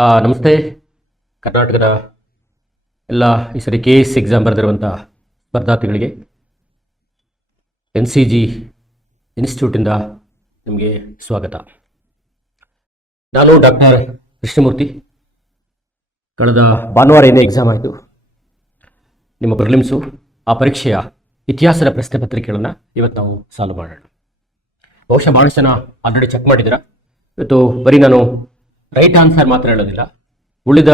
ನಮಸ್ತೆ. ಕರ್ನಾಟಕದ ಎಲ್ಲ ಈ ಸರಿ KS ಎಕ್ಸಾಮ್ ಬರೆದಿರುವಂಥ ಸ್ಪರ್ಧಾರ್ಥಿಗಳಿಗೆ NCG ಇನ್ಸ್ಟಿಟ್ಯೂಟಿಂದ ನಿಮಗೆ ಸ್ವಾಗತ. ನಾನು ಡಾಕ್ಟರ್ ಕೃಷ್ಣಮೂರ್ತಿ. ಕಳೆದ ಭಾನುವಾರ ಏನೇ ಎಕ್ಸಾಮ್ ಆಯಿತು, ನಿಮ್ಮ ಪ್ರಿಲಿಮ್ಸು, ಆ ಪರೀಕ್ಷೆಯ ಇತಿಹಾಸದ ಪ್ರಶ್ನೆ ಪತ್ರಿಕೆಗಳನ್ನು ಇವತ್ತು ನಾವು ಸಾಲ್ವ್ ಮಾಡೋಣ. ಬಹುಶಃ ಭಾಳಷ್ಟು ಜನ ಆಲ್ರೆಡಿ ಚೆಕ್ ಮಾಡಿದ್ದೀರಾ. ಇವತ್ತು ಬರೀ ನಾನು ರೈಟ್ ಆನ್ಸರ್ ಮಾತ್ರ ಹೇಳೋದಿಲ್ಲ, ಉಳಿದ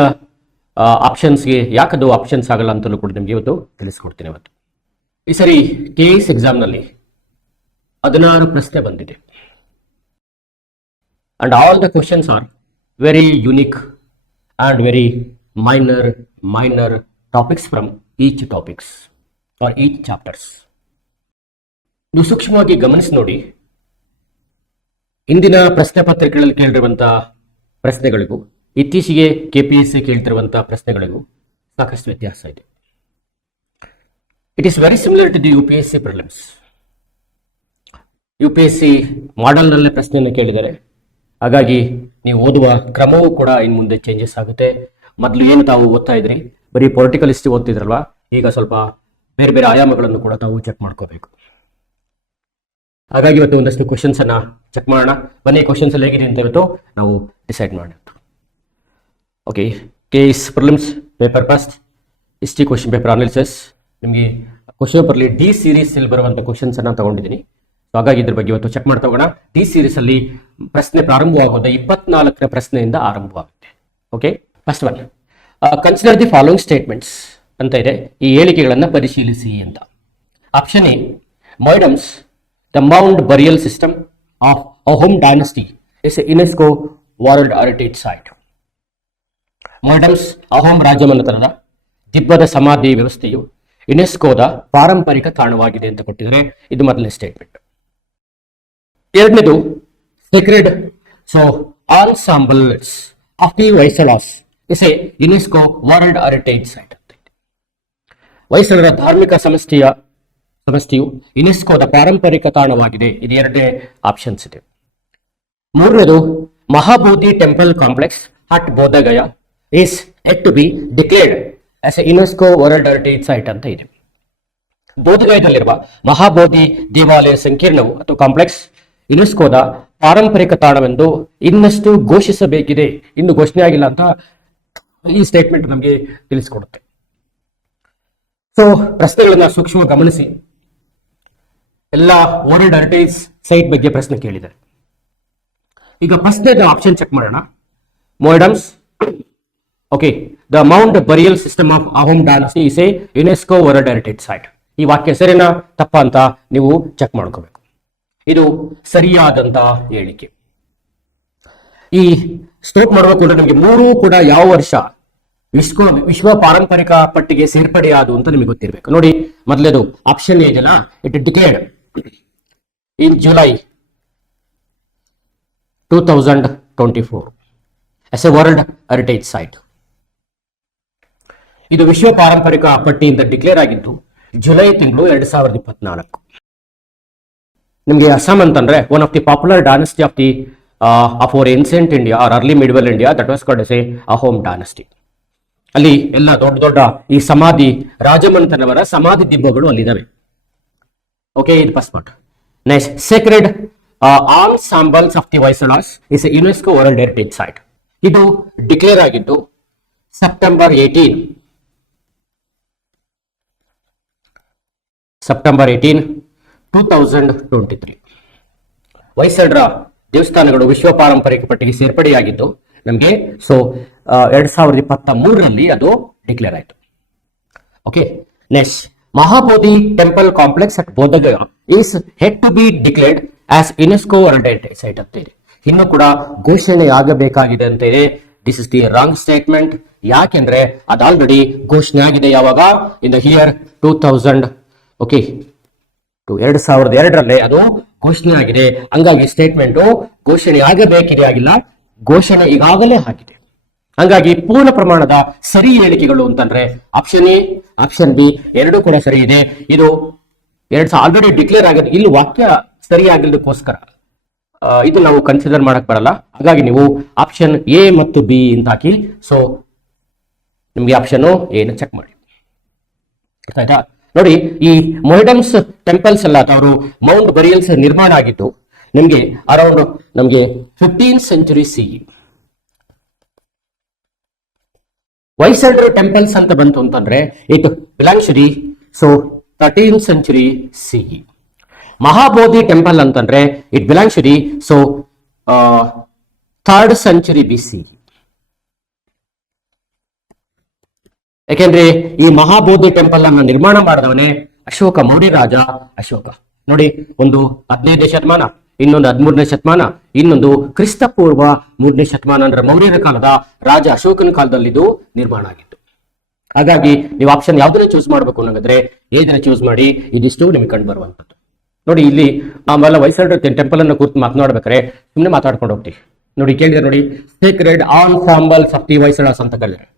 ಆಪ್ಷನ್ಸ್ಗೆ ಯಾಕದು ಆಪ್ಷನ್ಸ್ ಆಗಲ್ಲ ಅಂತಲೂ ಕೂಡ ನಿಮಗೆ ಇವತ್ತು ತಿಳಿಸ್ಕೊಡ್ತೀನಿ. ಇವತ್ತು ಈ ಸರಿ KS ಎಕ್ಸಾಮ್ನಲ್ಲಿ 16 ಪ್ರಶ್ನೆ ಬಂದಿದೆ. And all the questions are very unique and very minor topics from each topics or each chapters. ನೀವು ಸೂಕ್ಷ್ಮವಾಗಿ ಗಮನಿಸಿ ನೋಡಿ, ಇಂದಿನ ಪ್ರಶ್ನೆ ಪತ್ರಿಕೆಗಳಲ್ಲಿ ಕೇಳಿರುವಂಥ ಪ್ರಶ್ನೆಗಳಿಗೂ ಇತ್ತೀಚೆಗೆ KPSC ಕೇಳ್ತಿರುವಂತಹ ಪ್ರಶ್ನೆಗಳಿಗೂ ಸಾಕಷ್ಟು ವ್ಯತ್ಯಾಸ ಇದೆ. It is very similar to the UPSC prelims. UPSC ಮಾಡೆಲ್ನಲ್ಲೇ ಪ್ರಶ್ನೆಯನ್ನು ಕೇಳಿದ್ದಾರೆ. ಹಾಗಾಗಿ ನೀವು ಓದುವ ಕ್ರಮವೂ ಕೂಡ ಇನ್ನು ಮುಂದೆ ಚೇಂಜಸ್ ಆಗುತ್ತೆ. ಮೊದಲು ಏನು ತಾವು ಓದ್ತಾ ಇದ್ರಿ, ಬರೀ ಪೊಲಿಟಿಕಲ್ ಹಿಸ್ಟ್ರಿ ಓದ್ತಿದ್ರಲ್ವಾ, ಈಗ ಸ್ವಲ್ಪ ಬೇರೆ ಬೇರೆ ಆಯಾಮಗಳನ್ನು ಕೂಡ ತಾವು ಚೆಕ್ ಮಾಡ್ಕೋಬೇಕು. ಹಾಗಾಗಿ ಇವತ್ತು ಒಂದಷ್ಟು ಕ್ವಶನ್ಸ್ ಅನ್ನ ಚೆಕ್ ಮಾಡೋಣ. ಬನ್ನಿ, ಕ್ವಶನ್ಸ್ ಅಲ್ಲಿ ಹೇಗಿದೆ ಅಂತ ಇವತ್ತು ನಾವು ಡಿಸೈಡ್ ಮಾಡೋಣ. Okay, KS prelims paper first history question paper analysis. ನಿಮಗೆ ಕ್ವಶನ್ ಪೇಪರ್ಲಿ D ಸೀರೀಸ್ ಅಲ್ಲಿ ಬರುವಂಥ ಕ್ವಶನ್ಸ್ ಅನ್ನ ತಗೊಂಡಿದ್ದೀನಿ. ಹಾಗಾಗಿ ಇದ್ರ ಬಗ್ಗೆ ಇವತ್ತು ಚೆಕ್ ಮಾಡ್ತಾ ಹೋಗೋಣ. D ಸೀರೀಸ್ ಅಲ್ಲಿ ಪ್ರಶ್ನೆ ಪ್ರಾರಂಭವಾಗೋದು 24ನೇ ಪ್ರಶ್ನೆಯಿಂದ ಆರಂಭವಾಗುತ್ತೆ. Okay, first one, consider the following statements ಅಂತ ಇದೆ. ಈ ಹೇಳಿಕೆಗಳನ್ನು ಪರಿಶೀಲಿಸಿ ಅಂತ. Option A, Moidams the mound burial system of Ahom dynasty is UNESCO world heritage site. Moidams Ahom ರಾಜಮನೆತನದ ದಿಬ್ಬದ ಸಮಾಧಿ ವ್ಯವಸ್ಥೆಯು ಯುನೆಸ್ಕೋದ ಪಾರಂಪರಿಕ ತಾಣವಾಗಿದೆ ಅಂತ ಕೊಟ್ಟಿದ್ದಾರೆ. ಇದು ಮೊದಲನೇ ಸ್ಟೇಟ್ಮೆಂಟ್. ಎರಡನೇದು, sacred ensembles of the Hoysalas is a UNESCO world heritage site ಅಂತ. ಹೊಯ್ಸಳರ ಧಾರ್ಮಿಕ ಸಮಷ್ಟಿಯು ಯುನೆಸ್ಕೋದ ಪಾರಂಪರಿಕ ತಾಣವಾಗಿದೆ. ಇದು ಎರಡನೇ ಆಪ್ಷನ್ಸ್ ಇದೆ. ಮೂರನೇದು, Mahabodhi temple complex at Bodh Gaya is yet to be declared as a UNESCO World Heritage Site ಅಂತ ಇದೆ. ಬೋಧಗಯದಲ್ಲಿರುವ ಮಹಾಬೋಧಿ ದೇವಾಲಯ ಸಂಕೀರ್ಣವು ಅಥವಾ ಕಾಂಪ್ಲೆಕ್ಸ್ ಯುನೆಸ್ಕೋದ ಪಾರಂಪರಿಕ ತಾಣವೆಂದು ಇನ್ನಷ್ಟು ಘೋಷಿಸಬೇಕಿದೆ. ಇನ್ನು ಘೋಷಣೆ ಆಗಿಲ್ಲ ಅಂತ ಈ ಸ್ಟೇಟ್ಮೆಂಟ್ ನಮಗೆ ತಿಳಿಸಿಕೊಡುತ್ತೆ. ಸೊ ಪ್ರಶ್ನೆಗಳನ್ನ ಸೂಕ್ಷ್ಮ ಗಮನಿಸಿ. ಎಲ್ಲ ವರ್ಲ್ಡ್ ಹೆರಿಟೇಜ್ ಸೈಟ್ ಬಗ್ಗೆ ಪ್ರಶ್ನೆ ಕೇಳಿದ್ದಾರೆ. ಈಗ ಪ್ರಶ್ನೆದ ಆಪ್ಷನ್ ಚೆಕ್ ಮಾಡೋಣ. Moidams, okay, the mount burial system of Ahom dynasty is a UNESCO world heritage site. ಈ ವಾಕ್ಯ ಸರಿನಾ ತಪ್ಪಾ ಅಂತ ನೀವು ಚೆಕ್ ಮಾಡ್ಕೋಬೇಕು. ಇದು ಸರಿಯಾದಂತ ಹೇಳಿಕೆ. ಈ ಸ್ಟೋಪ್ ಮಾಡಬೇಕು ನಿಮಗೆ ಮೂರು ಕೂಡ ಯಾವ ವರ್ಷ ವಿಶ್ವ ಪಾರಂಪರಿಕ ಪಟ್ಟಿಗೆ ಸೇರ್ಪಡೆಯಾದು ಅಂತ ನಿಮಗೆ ಗೊತ್ತಿರಬೇಕು. ನೋಡಿ, ಮೊದಲೇದು ಆಪ್ಷನ್ ಎ ಇದೆಯಲ್ಲ, it declared in July 2024 as a world heritage site. ಇದು ವಿಶ್ವ ಪಾರಂಪರಿಕ ಪಟ್ಟಿಯಿಂದ ಡಿಕ್ಲೇರ್ ಆಗಿದ್ದು ಜುಲೈ ತಿಂಗಳು 2024. ನಿಮಗೆ ಅಸ್ಸಾಂ ಅಂತಂದ್ರೆ one of the popular dynasty of the of our ancient India or early medieval India, that was called as a Ahom dynasty. ಅಲ್ಲಿ ಎಲ್ಲ ದೊಡ್ಡ ದೊಡ್ಡ ಈ ಸಮಾಧಿ ರಾಜಮನೆತನವರ ಸಮಾಧಿ ದಿಬ್ಬಗಳು ಅಲ್ಲಿದ್ದಾವೆ. ಓಕೆ, ಇದು first part. Next, sacred ensembles of the Hoysalas is a UNESCO world heritage site. ಇದು ಡಿಕ್ಲೇರ್ ಆಗಿದ್ದು ಸೆಪ್ಟೆಂಬರ್ 18, 2023. ಹೊಯ್ಸಳರ ದೇವಸ್ಥಾನಗಳು ವಿಶ್ವ ಪಾರಂಪರಿಕ ಪಟ್ಟಿಗೆ ಸೇರ್ಪಡೆಯಾಗಿದ್ದು ನಮಗೆ 2023ರಲ್ಲಿ ಅದು ಡಿಕ್ಲೇರ್ ಆಯಿತು. Okay, next, Mahabodhi temple complex at Bodh Gaya is head to be declared as UNESCO world heritage site ಅಂತ ಇದೆ. ಇನ್ನು ಕೂಡ ಘೋಷಣೆ ಆಗಬೇಕಾಗಿದೆ ಅಂತ ಇದೆ. This is the wrong statement. ಯಾಕೆಂದ್ರೆ ಅದು ಆಲ್ರೆಡಿ ಘೋಷಣೆ ಆಗಿದೆ. ಯಾವಾಗ? In the year 2000. ಓಕೆ, 2002ರಲ್ಲಿ ಅದು ಘೋಷಣೆ ಆಗಿದೆ. ಹಂಗಾಗಿ ಸ್ಟೇಟ್ಮೆಂಟ್ ಘೋಷಣೆ ಆಗಬೇಕಿದೆ, ಆಗಿಲ್ಲ, ಘೋಷಣೆ ಈಗಾಗಲೇ ಆಗಿದೆ. ಹಂಗಾಗಿ ಪೂರ್ಣ ಪ್ರಮಾಣದ ಸರಿ ಹೇಳಿಕೆಗಳು ಅಂತಂದ್ರೆ ಆಪ್ಷನ್ ಎ, ಆಪ್ಷನ್ ಬಿ ಎರಡೂ ಕೂಡ ಸರಿ ಇದೆ. ಇದು ಆಲ್ರೆಡಿ ಡಿಕ್ಲೇರ್ ಆಗಿದೆ. ಇಲ್ಲಿ ವಾಕ್ಯ ಸರಿಯಾಗಿದ್ದಕ್ಕೋಸ್ಕರ ಇದು ನಾವು ಕನ್ಸಿಡರ್ ಮಾಡಕ್ ಬರಲ್ಲ. ಹಾಗಾಗಿ ನೀವು ಆಪ್ಷನ್ ಎ ಮತ್ತು ಬಿ ಅಂತ ಹಾಕಿ. ಸೊ ನಿಮ್ಗೆ ಆಪ್ಷನ್ ಏನು ಚೆಕ್ ಮಾಡಿ. ಆಯ್ತಾ? ನೋಡಿ, ಈ ಮೊಹೆಡಮ್ಸ್ ಟೆಂಪಲ್ಸ್ ಎಲ್ಲ ಅವರು ಮೌಂಟ್ ಬರಿಯಲ್ಸ್ ನಿರ್ಮಾಣ ಆಗಿತ್ತು ನಿಮ್ಗೆ ಅರೌಂಡ್ ನಮ್ಗೆ 15th century CE. ಹೊಯ್ಸಳರ ಟೆಂಪಲ್ಸ್ ಅಂತ ಬಂತು ಅಂತಂದ್ರೆ it belongs to the 13th century CE. Mahabodhi temple ಅಂತಂದ್ರೆ it belongs to the 3rd century BCE. ಯಾಕೆಂದ್ರೆ ಈ ಮಹಾಬೋಧಿ ಟೆಂಪಲ್ ಅನ್ನ ನಿರ್ಮಾಣ ಮಾಡಿದವನೇ ಅಶೋಕ, ಮೌರ್ಯ ರಾಜ ಅಶೋಕ. ನೋಡಿ, ಒಂದು 15ನೇ ಶತಮಾನ, ಇನ್ನೊಂದು 13ನೇ ಶತಮಾನ, ಇನ್ನೊಂದು ಕ್ರಿಸ್ತ ಪೂರ್ವ 3ನೇ ಶತಮಾನ ಅಂದ್ರೆ ಮೌರ್ಯರ ಕಾಲದ ರಾಜ ಅಶೋಕನ ಕಾಲದಲ್ಲಿ ಇದು ನಿರ್ಮಾಣ ಆಗಿತ್ತು. ಹಾಗಾಗಿ ನೀವು ಆಪ್ಷನ್ ಯಾವ್ದನ್ನ ಚೂಸ್ ಮಾಡ್ಬೇಕು ಅನ್ನೋದಾದ್ರೆ ಏದನ್ನ ಚೂಸ್ ಮಾಡಿ. ಇದಿಷ್ಟು ನಿಮಗೆ ಕಂಡು ಬರುವಂತದ್ದು. ನೋಡಿ, ಇಲ್ಲಿ ಆಮೇಲೆ ಹೊಯ್ಸಳರ ಟೆಂಪಲ್ ಅನ್ನ ಕುರಿತು ಮಾತನಾಡ್ಬೇಕಾರೆ ಸುಮ್ಮನೆ ಮಾತಾಡ್ಕೊಂಡು ಹೋಗ್ತೀವಿ. ನೋಡಿ, ಕೇಳಿದ್ರೆ ನೋಡಿ, Sacred ensembles of the Hoysalas ಅಂತ ಕರೀತಾರೆ.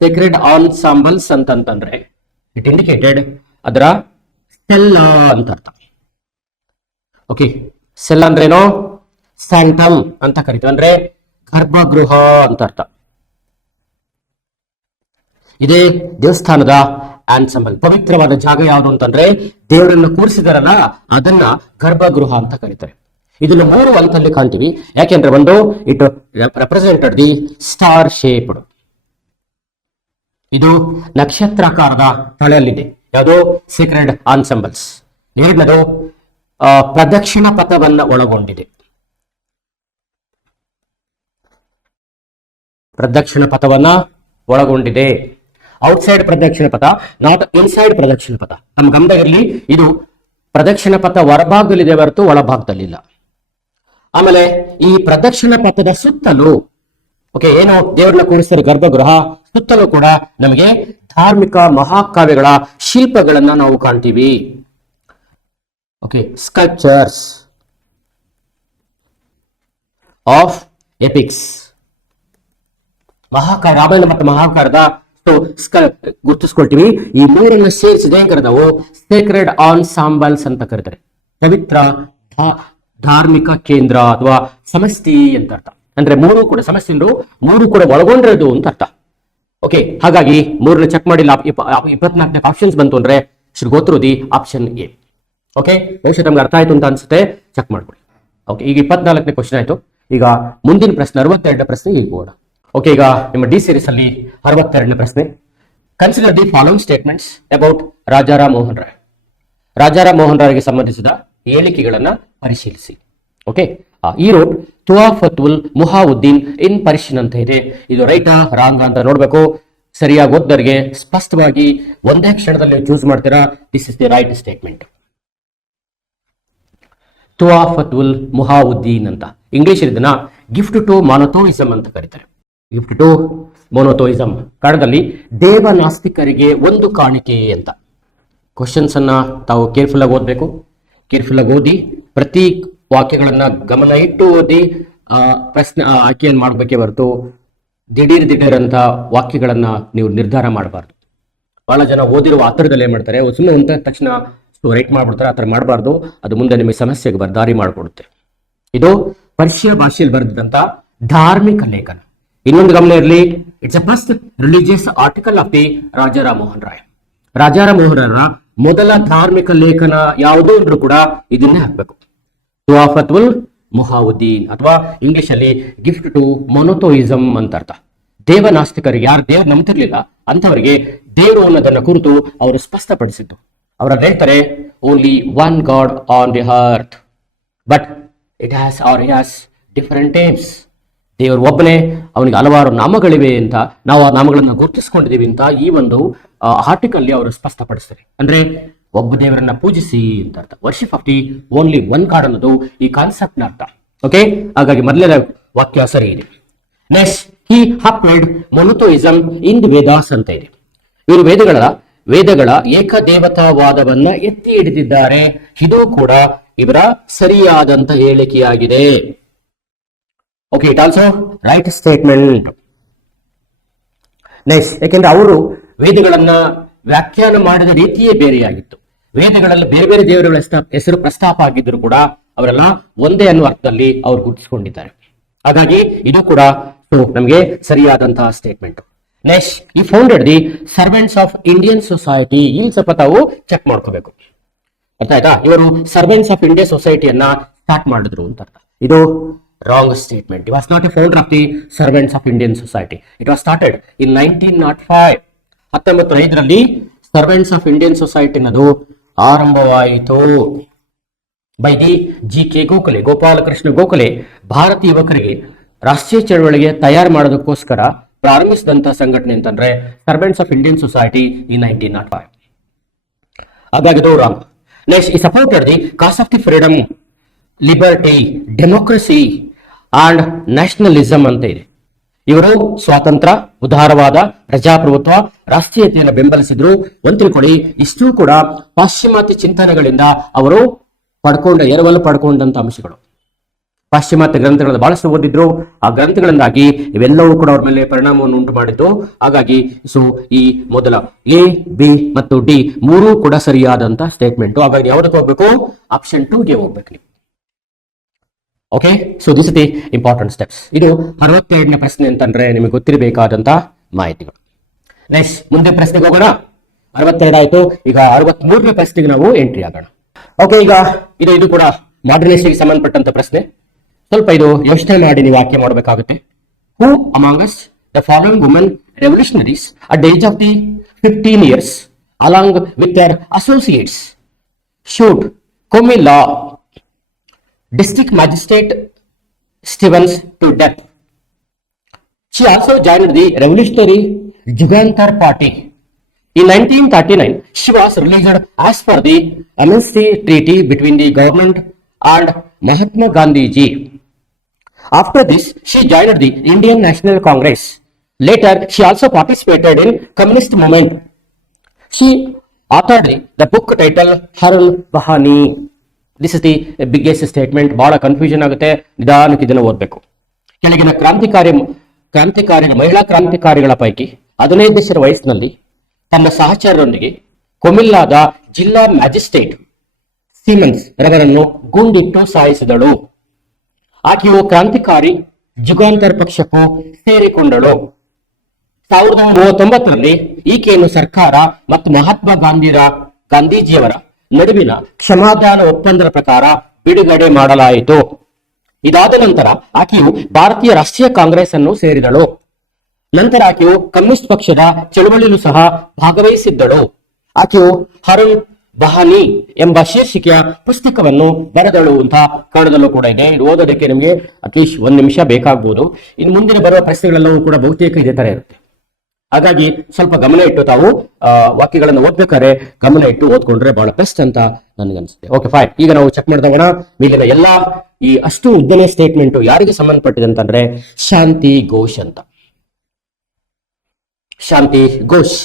ಸೇಕ್ರೆಡ್ ಆನ್ಸಾಂಬಲ್ಸ್ ಅಂತಂದ್ರೆ ಇಟ್ ಇಂಡಿಕೇಟೆಡ್ ಅದರ ಸೆಲ್ ಅಂತ ಅರ್ಥ. ಓಕೆ, ಸೆಲ್ ಅಂದ್ರೇನೋ ಸ್ಯಾಂಟಮ್ ಅಂತ ಕರಿತೀವಿ, ಅಂದ್ರೆ ಗರ್ಭಗೃಹ ಅಂತ ಅರ್ಥ. ಇದೇ ದೇವಸ್ಥಾನದ ಆನ್ಸಂಬಲ್, ಪವಿತ್ರವಾದ ಜಾಗ ಯಾವುದು ಅಂತಂದ್ರೆ ದೇವರನ್ನ ಕೂರಿಸಿದಾರಲ್ಲ ಅದನ್ನ ಗರ್ಭಗೃಹ ಅಂತ ಕರೀತಾರೆ. ಇದನ್ನು 3 ಹಂತದಲ್ಲಿ ಕಾಣ್ತೀವಿ. ಯಾಕೆಂದ್ರೆ ಒಂದು, it represented the star shaped, ಇದು ನಕ್ಷತ್ರಾಕಾರದ ತಳೆಯಲ್ಲಿದೆ. ಯಾವುದು? ಸೀಕ್ರೆಡ್ ಆನ್ಸಂಬಲ್ಸ್. ಎರಡನೇದು ಪ್ರದಕ್ಷಿಣ ಪಥವನ್ನ ಒಳಗೊಂಡಿದೆ. ಪ್ರದಕ್ಷಿಣ ಪಥವನ್ನ ಒಳಗೊಂಡಿದೆ. ಔಟ್ಸೈಡ್ ಪ್ರದಕ್ಷಿಣ ಪಥ, ನಾಟ್ ಇನ್ಸೈಡ್ ಪ್ರದಕ್ಷಿಣ ಪಥ. ನಮ್ಮ ಗಮನದಲ್ಲಿ ಇದು ಪ್ರದಕ್ಷಿಣ ಪಥ ಹೊರಭಾಗದಲ್ಲಿದೆ ಹೊರತು ಒಳಭಾಗದಲ್ಲಿಲ್ಲ. ಆಮೇಲೆ ಈ ಪ್ರದಕ್ಷಿಣ ಪಥದ ಸುತ್ತಲೂ ಏನು ದೇವರನ್ನ ಕೂರಿಸಿದ ಗರ್ಭಗೃಹ ಸುತ್ತಲೂ ಕೂಡ ನಮಗೆ ಧಾರ್ಮಿಕ ಮಹಾಕಾವ್ಯಗಳ ಶಿಲ್ಪಗಳನ್ನ ನಾವು ಕಾಣ್ತೀವಿ. ಸ್ಕಲ್ಪ್ಚರ್ಸ್ ಆಫ್ ಎಪಿಕ್ಸ್, ಮಹಾಕಾವ್ಯ, ರಾಮಾಯಣ ಮತ್ತು ಮಹಾಕಾವ್ಯದ ಗುರುತಿಸ್ಕೊಳ್ತೀವಿ. ಈ 3 ಸೇರಿಸಿದೆ ಕರೆದವು ಸೇಕ್ರೆಡ್ ಆನ್ಸಾಂಬಲ್ಸ್ ಅಂತ ಕರೀತಾರೆ. ಪವಿತ್ರ ಧಾರ್ಮಿಕ ಕೇಂದ್ರ ಅಥವಾ ಸಮಷ್ಟಿ ಅಂತ ಅರ್ಥ. ಅಂದ್ರೆ 3 ಕೂಡ ಸಮಷ್ಟಿಂದು 3 ಕೂಡ ಒಳಗೊಂಡಿರೋದು ಅಂತ ಅರ್ಥ. ಹಾಗಾಗಿ 3ನ ಚೆಕ್ ಮಾಡಿಲ್ಲ, 24ನೇ ಆಪ್ಷನ್ಸ್ ಬಂತು ಅಂದ್ರೆ should go through the option A. ಬಹುಶಃ ನಮ್ಗೆ ಅರ್ಥ ಆಯ್ತು ಅಂತ ಅನ್ಸುತ್ತೆ, ಚೆಕ್ ಮಾಡ್ಕೊಳ್ಳಿ. ಈಗ 24ನೇ ಕ್ವಶನ್ ಆಯ್ತು. ಈಗ ಮುಂದಿನ ಪ್ರಶ್ನೆ 62ನೇ ಪ್ರಶ್ನೆ ಈಗ ಹೋಗೋಣ. ಈಗ ನಿಮ್ಮ ಡಿ ಸೀರೀಸ್ ಅಲ್ಲಿ 62ನೇ ಪ್ರಶ್ನೆ. Consider the following statements about Rajaram Mohan Roy. Rajaram Mohan ರಾಯ್ಗೆ ಸಂಬಂಧಿಸಿದ ಹೇಳಿಕೆಗಳನ್ನ ಪರಿಶೀಲಿಸಿ. ಈ ರೋಡ್ ತುವಾಫತುಲ್ ಮುಹಾವುದ್ದೀನ್ ಇನ್ ಪರ್ಷಿಯನ್ ಅಂತ ಇದೆ. ಇದು ರೈಟಾ ರಾಂಗ್ ಅಂತ ನೋಡ್ಬೇಕು. ಸರಿಯಾಗಿ ಓದ್ದರಿಗೆ ಸ್ಪಷ್ಟವಾಗಿ ಒಂದೇ ಕ್ಷಣದಲ್ಲಿ ಚೂಸ್ ಮಾಡ್ತೀರಾ. This is the right statement. Tuhfatul Muwahhidin ಅಂತ ಇಂಗ್ಲಿಷ್ ಇದನ್ನ ಗಿಫ್ಟ್ ಟು ಮೊನೊಥೋಯಿಸಮ್ ಅಂತ ಕರೀತಾರೆ. ಗಿಫ್ಟ್ ಟು ಮೊನೊಥೋಯಿಸಮ್ ಕನ್ನಡದಲ್ಲಿ ದೇವನಾಸ್ತಿಕರಿಗೆ ಒಂದು ಕಾಣಿಕೆ ಅಂತ. ಕ್ವಶನ್ಸ್ ಅನ್ನ ತಾವು ಕೇರ್ಫುಲ್ ಆಗಿ ಓದ್ಬೇಕು. ಕೇರ್ಫುಲ್ ಆಗಿ ಓದಿ ಪ್ರತಿ ವಾಕ್ಯಗಳನ್ನ ಗಮನ ಇಟ್ಟು ಓದಿ ಪ್ರಶ್ನೆ ಆಯ್ಕೆಯನ್ನು ಮಾಡಬೇಕೇ ಹೊರತು ದಿಢೀರ್ ಅಂತ ವಾಕ್ಯಗಳನ್ನ ನೀವು ನಿರ್ಧಾರ ಮಾಡಬಾರ್ದು. ಬಹಳ ಜನ ಓದಿರುವ ಆತರದಲ್ಲಿ ಏನ್ ಮಾಡ್ತಾರೆ, ಸುಮ್ಮನೆ ಒಂದ ತಕ್ಷಣ ರೈಟ್ ಮಾಡ್ಬಿಡ್ತಾರೆ. ಆ ಥರ ಮಾಡಬಾರ್ದು. ಅದು ಮುಂದೆ ನಿಮಗೆ ಸಮಸ್ಯೆಗೆ ದಾರಿ ಮಾಡಿಕೊಡುತ್ತೆ. ಇದು ಪರ್ಷಿಯಾ ಭಾಷೆಯಲ್ಲಿ ಬರೆದಂತ ಧಾರ್ಮಿಕ ಲೇಖನ. ಇನ್ನೊಂದು ಗಮನ ಇರಲಿ, it's a first religious article of the Raja Ram Mohan Roy. Rajaram Mohan ರಾಯರ ಮೊದಲ ಧಾರ್ಮಿಕ ಲೇಖನ ಯಾವುದು ಅಂದ್ರೂ ಕೂಡ ಇದನ್ನೇ ಹಾಕ್ಬೇಕು. ತುವಾಫತುಲ್ ಮುಹಾವುದ್ದೀನ್ ಅಥವಾ ಇಂಗ್ಲಿಷ್ ಅಲ್ಲಿ ಗಿಫ್ಟ್ ಟು ಮೊನೊಥೋಯಿಸಮ್ ಅಂತ ಅರ್ಥ. ದೇವನಾಸ್ತಿಕರಿಗೆ, ಯಾರು ದೇವ್ರು ನಂಬ್ತಿರ್ಲಿಲ್ಲ ಅಂತವರಿಗೆ ದೇವರು ಅನ್ನೋದನ್ನ ಕುರಿತು ಅವರು ಸ್ಪಷ್ಟಪಡಿಸಿದ್ದು. ಅವರ ಹೇಳ್ತಾರೆ, only one god on the earth but it has different names. ದೇವರು ಒಬ್ಬನೇ, ಅವನಿಗೆ ಹಲವಾರು ನಾಮಗಳಿವೆ ಅಂತ, ನಾವು ಆ ನಾಮಗಳನ್ನ ಗುರುತಿಸ್ಕೊಂಡಿದ್ದೀವಿ ಅಂತ ಈ ಒಂದು ಆರ್ಟಿಕಲ್ ಅವರು ಸ್ಪಷ್ಟಪಡಿಸ್ತಾರೆ. ಅಂದ್ರೆ ಒಬ್ಬ ದೇವರನ್ನ ಪೂಜಿಸಿ ಅಂತ ಅರ್ಥ. Worship of the only one god ಅನ್ನೋದು ಈ ಕಾನ್ಸೆಪ್ಟ್ ನ ಅರ್ಥ. ಹಾಗಾಗಿ ಮೊದಲನೇ ವಾಕ್ಯ ಸರಿ ಇದೆ. Next, he applied monotheism in the Vedas ಅಂತ ಇದೆ. ಇವರು ವೇದಗಳ ಏಕದೇವತಾವಾದವನ್ನ ಎತ್ತಿ ಹಿಡಿದಿದ್ದಾರೆ. ಇದು ಕೂಡ ಇವರ ಸರಿಯಾದಂತ ಹೇಳಿಕೆಯಾಗಿದೆ. It also right statement. Next, ಯಾಕೆಂದ್ರೆ ಅವರು ವೇದಗಳನ್ನ ವ್ಯಾಖ್ಯಾನ ಮಾಡಿದ ರೀತಿಯೇ ಬೇರೆಯಾಗಿತ್ತು. ವೇದಗಳಲ್ಲಿ ಬೇರೆ ಬೇರೆ ದೇವರುಗಳ ಹೆಸರು ಪ್ರಸ್ತಾಪ ಆಗಿದ್ರು ಕೂಡ ಅವರೆಲ್ಲ ಒಂದೇ ಅನ್ನುವ ಅರ್ಥದಲ್ಲಿ ಅವ್ರು ಗುರುತಿಸಿಕೊಂಡಿದ್ದಾರೆ. ಹಾಗಾಗಿ ಇದು ಕೂಡ ನಮಗೆ ಸರಿಯಾದಂತಹ statement. Next, he founded the servants of Indian society. ಇಲ್ಲಿ ಸ್ವಲ್ಪ ತಾವು ಚೆಕ್ ಮಾಡ್ಕೋಬೇಕು. ಅರ್ಥ ಆಯ್ತಾ? ಇವರು ಸರ್ವೆಂಟ್ಸ್ ಆಫ್ ಇಂಡಿಯನ್ ಸೊಸೈಟಿಯನ್ನ ಸ್ಟಾರ್ಟ್ ಮಾಡಿದ್ರು ಅಂತ ಅರ್ಥ. ಇದು wrong statement. It was not a founder of the servants of Indian society. It was started in 1905. 1905ರಲ್ಲಿ ಸರ್ವೆಂಟ್ಸ್ ಆಫ್ ಇಂಡಿಯನ್ ಸೊಸೈಟಿ ಅನ್ನೋದು ಆರಂಭವಾಯಿತು by the G.K. Gokhale, Gopalakrishna Gokhale ಭಾರತೀಯ ಯುವಕರಿಗೆ ರಾಷ್ಟ್ರೀಯ ಚಳವಳಿಗೆ ತಯಾರು ಮಾಡೋದಕ್ಕೋಸ್ಕರ ಪ್ರಾರಂಭಿಸಿದಂತ ಸಂಘಟನೆ ಅಂತಂದ್ರೆ servants of Indian society in 1905. ಹಾಗಾಗಿ ಇದು ರಾಂಗ್. ನೆಕ್ಸ್ಟ್, ಈ supported the cos of the freedom, liberty, democracy and nationalism ಅಂತ ಇದೆ. ಇವರು ಸ್ವಾತಂತ್ರ್ಯ, ಉದಾರವಾದ, ಪ್ರಜಾಪ್ರಭುತ್ವ, ರಾಷ್ಟ್ರೀಯತೆಯನ್ನು ಬೆಂಬಲಿಸಿದ್ರು. ಒಂದು ತಿಳ್ಕೊಳ್ಳಿ, ಇಷ್ಟು ಕೂಡ ಪಾಶ್ಚಿಮಾತ್ಯ ಚಿಂತನೆಗಳಿಂದ ಅವರು ಎರವಲು ಪಡ್ಕೊಂಡಂತ ಅಂಶಗಳು. ಪಾಶ್ಚಿಮಾತ್ಯ ಗ್ರಂಥಗಳನ್ನು ಬಹಳಷ್ಟು ಓದಿದ್ರು. ಆ ಗ್ರಂಥಗಳಿಂದಾಗಿ ಇವೆಲ್ಲವೂ ಕೂಡ ಅವ್ರ ಮೇಲೆ ಪರಿಣಾಮವನ್ನು ಉಂಟು ಮಾಡಿದ್ದು. ಹಾಗಾಗಿ ಈ ಮೊದಲ ಎ, ಬಿ ಮತ್ತು ಡಿ ಮೂರೂ ಕೂಡ ಸರಿಯಾದಂತ ಸ್ಟೇಟ್ಮೆಂಟ್. ಹಾಗಾಗಿ ಯಾವುದಕ್ಕೆ ಹೋಗ್ಬೇಕು? ಆಪ್ಷನ್ 2ಗೆ ಹೋಗ್ಬೇಕು ನೀವು. Okay, this is the important steps. ಇದು 62ನೇ ಪ್ರಶ್ನೆ ಅಂತಂದ್ರೆ ನಿಮಗೆ ಗೊತ್ತಿರಬೇಕಾದಂತ ಮಾಹಿತಿಗಳು. ನೆಕ್ಸ್ಟ್, ಮುಂದೆ ಪ್ರಶ್ನೆಗೆ ಹೋಗೋಣ. 62 ಆಯ್ತು. ಈಗ 63ನೇ ಪ್ರಶ್ನೆಗೆ ನಾವು ಎಂಟ್ರಿ ಆಗೋಣ. ಓಕೆ, ಈಗ ಇದು ಕೂಡ ಮಾಡರ್ನ್ ಹಿಸ್ಟರಿಗೆ ಸಂಬಂಧಪಟ್ಟಂತ ಪ್ರಶ್ನೆ. ಸ್ವಲ್ಪ ಇದು ಯೋಚನೆ ಮಾಡಿ ನೀವು ವಾಕ್ಯ ಮಾಡಬೇಕಾಗುತ್ತೆ. ಹೂ among us the following women revolutionaries at the age of the 15 years along with their associates shoot Comilla district magistrate Stevens to death. She also joined the revolutionary Jugantar party. In 1939, she was released as per the amnesty treaty between the government and Mahatma Gandhi ji. After this, she joined the Indian National Congress. Later, she also participated in communist movement. She authored the book titled Harun Bahani. This is the biggest statement. ಬಹಳ confusion ಆಗುತ್ತೆ, ನಿಧಾನಕ್ಕೆ ಇದನ್ನು ಓದಬೇಕು. ಕೆಳಗಿನ ಮಹಿಳಾ ಕ್ರಾಂತಿಕಾರಿಗಳ ಪೈಕಿ 15 ವರ್ಷದ ವಯಸ್ಸಿನಲ್ಲಿ ತನ್ನ ಸಹಚರರೊಂದಿಗೆ ಕೊಮಿಲ್ಲಾದ ಜಿಲ್ಲಾ ಮ್ಯಾಜಿಸ್ಟ್ರೇಟ್ ಸೀಮನ್ಸ್ ರವರನ್ನು ಗುಂಡಿಟ್ಟು ಸಾಯಿಸಿದಳು. ಆಕೆಯು ಕ್ರಾಂತಿಕಾರಿ ಜುಗಾಂತರ್ ಪಕ್ಷಕ್ಕೂ ಸೇರಿಕೊಂಡಳು. 1939ರಲ್ಲಿ ಈಕೆಯನ್ನು ಸರ್ಕಾರ ಮತ್ತು ಮಹಾತ್ಮ ಗಾಂಧೀಜಿಯವರ ನಡುವಿನ ಕ್ಷಮಾದಾನ ಒಪ್ಪಂದದ ಪ್ರಕಾರ ಬಿಡುಗಡೆ ಮಾಡಲಾಯಿತು. ಇದಾದ ನಂತರ ಆಕೆಯು ಭಾರತೀಯ ರಾಷ್ಟ್ರೀಯ ಕಾಂಗ್ರೆಸ್ ಅನ್ನು ಸೇರಿದಳು. ನಂತರ ಆಕೆಯು ಕಮ್ಯುನಿಸ್ಟ್ ಪಕ್ಷದ ಚಳವಳಿಯಲ್ಲೂ ಸಹ ಭಾಗವಹಿಸಿದ್ದಳು. ಆಕೆಯು ಹರುಣ್ ಬಹಾನಿ ಎಂಬ ಶೀರ್ಷಿಕೆಯ ಪುಸ್ತಕವನ್ನು ಬರೆದಳು ಅಂತ ಕನ್ನಡದಲ್ಲೂ ಕೂಡ ಇದೆ. ಇದು ಓದೋದಕ್ಕೆ ನಿಮಗೆ ಅಟ್ಲೀಸ್ಟ್ 1 ನಿಮಿಷ ಬೇಕಾಗಬಹುದು. ಇನ್ನು ಮುಂದಿನ ಬರುವ ಪ್ರಶ್ನೆಗಳೆಲ್ಲವೂ ಕೂಡ ಬಹುತೇಕ ಇದೇ ತರ ಇರುತ್ತೆ. ಹಾಗಾಗಿ ಸ್ವಲ್ಪ ಗಮನ ಇಟ್ಟು ತಾವು ವಾಕ್ಯಗಳನ್ನು ಓದ್ಬೇಕಾದ್ರೆ ಗಮನ ಇಟ್ಟು ಓದ್ಕೊಂಡ್ರೆ ಬಹಳ ಬೆಸ್ಟ್ ಅಂತ ನನಗನ್ಸುತ್ತೆ. Okay, fine. ಈಗ ನಾವು ಚೆಕ್ ಮಾಡಿದವಣ ಮೇಲಿನ ಎಲ್ಲಾ ಈ ಅಷ್ಟು ಉದ್ದನೇ ಸ್ಟೇಟ್ಮೆಂಟ್ ಯಾರಿಗೆ ಸಂಬಂಧಪಟ್ಟಿದೆ ಅಂತಂದ್ರೆ ಶಾಂತಿ ಘೋಷ್ ಅಂತ. ಶಾಂತಿ ಘೋಷ್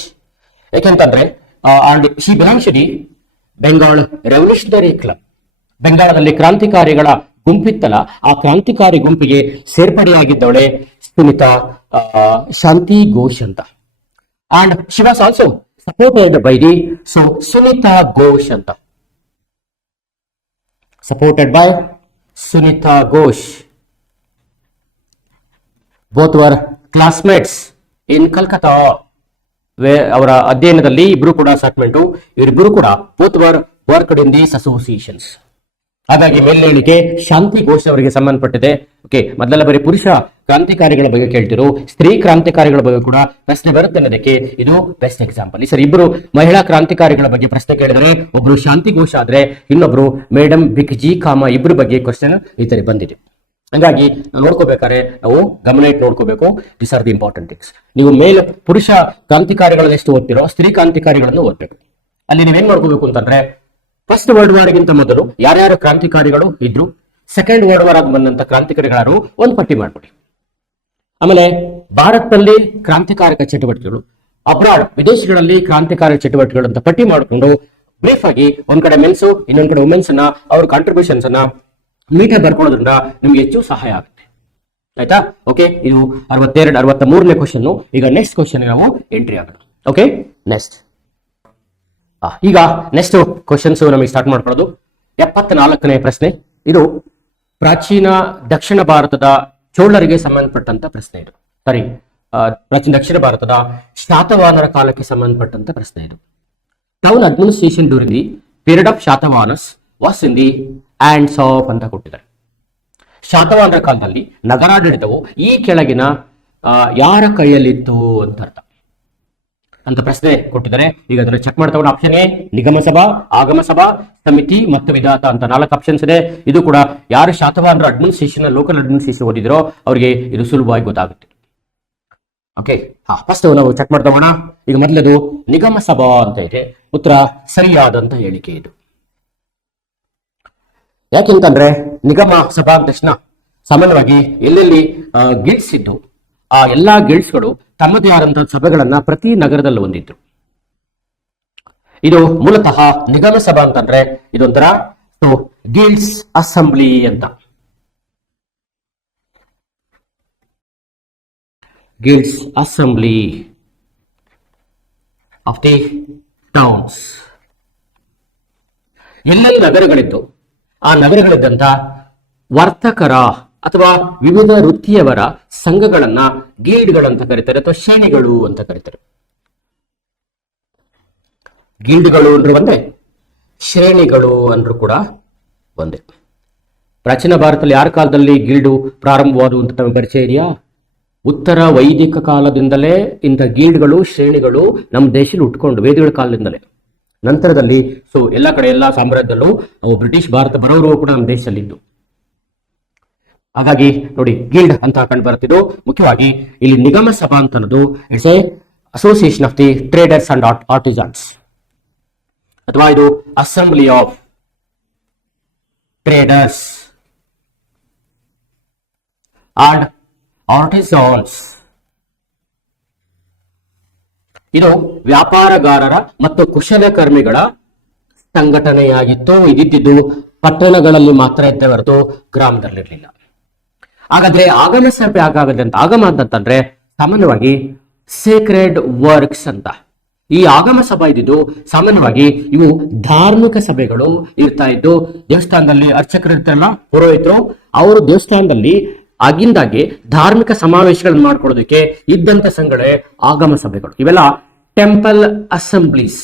ಯಾಕೆಂತಂದ್ರೆ and she belongs to the Bengal revolutionary club. ಬೆಂಗಾಳದಲ್ಲಿ ಕ್ರಾಂತಿಕಾರಿಗಳ ಗುಂಪಿತ್ತಲ್ಲ, ಆ ಕ್ರಾಂತಿಕಾರಿ ಗುಂಪಿಗೆ ಸೇರ್ಪಡೆಯಾಗಿದ್ದವಳೆ ಸುನಿತಾ ಶಾಂತಿ ಘೋಷ್ ಅಂತ. And she was also supported by the Sunita Ghosh ಅಂತ. Supported by Sunita Ghosh. Both were classmates in Calcutta. ಅವರ ಅಧ್ಯಯನದಲ್ಲಿ ಇಬ್ರು ಕೂಡ ಸೆಟ್ಮೆಂಟ್, ಇವರಿಬ್ಬರು ಕೂಡ both were worked in these associations. ಹಾಗಾಗಿ ಮೇಲ್ಹೇಳಿಕೆ ಶಾಂತಿ ಘೋಷ್ ಅವರಿಗೆ ಸಂಬಂಧಪಟ್ಟಿದೆ. ಓಕೆ, ಮೊದಲೆಲ್ಲ ಬರೀ ಪುರುಷ ಕ್ರಾಂತಿಕಾರಿಗಳ ಬಗ್ಗೆ ಕೇಳ್ತಿರು, ಸ್ತ್ರೀ ಕ್ರಾಂತಿಕಾರಿಗಳ ಬಗ್ಗೆ ಕೂಡ ಪ್ರಶ್ನೆ ಬರುತ್ತೆ ಅನ್ನೋದಕ್ಕೆ ಇದು ಬೆಸ್ಟ್ ಎಕ್ಸಾಂಪಲ್. ಈ ಸರಿ ಇಬ್ಬರು ಮಹಿಳಾ ಕ್ರಾಂತಿಕಾರಿಗಳ ಬಗ್ಗೆ ಪ್ರಶ್ನೆ ಕೇಳಿದರೆ ಒಬ್ರು ಶಾಂತಿ ಘೋಷ್ ಆದ್ರೆ ಇನ್ನೊಬ್ರು ಮೇಡಮ್ ಬಿಕ್ಜಿ ಕಾಮ ಇಬ್ಬರ ಬಗ್ಗೆ ಕ್ವಶನ್ ಈ ತರ ಬಂದಿದೆ. ಹಂಗಾಗಿ ನೋಡ್ಕೋಬೇಕಾದ್ರೆ ನಾವು ಗಮನ ಇಟ್ಟು ನೋಡ್ಕೋಬೇಕು. This are the important things. ನೀವು ಪುರುಷ ಕ್ರಾಂತಿಕಾರಿಗಳನ್ನ ಎಷ್ಟು ಓದ್ತಿರೋ ಸ್ತ್ರೀ ಕ್ರಾಂತಿಕಾರಿಗಳನ್ನು ಓದ್ಬೇಕು. ಅಲ್ಲಿ ನೀವೇನ್ ಮಾಡ್ಕೋಬೇಕು ಅಂತಂದ್ರೆ ಫಸ್ಟ್ ವರ್ಲ್ಡ್ ವಾರ್ ಗಿಂತ ಮೊದಲು ಯಾರ್ಯಾರು ಕ್ರಾಂತಿಕಾರಿಗಳು ಇದ್ರು, ಸೆಕೆಂಡ್ ವರ್ಲ್ಡ್ ವಾರ್ ಆಗಿ ಬಂದಂತ ಕ್ರಾಂತಿಕಾರಿಗಳು ಒಂದು ಪಟ್ಟಿ ಮಾಡ್ಬಿಡಿ. ಆಮೇಲೆ ಭಾರತದಲ್ಲಿ ಕ್ರಾಂತಿಕಾರಕ ಚಟುವಟಿಕೆಗಳು, ಅಬ್ರಾಡ್ ವಿದೇಶಗಳಲ್ಲಿ ಕ್ರಾಂತಿಕಾರಕ ಚಟುವಟಿಕೆಗಳು ಅಂತ ಪಟ್ಟಿ ಮಾಡಿಕೊಂಡು ಬ್ರೀಫ್ ಆಗಿ ಒಂದ್ ಕಡೆ ಮೆನ್ಸು ಇನ್ನೊಂದ್ ಕಡೆ ವುಮೆನ್ಸ್ ಅನ್ನ ಅವ್ರ ಕಾಂಟ್ರಿಬ್ಯೂಷನ್ಸ್ ಅನ್ನ ನೀಟಾಗಿ ಬರ್ಕೊಳ್ಳೋದ್ರಿಂದ ನಿಮ್ಗೆ ಹೆಚ್ಚು ಸಹಾಯ ಆಗುತ್ತೆ. ಆಯ್ತಾ? ಓಕೆ, ಇದು 63ನೇ ಕ್ವಶನ್. ಈಗ ನೆಕ್ಸ್ಟ್ ಕ್ವಶನ್ ನಾವು ಎಂಟ್ರಿ ಆಗೋಣ. ಓಕೆ, ನೆಕ್ಸ್ಟ್ ಈಗ ನೆಕ್ಸ್ಟ್ ಕ್ವಶನ್ಸ್ ನಮಗೆ ಸ್ಟಾರ್ಟ್ ಮಾಡ್ಕೊಳ್ಳೋದು. 74ನೇ ಪ್ರಶ್ನೆ. ಇದು ಪ್ರಾಚೀನ ದಕ್ಷಿಣ ಭಾರತದ ಚೋಳರಿಗೆ ಸಂಬಂಧಪಟ್ಟಂತ ಪ್ರಶ್ನೆ ಇದು. ಸಾರಿ, ಪ್ರಾಚೀನ ದಕ್ಷಿಣ ಭಾರತದ ಶಾತವಾಹನರ ಕಾಲಕ್ಕೆ ಸಂಬಂಧಪಟ್ಟಂತ ಪ್ರಶ್ನೆ ಇದು. Town administration during the period of Satavahanas was in the hands of ಅಂತ ಕೊಟ್ಟಿದ್ದಾರೆ. ಶಾತವಾಹನರ ಕಾಲದಲ್ಲಿ ನಗರಾಡಳಿತವು ಈ ಕೆಳಗಿನ ಯಾರ ಕೈಯಲ್ಲಿತ್ತು ಅಂತ ಅರ್ಥ ಅಂತ ಪ್ರಶ್ನೆ ಕೊಟ್ಟಿದ್ದಾರೆ. ಈಗ ಅದನ್ನು ಚೆಕ್ ಮಾಡ್ತಾ ಆಪ್ಷನ್ ಎ ನಿಗಮ ಸಭಾ, ಆಗಮ ಸಭಾ, ಸಮಿತಿ ಮತ್ತು ವಿಧಾತ ಅಂತ 4 ಆಪ್ಷನ್ಸ್ ಇದೆ. ಇದು ಕೂಡ ಯಾರು ಶಾತವಾಹನರ ಅಡ್ಮಿನಿಸ್ಟ್ರೇಷನ್, ಲೋಕಲ್ ಅಡ್ಮಿನಿಸ್ಟ್ರೇಷನ್ ಓದಿದ್ರೋ ಅವರಿಗೆ ಇದು ಸುಲಭವಾಗಿ ಗೊತ್ತಾಗುತ್ತೆ. ಓಕೆ, ಫಸ್ಟ್ ನಾವು ಚೆಕ್ ಮಾಡ್ತಾ ಹೋಗೋಣ. ಈಗ ಮೊದಲದು ನಿಗಮ ಸಭಾ ಅಂತ ಇದೆ. ಉತ್ತರ ಸರಿಯಾದಂತ ಹೇಳಿಕೆ ಇದು. ಯಾಕೆಂತಂದ್ರೆ ನಿಗಮ ಸಭಾ ಅಂದ ತಕ್ಷಣ ಸಾಮಾನ್ಯವಾಗಿ ಎಲ್ಲೆಲ್ಲಿ ಗಿಲ್ಡ್ಸ್ ಇದ್ದು ಆ ಎಲ್ಲಾ ಗಿಲ್ಡ್ಸ್ಗಳು ತಮ್ಮದೇ ಆದಂತಹ ಸಭೆಗಳನ್ನ ಪ್ರತಿ ನಗರದಲ್ಲಿ ಹೊಂದಿದ್ರು. ಇದು ಮೂಲತಃ ನಿಗಮ ಸಭಾ ಅಂತಂದ್ರೆ ಇದೊಂಥರ ಗಿಲ್ಡ್ಸ್ ಅಸೆಂಬ್ಲಿ ಅಂತ. Guilds assembly of the towns. ಎಲ್ಲೆಲ್ಲಿ ನಗರಗಳಿದ್ದು ಆ ನಗರಗಳಿದ್ದಂತ ವರ್ತಕರ ಅಥವಾ ವಿವಿಧ ವೃತ್ತಿಯವರ ಸಂಘಗಳನ್ನ ಗಿಲ್ಡ್ಗಳಂತ ಕರೀತಾರೆ ಅಥವಾ ಶ್ರೇಣಿಗಳು ಅಂತ ಕರೀತಾರೆ. ಗಿಲ್ಡ್ಗಳು ಅಂದ್ರೆ ಒಂದೇ, ಶ್ರೇಣಿಗಳು ಅಂದ್ರೂ ಕೂಡ ಒಂದೇ. ಪ್ರಾಚೀನ ಭಾರತದಲ್ಲಿ ಯಾರ ಕಾಲದಲ್ಲಿ ಗಿಲ್ಡು ಪ್ರಾರಂಭವಾದವು ಅಂತ ತಮಗೆ ಪರಿಚಯ ಇದೆಯಾ? ಉತ್ತರ ವೈದಿಕ ಕಾಲದಿಂದಲೇ ಇಂಥ ಗಿಲ್ಡ್ಗಳು, ಶ್ರೇಣಿಗಳು ನಮ್ಮ ದೇಶದಲ್ಲಿ ಉಟ್ಕೊಂಡು ವೇದಗಳ ಕಾಲದಿಂದಲೇ. ನಂತರದಲ್ಲಿ ಎಲ್ಲ ಕಡೆ ಎಲ್ಲ ಸಾಮ್ರಾಜ್ಯದಲ್ಲೂ ಅವು ಬ್ರಿಟಿಷ್ ಭಾರತ ಬರೋರು ಕೂಡ ನಮ್ಮ ದೇಶದಲ್ಲಿ ಇದ್ದು. ಹಾಗಾಗಿ ನೋಡಿ ಗಿಲ್ಡ್ ಅಂತ ಕಂಡು ಬರ್ತಿದ್ದು. ಮುಖ್ಯವಾಗಿ ಇಲ್ಲಿ ನಿಗಮ ಸಭಾ ಅಂತ ಅನ್ನೋದು it's A association of the traders and artisans, ಅಥವಾ ಇದು assembly of traders and artisans. ಇದು ವ್ಯಾಪಾರಗಾರರ ಮತ್ತು ಕುಶಲಕರ್ಮಿಗಳ ಸಂಘಟನೆಯಾಗಿತ್ತು. ಇದಿದ್ದು ಪಟ್ಟಣಗಳಲ್ಲಿ ಮಾತ್ರ ಇದ್ದೇ ಹೊರತು ಗ್ರಾಮದಲ್ಲಿರಲಿಲ್ಲ. ಹಾಗಾದ್ರೆ ಆಗಮ ಸಭೆ ಆಗಾಗದೆ ಅಂತ ಆಗಮ ಅಂತಂದ್ರೆ ಸಾಮಾನ್ಯವಾಗಿ ಸೇಕ್ರೆಡ್ ವರ್ಕ್ಸ್ ಅಂತ. ಈ ಆಗಮ ಸಭಾ ಇದ್ದು ಸಾಮಾನ್ಯವಾಗಿ ಇವು ಧಾರ್ಮಿಕ ಸಭೆಗಳು ಇರ್ತಾ ಇದ್ದು. ದೇವಸ್ಥಾನದಲ್ಲಿ ಅರ್ಚಕರು ಇರ್ತಾರಲ್ಲ, ಪುರೋಹಿತರು, ಅವರು ದೇವಸ್ಥಾನದಲ್ಲಿ ಆಗಿಂದಾಗೆ ಧಾರ್ಮಿಕ ಸಮಾವೇಶಗಳನ್ನು ಮಾಡ್ಕೊಳ್ಳೋದಕ್ಕೆ ಇದ್ದಂತ ಸಂಘಗಳೇ ಆಗಮ ಸಭೆಗಳು. ಇವೆಲ್ಲ ಟೆಂಪಲ್ ಅಸೆಂಬ್ಲೀಸ್.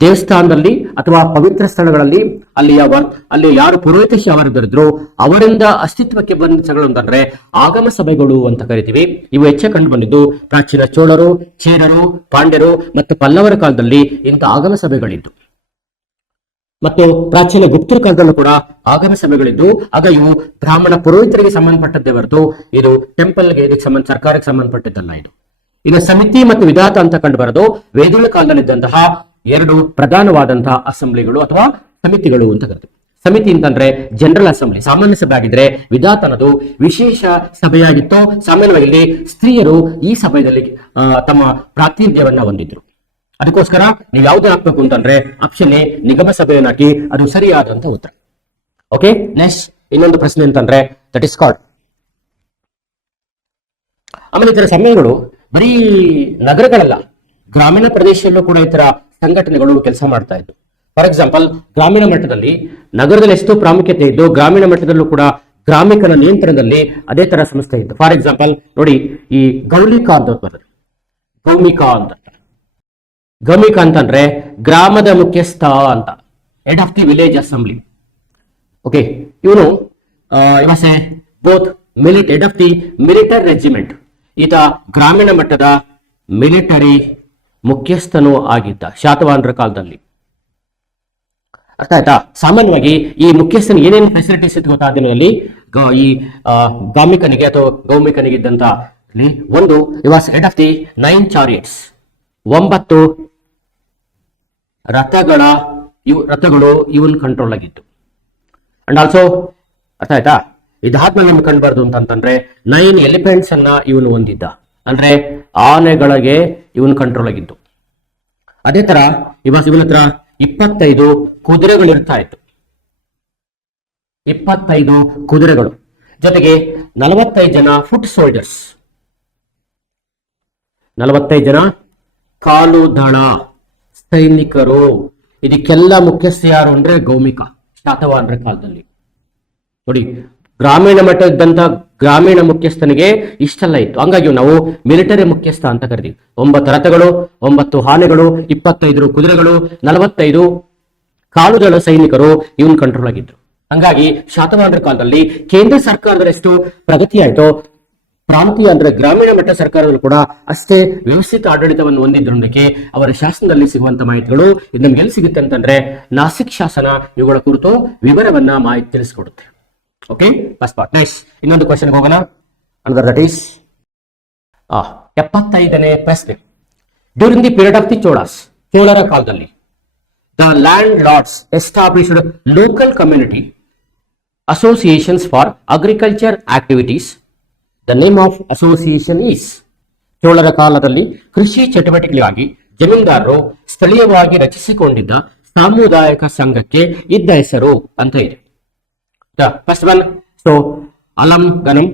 ದೇವಸ್ಥಾನದಲ್ಲಿ ಅಥವಾ ಪವಿತ್ರ ಸ್ಥಳಗಳಲ್ಲಿ ಅಲ್ಲಿ ಯಾರು ಪುರೋಹಿತ ಅವರಿದ್ದರು ಅವರಿಂದ ಅಸ್ತಿತ್ವಕ್ಕೆ ಬಂದ ಸಭೆಗಳು ಅಂತಂದ್ರೆ ಆಗಮ ಸಭೆಗಳು ಅಂತ ಕರಿತೀವಿ. ಇವು ಹೆಚ್ಚು ಕಂಡು ಬಂದಿದ್ದು ಪ್ರಾಚೀನ ಚೋಳರು, ಚೇರರು, ಪಾಂಡ್ಯರು ಮತ್ತು ಪಲ್ಲವರ ಕಾಲದಲ್ಲಿ ಇಂಥ ಆಗಮ ಸಭೆಗಳಿದ್ದು. ಮತ್ತು ಪ್ರಾಚೀನ ಗುಪ್ತರ ಕಾಲದಲ್ಲೂ ಕೂಡ ಆಗಮ ಸಭೆಗಳಿದ್ದು. ಆಗ ಇವು ಬ್ರಾಹ್ಮಣ ಪುರೋಹಿತರಿಗೆ ಸಂಬಂಧಪಟ್ಟದ್ದೇ ಹೊರತು ಇದು ಟೆಂಪಲ್ಗೆ, ಇದಕ್ಕೆ ಸರ್ಕಾರಕ್ಕೆ ಸಂಬಂಧಪಟ್ಟದ್ದಲ್ಲ. ಇದು ಸಮಿತಿ ಮತ್ತು ವಿಧಾತ ಅಂತ ಕಂಡು ಬರೋದು ವೇದಗಳ ಕಾಲದಲ್ಲಿದ್ದಂತಹ 2 ಪ್ರಧಾನವಾದಂತಹ ಅಸೆಂಬ್ಲಿಗಳು ಅಥವಾ ಸಮಿತಿಗಳು ಅಂತ ಕರೀತೀವಿ. ಸಮಿತಿ ಅಂತಂದ್ರೆ ಜನರಲ್ ಅಸೆಂಬ್ಲಿ, ಸಾಮಾನ್ಯ ಸಭೆ ಆಗಿದ್ರೆ ವಿಧಾತ ಅನ್ನೋದು ವಿಶೇಷ ಸಭೆಯಾಗಿತ್ತು. ಸಾಮಾನ್ಯವಾಗಿ ಸ್ತ್ರೀಯರು ಈ ಸಭೆಯಲ್ಲಿ ತಮ್ಮ ಪ್ರಾತಿನಿಧ್ಯವನ್ನ ಹೊಂದಿದ್ರು. ಅದಕ್ಕೋಸ್ಕರ ನೀವು ಯಾವ್ದು ಹಾಕ್ಬೇಕು ಅಂತಂದ್ರೆ ಆಪ್ಷನ್ ಎ ನಿಗಮ ಸಭೆಯನ್ನು ಹಾಕಿ, ಅದು ಸರಿಯಾದಂತ ಉತ್ತರ. ಓಕೆ, ನೆಕ್ಸ್ಟ್ ಇನ್ನೊಂದು ಪ್ರಶ್ನೆ ಅಂತಂದ್ರೆ ದಟ್ ಇಸ್ ಕಾಲ್ಡ್. ಆಮೇಲೆ ಈ ತರ ಸಮಯಗಳು ಬರೀ ನಗರಗಳಲ್ಲ, ಗ್ರಾಮೀಣ ಪ್ರದೇಶದಲ್ಲೂ ಕೂಡ ಈ ತರ ಸಂಘಟನೆಗಳು ಕೆಲಸ ಮಾಡ್ತಾ ಇದ್ದು. ಫಾರ್ ಎಕ್ಸಾಂಪಲ್, ಗ್ರಾಮೀಣ ಮಟ್ಟದಲ್ಲಿ ನಗರದಲ್ಲಿ ಎಷ್ಟು ಪ್ರಾಮುಖ್ಯತೆ ಇದ್ದು, ಗ್ರಾಮೀಣ ಮಟ್ಟದಲ್ಲೂ ಕೂಡ ಗ್ರಾಮಿಕನ ನಿಯಂತ್ರಣದಲ್ಲಿ ಅದೇ ತರ ಸಂಸ್ಥೆ ಇತ್ತು. ಫಾರ್ ಎಕ್ಸಾಂಪಲ್ ನೋಡಿ, ಈ ಗೌಲಿಕಾ ಅಂತ ಬರ್ತದೆ. ಗೌಮಿಕಾ ಅಂತಂದ್ರೆ ಗ್ರಾಮದ ಮುಖ್ಯಸ್ಥ ಅಂತ, head of the village assembly. Okay, ಇವನು both head of the military regiment. ಈತ ಗ್ರಾಮೀಣ ಮಟ್ಟದ ಮಿಲಿಟರಿ ಮುಖ್ಯಸ್ಥನೂ ಆಗಿದ್ದ ಶಾತವಾಹನರ ಕಾಲದಲ್ಲಿ. ಅರ್ಥ ಆಯ್ತಾ? ಸಾಮಾನ್ಯವಾಗಿ ಈ ಮುಖ್ಯಸ್ಥನಿಗೆ ಏನೇನು ಫೆಸಿಲಿಟೀಸ್ ಇತ್ತು ಗೊತ್ತಾ ದಿನದಲ್ಲಿ ಈ ಗಾಮಿಕನಿಗೆ ಅಥವಾ ಗೌಮಿಕನಿಗೆ ಇದ್ದಂತ ಒಂದು ಹೆಡ್ ಆಫ್ ದಿ 9 ಚಾರಿಯಟ್ಸ್, 9 ರಥಗಳು ಇವನ್ ಕಂಟ್ರೋಲ್ ಆಗಿತ್ತು. ಅಂಡ್ ಆಲ್ಸೋ ಅರ್ಥ ಆಯ್ತಾ? ಇದಾದ್ಮೇಲೆ ನಮ್ಗೆ ಕಂಡುಬಾರ್ದು ಅಂತಂದ್ರೆ 9 ಎಲಿಫೆಂಟ್ಸ್ ಅನ್ನ ಇವನು ಹೊಂದಿದ್ದ, ಅಂದ್ರೆ ಆನೆಗಳಿಗೆ ಇವನ್ ಕಂಟ್ರೋಲ್ ಆಗಿದ್ದು. ಅದೇ ತರ ಇವನ ಹತ್ರ 25 ಕುದುರೆಗಳು ಇರ್ತಾ ಇತ್ತು. 25 ಕುದುರೆಗಳು ಜೊತೆಗೆ 45 ಜನ ಫುಟ್ ಸೋಲ್ಜರ್ಸ್, 45 ಜನ ಕಾಲು ದಳ ಸೈನಿಕರು. ಇದಕ್ಕೆಲ್ಲ ಮುಖ್ಯಸ್ಥ ಯಾರು ಅಂದ್ರೆ ಗೌಮಿಕ, ಶಾತವಾಹನರ ಕಾಲದಲ್ಲಿ. ನೋಡಿ, ಗ್ರಾಮೀಣ ಮಟ್ಟದಂತ ಗ್ರಾಮೀಣ ಮುಖ್ಯಸ್ಥನಿಗೆ ಇಷ್ಟೆಲ್ಲ ಇತ್ತು. ಹಂಗಾಗಿ ನಾವು ಮಿಲಿಟರಿ ಮುಖ್ಯಸ್ಥ ಅಂತ ಕರಿತೀವಿ. 9 ರಥಗಳು, 9 ಆನೆಗಳು, 25 ಕುದುರೆಗಳು, 45 ಕಾಳುಗಳ ಸೈನಿಕರು ಇವನ್ ಕಂಟ್ರೋಲ್ ಆಗಿದ್ರು. ಹಂಗಾಗಿ ಶಾತವಾಹನರ ಕಾಲದಲ್ಲಿ ಕೇಂದ್ರ ಸರ್ಕಾರದಲ್ಲಿ ಎಷ್ಟು ಪ್ರಗತಿ ಆಯ್ತೋ, ಪ್ರಾಂತೀಯ ಅಂದ್ರೆ ಗ್ರಾಮೀಣ ಮಟ್ಟ ಸರ್ಕಾರಗಳು ಕೂಡ ಅಷ್ಟೇ ವ್ಯವಸ್ಥಿತ ಆಡಳಿತವನ್ನು ಹೊಂದಿದ್ರೊಂದಿಗೆ ಅವರ ಶಾಸನದಲ್ಲಿ ಸಿಗುವಂತ ಮಾಹಿತಿಗಳು ಇದು ನಮ್ಗೆ ಎಲ್ಲಿ ಸಿಗುತ್ತೆ ಅಂತಂದ್ರೆ ನಾಸಿಕ್ ಶಾಸನ ಇವುಗಳ ಕುರಿತು ವಿವರವನ್ನ ಮಾಹಿತಿ ತಿಳಿಸ್ಕೊಡುತ್ತೆ. Okay, first part. ನೆಕ್ಸ್ಟ್ ಇನ್ನೊಂದು ಕ್ವಶನ್ ಹೋಗೋಣ. ಅಂದರ್ ದಟ್ ಈಸ್ 75ನೇ ಪ್ರಶ್ನೆ. During the period of the Cholas, ಚೋಳರ ಕಾಲದಲ್ಲಿ the landlords established local community associations for agriculture activities. The name of association is. ಚೋಳರ ಕಾಲದಲ್ಲಿ ಕೃಷಿ ಚಟುವಟಿಕೆಗಾಗಿ ಜಮೀನ್ದಾರರು ಸ್ಥಳೀಯವಾಗಿ ರಚಿಸಿಕೊಂಡಿದ್ದ ಸಾಮುದಾಯಿಕ ಸಂಘಕ್ಕೆ ಇದ್ದ ಹೆಸರು ಅಂತ ಇದೆ. ಫಸ್ಟ್ ಒನ್, ಸೊ ಅಲಂ ಗನಂ,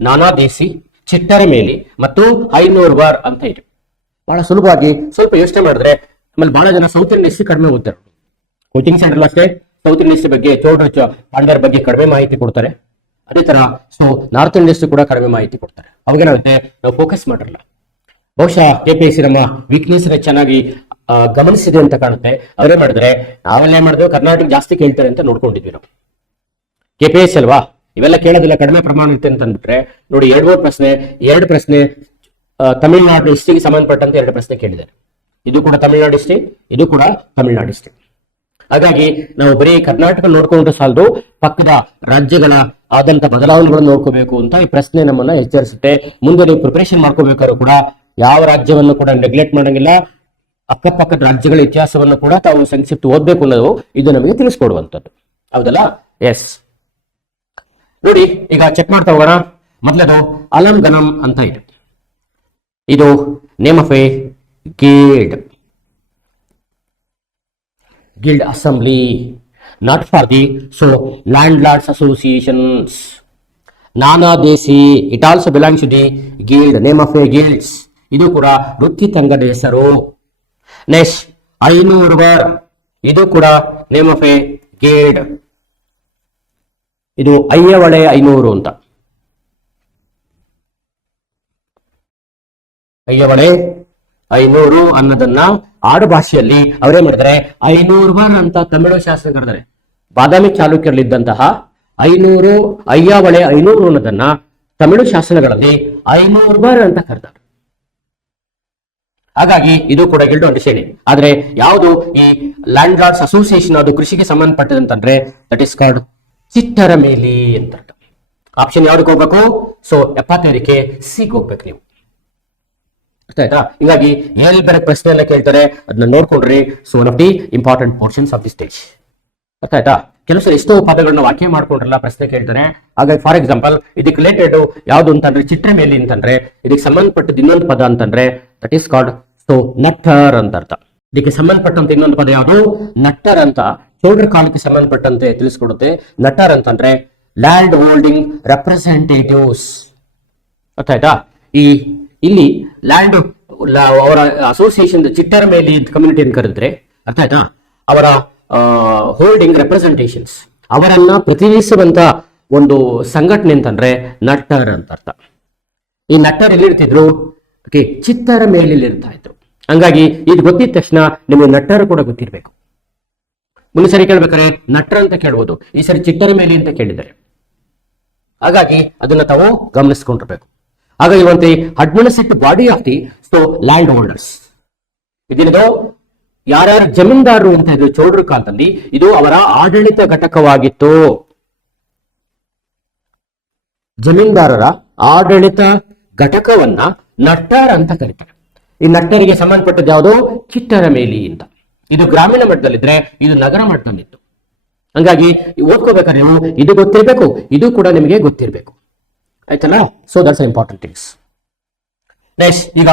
ನಾನಾ ದೇಸಿ, ಚಿಟ್ಟರ ಮೇಲಿ ಮತ್ತು ಐನೂರ್ವಾರ್ ಅಂತ ಇದೆ. ಬಹಳ ಸುಲಭವಾಗಿ ಸ್ವಲ್ಪ ಯೋಚನೆ ಮಾಡಿದ್ರೆ ಆಮೇಲೆ ಬಹಳ ಜನ ಸೌತ್ ಇಂಡಿಯನ್ ಹಿಸ್ಟ್ರಿ ಕಡಿಮೆ ಓದ್ತಾರೆ. ಕೋಚಿಂಗ್ ಸೆಂಟರ್ ಅಷ್ಟೇ ಸೌತ್ ಇಂಡಿಯನ್ ಹಿಸ್ಟ್ರಿ ಬಗ್ಗೆ, ಚೋಳರ ಪಾಂಡ್ಯರ ಬಗ್ಗೆ ಕಡಿಮೆ ಮಾಹಿತಿ ಕೊಡ್ತಾರೆ. ಅದೇ ತರ ಸೊ ನಾರ್ತ್ ಇಂಡಿಯನ್ ಹಿಸ್ಟ್ರಿ ಕೂಡ ಕಡಿಮೆ ಮಾಹಿತಿ ಕೊಡ್ತಾರೆ. ಅವಾಗೇನಾಗುತ್ತೆ, ನಾವು ಫೋಕಸ್ ಮಾಡಿರಲ್ಲ. ಬಹುಶಃ KPSC ನಮ್ಮ ವೀಕ್ನೆಸ್ ಚೆನ್ನಾಗಿ ಗಮನಿಸಿದೆ ಅಂತ ಕಾಣುತ್ತೆ. ಅವರೇ ಮಾಡಿದ್ರೆ ನಾವೆಲ್ಲ ಮಾಡಿದ್ವಿ, ಕರ್ನಾಟಕ ಜಾಸ್ತಿ ಕೇಳ್ತಾರೆ ಅಂತ ನೋಡ್ಕೊಂಡಿದ್ವಿ ನಾವು. KPSC ಅಲ್ವಾ, ಇವೆಲ್ಲ ಕೇಳೋದಿಲ್ಲ, ಕಡಿಮೆ ಪ್ರಮಾಣ ಇರುತ್ತೆ ಅಂತ ಅಂದ್ಬಿಟ್ರೆ ನೋಡಿ, 2 ಪ್ರಶ್ನೆ ತಮಿಳುನಾಡು ಹಿಸ್ಟ್ರಿಗೆ ಸಂಬಂಧಪಟ್ಟಂತೆ 2 ಪ್ರಶ್ನೆ ಕೇಳಿದ್ದಾರೆ. ಇದು ಕೂಡ ತಮಿಳುನಾಡು ಹಿಸ್ಟ್ರಿ, ಇದು ಕೂಡ ತಮಿಳುನಾಡು ಹಿಸ್ಟ್ರಿ. ಹಾಗಾಗಿ ನಾವು ಬರೀ ಕರ್ನಾಟಕ ನೋಡ್ಕೊಂಡ್ರೆ ಸಾಲದು, ಪಕ್ಕದ ರಾಜ್ಯಗಳ ಆದಂತ ಬದಲಾವಣೆಗಳನ್ನು ನೋಡ್ಕೋಬೇಕು ಅಂತ ಈ ಪ್ರಶ್ನೆ ನಮ್ಮನ್ನ ಎಚ್ಚರಿಸುತ್ತೆ. ಮುಂದೆ ನೀವು ಪ್ರಿಪರೇಷನ್ ಮಾಡ್ಕೋಬೇಕಾದ್ರೂ ಕೂಡ ಯಾವ ರಾಜ್ಯವನ್ನು ಕೂಡ ನೆಗ್ಲೆಕ್ಟ್ ಮಾಡಂಗಿಲ್ಲ. ಅಕ್ಕಪಕ್ಕದ ರಾಜ್ಯಗಳ ಇತಿಹಾಸವನ್ನು ಕೂಡ ತಾವು ಸಂಕ್ಷಿಪ್ತ ಓದ್ಬೇಕು ಅನ್ನೋದು ಇದು ನಮಗೆ ತಿಳಿಸ್ಕೊಡುವಂಥದ್ದು. ಹೌದಲ್ಲ? ಎಸ್. ನೋಡಿ, ಈಗ ಚೆಕ್ ಮಾಡ್ತಾ ಹೋಗೋಣ. ಮೊದಲದು ಅಲಂ ಗನಂ ಅಂತ ಇದೆ. ಇದು name of A guild assembly, not for the landlords associations. Nana Desi, it also belongs to the guild, name of a guilds. ಇದು ಕೂಡ ವೃತ್ತಿ ಸಂಘದ ಹೆಸರು. ನೆಕ್ಸ್ಟ್ ಐನೂರ್ವರ್, ಇದು ಕೂಡ ನೇಮ್ ಆಫ್ ಎ ಗಿಲ್ಡ್. ಇದು ಅಯ್ಯವಳೆ ಐನೂರು ಅಂತ. ಅಯ್ಯವಳೆ ಐನೂರು ಅನ್ನೋದನ್ನ ಆಡು ಭಾಷೆಯಲ್ಲಿ ಅವರೇ ಮಾಡಿದರೆ ಐನೂರ್ವರ್ ಅಂತ ತಮಿಳು ಶಾಸನ ಕರೆದರೆ. ಬಾದಾಮಿ ಚಾಲುಕ್ಯರಲ್ಲಿದ್ದಂತಹ ಅಯ್ಯವಳೆ ಐನೂರು ಅನ್ನೋದನ್ನ ತಮಿಳು ಶಾಸನಗಳಲ್ಲಿ ಐನೂರ್ವರ್ ಅಂತ ಕರೆದರು. ಹಾಗಾಗಿ ಇದು ಕೂಡ ಗಿಲ್ಡ್ ಅಂಡರ್ಸ್ಟ್ಯಾಂಡಿಂಗ್. ಆದ್ರೆ ಯಾವುದು ಈ ಲ್ಯಾಂಡ್ ಲಾರ್ಡ್ಸ್ ಅಸೋಸಿಯೇಷನ್ ಅದು ಕೃಷಿಗೆ ಸಂಬಂಧಪಟ್ಟದಂತಂದ್ರೆ ದಟ್ ಇಸ್ ಕಾಲ್ಡ್ ಚಿಟ್ಟರ ಮೇಲಿ ಅಂತ. ಆಪ್ಷನ್ ಯಾವ್ದಕ್ಕೆ ಹೋಗ್ಬೇಕು? ಸೊ 75ಕ್ಕೆ ಸಿಗೆ ಹೋಗ್ಬೇಕು ನೀವು. ಅರ್ಥ ಆಯ್ತಾ? ಹೀಗಾಗಿ ಎಲ್ಲಿ ಬೇರೆ ಪ್ರಶ್ನೆ ಎಲ್ಲ ಕೇಳ್ತಾರೆ, ಅದನ್ನ ನೋಡ್ಕೊಂಡ್ರಿ. So one of the important portions of the stage. ಅರ್ಥ ಆಯ್ತಾ? ಕೆಲವು ಸಲ ಎಷ್ಟೋ ಪದಗಳನ್ನ ವಾಕ್ಯ ಮಾಡ್ಕೊಂಡ್ರಲ್ಲ ಪ್ರಶ್ನೆ ಕೇಳ್ತಾರೆ. ಹಾಗಾಗಿ ಫಾರ್ ಎಕ್ಸಾಂಪಲ್ ಇದಕ್ಕೆ ರಿಲೇಟೆಡ್ ಯಾವ್ದು ಅಂತಂದ್ರೆ ಚಿಟ್ರೆ ಮೇಲಿ ಅಂತಂದ್ರೆ ಇದಕ್ಕೆ ಸಂಬಂಧಪಟ್ಟದ ಇನ್ನೊಂದು ಪದ ಅಂತಂದ್ರೆ ದಟ್ ಈಸ್ ಕಾಲ್ಡ್ ಸೊ ನಟ್ಟರ್ ಅಂತ ಅರ್ಥ. ಇದಕ್ಕೆ ಸಂಬಂಧಪಟ್ಟಂತ ಇನ್ನೊಂದು ಪದ ಯಾವುದು? ನಟ್ಟರ್ ಅಂತ. ಚೋಳರ ಕಾಲಕ್ಕೆ ಸಂಬಂಧಪಟ್ಟಂತೆ ತಿಳಿಸ್ಕೊಡುತ್ತೆ. ನಟ್ಟರ್ ಅಂತಂದ್ರೆ ಲ್ಯಾಂಡ್ ಹೋಲ್ಡಿಂಗ್ ರೆಪ್ರೆಸೆಂಟೇಟಿವ್ಸ್. ಅರ್ಥ ಆಯ್ತಾ? ಇಲ್ಲಿ ಲ್ಯಾಂಡ್ ಅವರ ಅಸೋಸಿಯೇಷನ್ ಚಿಟ್ಟರ ಮೇಲೆ ಕಮ್ಯುನಿಟಿ ಅಂತ ಕರೆದ್ರೆ ಅರ್ಥ ಆಯ್ತಾ? ಅವರ ಹೋಲ್ಡಿಂಗ್ ರೆಪ್ರೆಸೆಂಟೇಷನ್ಸ್, ಅವರನ್ನ ಪ್ರತಿನಿಧಿಸುವಂತ ಒಂದು ಸಂಘಟನೆ ಅಂತಂದ್ರೆ ನಟ್ಟರ್ ಅಂತ ಅರ್ಥ. ಈ ನಟ್ಟರ್ ಎಲ್ಲಿರ್ತಿದ್ರು? ಓಕೆ, ಚಿತ್ತರ ಮೇಲೆ ಇರ್ತಾ ಇದ್ರು. ಹಂಗಾಗಿ ಇದು ಗೊತ್ತಿದ ತಕ್ಷಣ ನಿಮಗೆ ನಟ್ಟರ್ ಕೂಡ ಗೊತ್ತಿರ್ಬೇಕು. ಮುಂದೆ ಸರಿ ಕೇಳ್ಬೇಕಾದ್ರೆ ನಟ್ಟರ್ ಅಂತ ಕೇಳ್ಬೋದು, ಈ ಸರಿ ಚಿಟ್ಟರ ಮೇಲೆ ಅಂತ ಕೇಳಿದ್ದಾರೆ. ಹಾಗಾಗಿ ಅದನ್ನ ತಾವು ಗಮನಿಸ್ಕೊಂಡಿರ್ಬೇಕು. ಹಾಗಾಗಿ ಒಂದು administrative body of the so landholders. ಇದಿನದು ಯಾರ್ಯಾರು ಜಮೀನ್ದಾರರು ಅಂತ ಇದ್ರು ಚೋಳರ ಕಾಲದಲ್ಲಿ, ಇದು ಅವರ ಆಡಳಿತ ಘಟಕವಾಗಿತ್ತು. ಜಮೀನ್ದಾರರ ಆಡಳಿತ ಘಟಕವನ್ನ ನಟ್ಟರ್ ಅಂತ ಕರೀತಾರೆ. ಈ ನಟ್ಟರಿಗೆ ಸಂಬಂಧಪಟ್ಟದ್ದು ಯಾವುದು? ಚಿಟ್ಟರ ಮೇಲಿ ಅಂತ. ಇದು ಗ್ರಾಮೀಣ ಮಟ್ಟದಲ್ಲಿದ್ರೆ, ಇದು ನಗರ ಮಟ್ಟದಲ್ಲಿತ್ತು. ಹಂಗಾಗಿ ಓದ್ಕೋಬೇಕಾದ್ರೆ ನೀವು ಇದು ಗೊತ್ತಿರ್ಬೇಕು, ಇದು ಕೂಡ ನಿಮಗೆ ಗೊತ್ತಿರ್ಬೇಕು. ಆಯ್ತಲ್ಲ? So that's important things. Next ಈಗ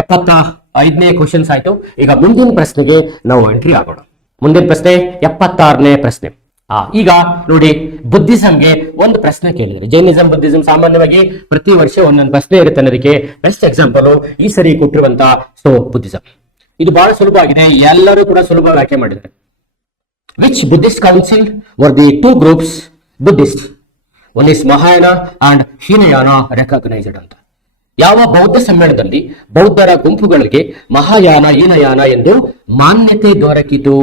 75ನೇ ಕ್ವಶನ್ಸ್ ಆಯ್ತು. ಈಗ ಮುಂದಿನ ಪ್ರಶ್ನೆಗೆ ನಾವು ಎಂಟ್ರಿ ಆಗೋಣ. ಮುಂದಿನ ಪ್ರಶ್ನೆ 76ನೇ ಪ್ರಶ್ನೆ. ಈಗ ನೋಡಿ, ಬುದ್ಧಿಸಂಗೆ ಒಂದು ಪ್ರಶ್ನೆ ಕೇಳಿದ್ರೆ, ಜೈನಿಸಂ ಬುದ್ಧಿಸಂ ಸಾಮಾನ್ಯವಾಗಿ ಪ್ರತಿ ವರ್ಷ ಒಂದೊಂದು ಪ್ರಶ್ನೆ ಇರುತ್ತೆ ಅನ್ನೋದಕ್ಕೆ ಬೆಸ್ಟ್ ಎಕ್ಸಾಂಪಲ್ ಈ ಸರಿ ಕೊಟ್ಟಿರುವಂತ ಸೊ ಬುದ್ಧಿಸಂ. ಇದು ಬಹಳ ಸುಲಭ ಆಗಿದೆ, ಎಲ್ಲರೂ ಕೂಡ ಸುಲಭವಾಗಿ ಆಯ್ಕೆ ಮಾಡಿದ್ದಾರೆ. Which Buddhist council were the two groups Buddhist one is Mahayana and Hinayana recognised ಅಂತ. ಯಾವ ಬೌದ್ಧ ಸಮ್ಮೇಳನದಲ್ಲಿ ಬೌದ್ಧರ ಗುಂಪುಗಳಿಗೆ ಮಹಾಯಾನ ಹೀನಯಾನ ಎಂದು ಮಾನ್ಯತೆ ದೊರಕಿತು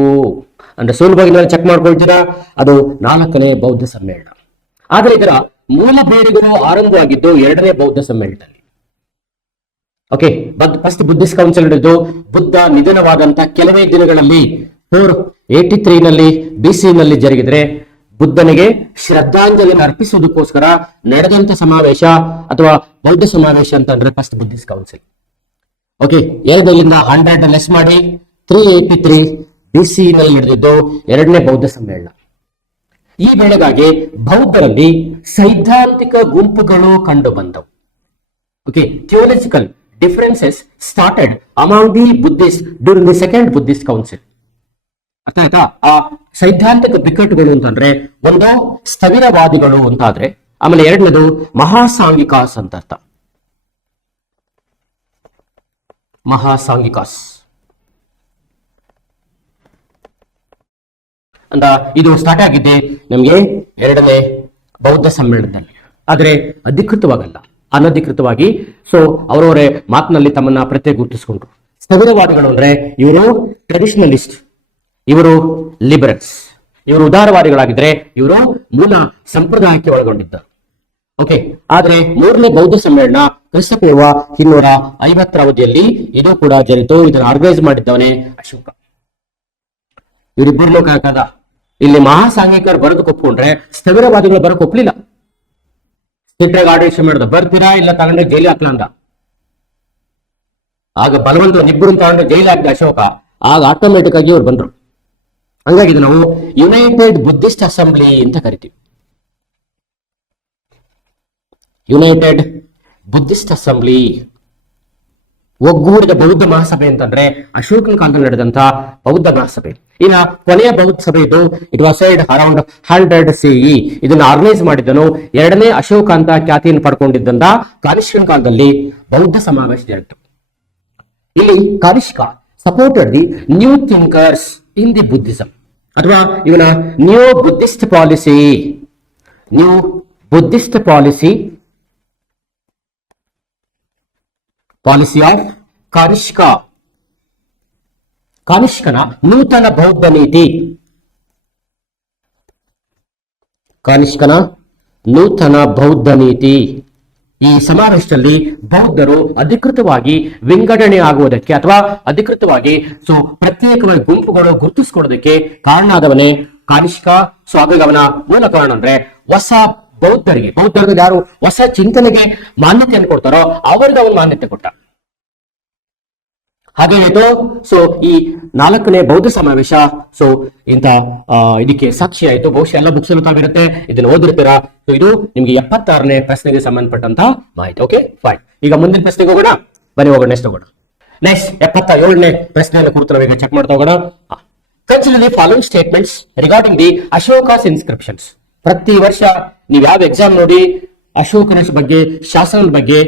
ಅಂದ್ರೆ ಸುಲಭವಾಗಿ ಚೆಕ್ ಮಾಡ್ಕೊಳ್ತೀರಾ, ಅದು 4ನೇ ಬೌದ್ಧ ಸಮ್ಮೇಳನ. ಆದರೆ ಇದರ ಮೂಲ ಬೇರುಗಳು ಆರಂಭವಾಗಿದ್ದು 2ನೇ ಬೌದ್ಧ ಸಮ್ಮೇಳನದಲ್ಲಿ. ಓಕೆ, ಫಸ್ಟ್ ಬುದ್ಧಿಸ್ಟ್ ಕೌನ್ಸಿಲ್ ಹಿಡಿದು ಬುದ್ಧ ನಿಧನವಾದಂತ ಕೆಲವೇ ದಿನಗಳಲ್ಲಿ 483 ನಲ್ಲಿ BC ನಲ್ಲಿ ಜರುಗಿದ್ರೆ ಬುದ್ಧನಿಗೆ ಶ್ರದ್ಧಾಂಜಲಿಯನ್ನು ಅರ್ಪಿಸುವುದಕ್ಕೋಸ್ಕರ ನಡೆದಂತ ಸಮಾವೇಶ ಅಥವಾ ಬೌದ್ಧ ಸಮಾವೇಶ ಅಂತಂದ್ರೆ ಫಸ್ಟ್ ಬುದ್ಧಿಸ್ಟ್ ಕೌನ್ಸಿಲ್. ಓಕೆ, ಇಲ್ಲಿಂದ 100 ಲೆಸ್ ಮಾಡಿ 383 BC ನಲ್ಲಿ ನಡೆದಿದ್ದು 2ನೇ ಬೌದ್ಧ ಸಮ್ಮೇಳನ. ಈ ವೇಳೆಗಾಗಿ ಬೌದ್ಧರಲ್ಲಿ ಸೈದ್ಧಾಂತಿಕ ಗುಂಪುಗಳು ಕಂಡು ಬಂದವು. Okay, theological differences started among the Buddhist during the second Buddhist council. ಅರ್ಥ ಆಯ್ತಾ? ಆ ಸೈದ್ಧಾಂತಿಕ ಬಿಕ್ಕಟ್ಟುಗಳು ಅಂತಂದ್ರೆ ಒಂದು ಸ್ಥವಿರವಾದಿಗಳು ಅಂತಾದ್ರೆ, ಆಮೇಲೆ 2ನೇದು ಮಹಾಸಾಂಘಿಕಾಸ್ ಅಂತ ಅರ್ಥ. ಮಹಾಸಾಂಘಿಕಾಸ್ ಅಂತ ಇದು ಸ್ಟಾರ್ಟ್ ಆಗಿದ್ದೆ ನಮಗೆ 2ನೇ ಬೌದ್ಧ ಸಮ್ಮೇಳನದಲ್ಲಿ. ಆದ್ರೆ ಅಧಿಕೃತವಾಗಲ್ಲ, ಅನಧಿಕೃತವಾಗಿ. ಸೊ ಅವರವರೇ ಮಾತಿನಲ್ಲಿ ತಮ್ಮನ್ನ ಪ್ರತ್ಯೇಕ ಗುರುತಿಸಿಕೊಂಡ್ರು. ಸ್ಥವಿರವಾದಿಗಳು ಅಂದ್ರೆ ಇವರು ಟ್ರೆಡಿಷನಲಿಸ್ಟ್, ಇವರು ಲಿಬರಲ್ಸ್, ಇವರು ಉದಾರವಾದಿಗಳಾಗಿದ್ರೆ ಇವರು ಮೂಲ ಸಂಪ್ರದಾಯಕ್ಕೆ ಒಳಗೊಂಡಿದ್ದರು. ಓಕೆ, ಆದ್ರೆ 3ನೇ ಬೌದ್ಧ ಸಮ್ಮೇಳನ ಕ್ರಿಸ್ತಪೂರ್ವ 250 ಅವಧಿಯಲ್ಲಿ ಇದು ಕೂಡ ಜರಿತು. ಇದನ್ನು ಆರ್ಗನೈಸ್ ಮಾಡಿದ್ದವನೇ ಅಶೋಕ. ಇವರಿಬ್ಬರು ಕಾಕದ ಇಲ್ಲಿ ಮಹಾಸಾಂಘಿಕರು ಬರೆದು ಒಪ್ಕೊಂಡ್ರೆ ಸ್ಥವಿರವಾದಿಗಳು ಬರಕ್ ಒಪ್ಲಿಲ್ಲ. ಸಿಟ್ರಾಗ ಆದೇಶ ಮಾಡಿದ ಬರ್ತೀರಾ ಇಲ್ಲ ತಗೊಂಡ್ರೆ ಜೈಲಿ ಹಾಕ್ಲ ಅಂದ. ಆಗ ಬಲವಂತ ಇಬ್ಬರು ತಗೊಂಡ್ರೆ ಜೈಲಿ ಹಾಕಿದ ಅಶೋಕ. ಆಗ ಆಟೋಮೆಟಿಕ್ ಆಗಿ ಅವ್ರು ಬಂದ್ರು. ಹಂಗಾಗಿ ನಾವು ಯುನೈಟೆಡ್ ಬುದ್ಧಿಸ್ಟ್ ಅಸೆಂಬ್ಲಿ ಅಂತ ಕರಿತೀವಿ. ಯುನೈಟೆಡ್ ಬುದ್ಧಿಸ್ಟ್ ಅಸೆಂಬ್ಲಿ, ಒಗ್ಗೂಡಿದ ಬೌದ್ಧ ಮಹಾಸಭೆ ಅಂತಂದ್ರೆ ಅಶೋಕನ ಕಾಲದಲ್ಲಿ ನಡೆದಂತ ಬೌದ್ಧ ಮಹಾಸಭೆ. ಇನ್ನ ಕೊನೆಯ ಬೌದ್ಧ ಸಭೆ ಇದು, it was held around 100 CE. ಇದನ್ನ ಆರ್ಗನೈಸ್ ಮಾಡಿದ್ದನು 2ನೇ ಅಶೋಕ ಅಂತ ಖ್ಯಾತಿಯನ್ನು ಪಡ್ಕೊಂಡಿದ್ದಂತ ಕಾನಿಷ್ಕನ ಕಾಲದಲ್ಲಿ ಬೌದ್ಧ ಸಮಾವೇಶ ಜರುಗಿತು. ಇಲ್ಲಿ Kanishka supported the new thinkers in the Buddhism ಅಥವಾ ಇವನ new Buddhist policy. New Buddhist policy of Kanishka, ಕಾನಿಷ್ಕನ ನೂತನ ಬೌದ್ಧ ನೀತಿ. ಕಾನಿಷ್ಕನ ನೂತನ ಬೌದ್ಧ ನೀತಿ. ಈ ಸಮಾವೇಶದಲ್ಲಿ ಬೌದ್ಧರು ಅಧಿಕೃತವಾಗಿ ವಿಂಗಡಣೆ ಆಗುವುದಕ್ಕೆ ಅಥವಾ ಅಧಿಕೃತವಾಗಿ ಪ್ರತ್ಯೇಕವಾಗಿ ಗುಂಪುಗಳು ಗುರುತಿಸಿಕೊಳ್ಳೋದಕ್ಕೆ ಕಾರಣ ಆದವನೇ ಕಾನಿಷ್ಕ. ಸೊ ಹಾಗಾಗಿ ಅವನ ಮೂಲ ಕಾರಣ ಅಂದ್ರೆ ಹೊಸ ಬೌದ್ಧರಿಗೆ ಯಾರು ಹೊಸ ಚಿಂತನೆಗೆ ಮಾನ್ಯತೆಯನ್ನು ಕೊಡ್ತಾರೋ ಅವರಿಗೆ ಅವನು ಮಾನ್ಯತೆ ಕೊಟ್ಟ. ಹಾಗೇನಾಯ್ತು? ಸೊ ಈ 4ನೇ ಬೌದ್ಧ ಸಮಾವೇಶ ಇಂತ ಇದಕ್ಕೆ ಸಾಕ್ಷಿ ಆಯ್ತು. ಬಹುಶಃ ಎಲ್ಲ ಬುಕ್ಸ್ ತಾವಿರುತ್ತೆ, ಇದನ್ನ ಓದಿರ್ತೀರಾ. ಸೊ ಇದು ನಿಮ್ಗೆ 76ನೇ ಪ್ರಶ್ನೆಗೆ ಸಂಬಂಧಪಟ್ಟಂತ ಮಾಹಿತಿ. Okay fine. ಈಗ ಮುಂದಿನ ಪ್ರಶ್ನೆಗೆ ಹೋಗೋಣ. ಬನ್ನಿ ಹೋಗೋಣ, ನೆಕ್ಸ್ಟ್ ಹೋಗೋಣ. ನೆಕ್ಸ್ಟ್ 77ನೇ ಪ್ರಶ್ನೆಯನ್ನು ಕುರಿತು ನಾವೀಗ ಚೆಕ್ ಮಾಡ್ತಾ ಹೋಗೋಣ. Consider the following statements regarding the Ashoka's inscriptions. ಪ್ರತಿ ವರ್ಷ ನೀವು ಯಾವ ಎಕ್ಸಾಮ್ ನೋಡಿ ಅಶೋಕನ ಬಗ್ಗೆ, ಶಾಸನದ ಬಗ್ಗೆ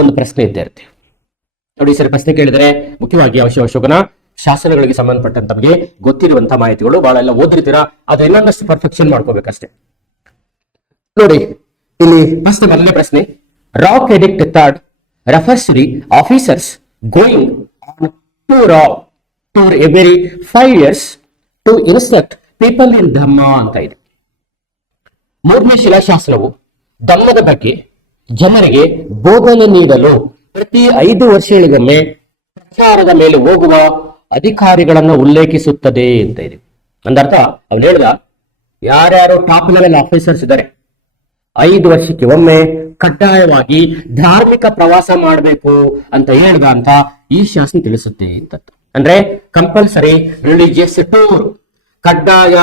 ಒಂದು ಪ್ರಶ್ನೆ ಇದ್ದೇ ಇರುತ್ತೆ ನೋಡಿ. ಸರಿ, ಪ್ರಶ್ನೆ ಕೇಳಿದರೆ ಮುಖ್ಯವಾಗಿ ಅಶೋಕನ ಶಾಸನಗಳಿಗೆ ಸಂಬಂಧಪಟ್ಟಂತ ಬಗ್ಗೆ ಗೊತ್ತಿರುವಂತಹ ಮಾಹಿತಿಗಳು ಬಹಳ ಎಲ್ಲ ಓದಿರ್ತೀರಾ. ಅದು ಇನ್ನೊಂದಷ್ಟು ಪರ್ಫೆಕ್ಷನ್ ಮಾಡ್ಕೋಬೇಕಷ್ಟೇ. ನೋಡಿ ಇಲ್ಲಿ ಫಸ್ಟ್ ಮೊದಲನೇ ಪ್ರಶ್ನೆ, rock addict third refers to the officers going on tour every 5 years to instruct people in Dhamma ಅಂತ ಇದೆ. 3ನೇ ಶಿಲಾಶಾಸನವು ಧಮ್ಮದ ಬಗ್ಗೆ ಜನರಿಗೆ ಬೋಧನೆ ನೀಡಲು ಪ್ರತಿ 5 ವರ್ಷಗಳಿಗೊಮ್ಮೆ ಪ್ರಚಾರದ ಮೇಲೆ ಹೋಗುವ ಅಧಿಕಾರಿಗಳನ್ನು ಉಲ್ಲೇಖಿಸುತ್ತದೆ ಅಂತ ಇದೆ. ಅಂದರ್ಥ ಅವನು ಹೇಳ್ದ, ಯಾರ್ಯಾರು ಟಾಪ್ ಲೆವೆಲ್ ಆಫೀಸರ್ಸ್ ಇದ್ದಾರೆ 5 ವರ್ಷಕ್ಕೆ ಒಮ್ಮೆ ಕಡ್ಡಾಯವಾಗಿ ಧಾರ್ಮಿಕ ಪ್ರವಾಸ ಮಾಡಬೇಕು ಅಂತ ಹೇಳ್ದ ಅಂತ ಈ ಶಾಸನ ತಿಳಿಸುತ್ತೆ ಅಂತ. ಅಂದ್ರೆ ಕಂಪಲ್ಸರಿ ರಿಲಿಜಿಯಸ್ ಟೂರ್, ಕಡ್ಡಾಯ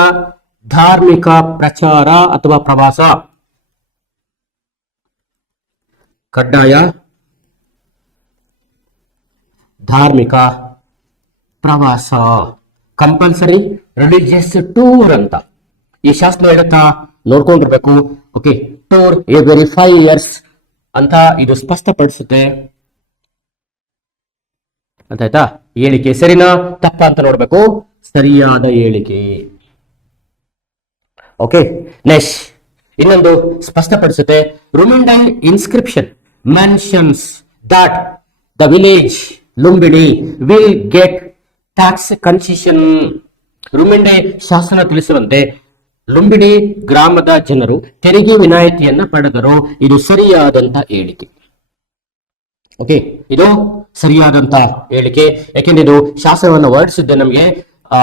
ಧಾರ್ಮಿಕ ಪ್ರಚಾರ ಅಥವಾ ಪ್ರವಾಸ, ಕಡ್ಡಾಯ ಧಾರ್ಮಿಕ ಪ್ರವಾಸ, ಕಂಪಲ್ಸರಿ ರಿಲಿಜಿಯಸ್ ಟೂರ್ ಅಂತ ಈ ಶಾಸನ ಹೇಳುತ್ತಾ ನೋಡ್ಕೊಂಡಿರ್ಬೇಕು. ಓಕೆ, ಟೂರ್ ಎವ್ರಿ 5 years ಅಂತ ಇದು ಸ್ಪಷ್ಟಪಡಿಸುತ್ತೆ ಅಂತ ಆಯ್ತಾ. ಹೇಳಿಕೆ ಸರಿನಾ ತಪ್ಪ ಅಂತ ನೋಡ್ಬೇಕು, ಸರಿಯಾದ ಹೇಳಿಕೆ. ಓಕೆ, ನೆಕ್ಸ್ಟ್ ಇನ್ನೊಂದು ಸ್ಪಷ್ಟಪಡಿಸುತ್ತೆ, Rummindei inscription mentions that the village Lumbini will get tax concession. Rummindei ಶಾಸನ ತಿಳಿಸುವಂತೆ ಲುಂಬಿನಿ ಗ್ರಾಮದ ಜನರು ತೆರಿಗೆ ವಿನಾಯಿತಿಯನ್ನ ಪಡೆದರು. ಇದು ಸರಿಯಾದಂತ ಹೇಳಿಕೆ. ಓಕೆ, ಇದು ಸರಿಯಾದಂತ ಹೇಳಿಕೆ. ಯಾಕೆಂದ್ರೆ ಇದು ಶಾಸನವನ್ನು ಹೊರಡಿಸಿದ್ದೆ ನಮಗೆ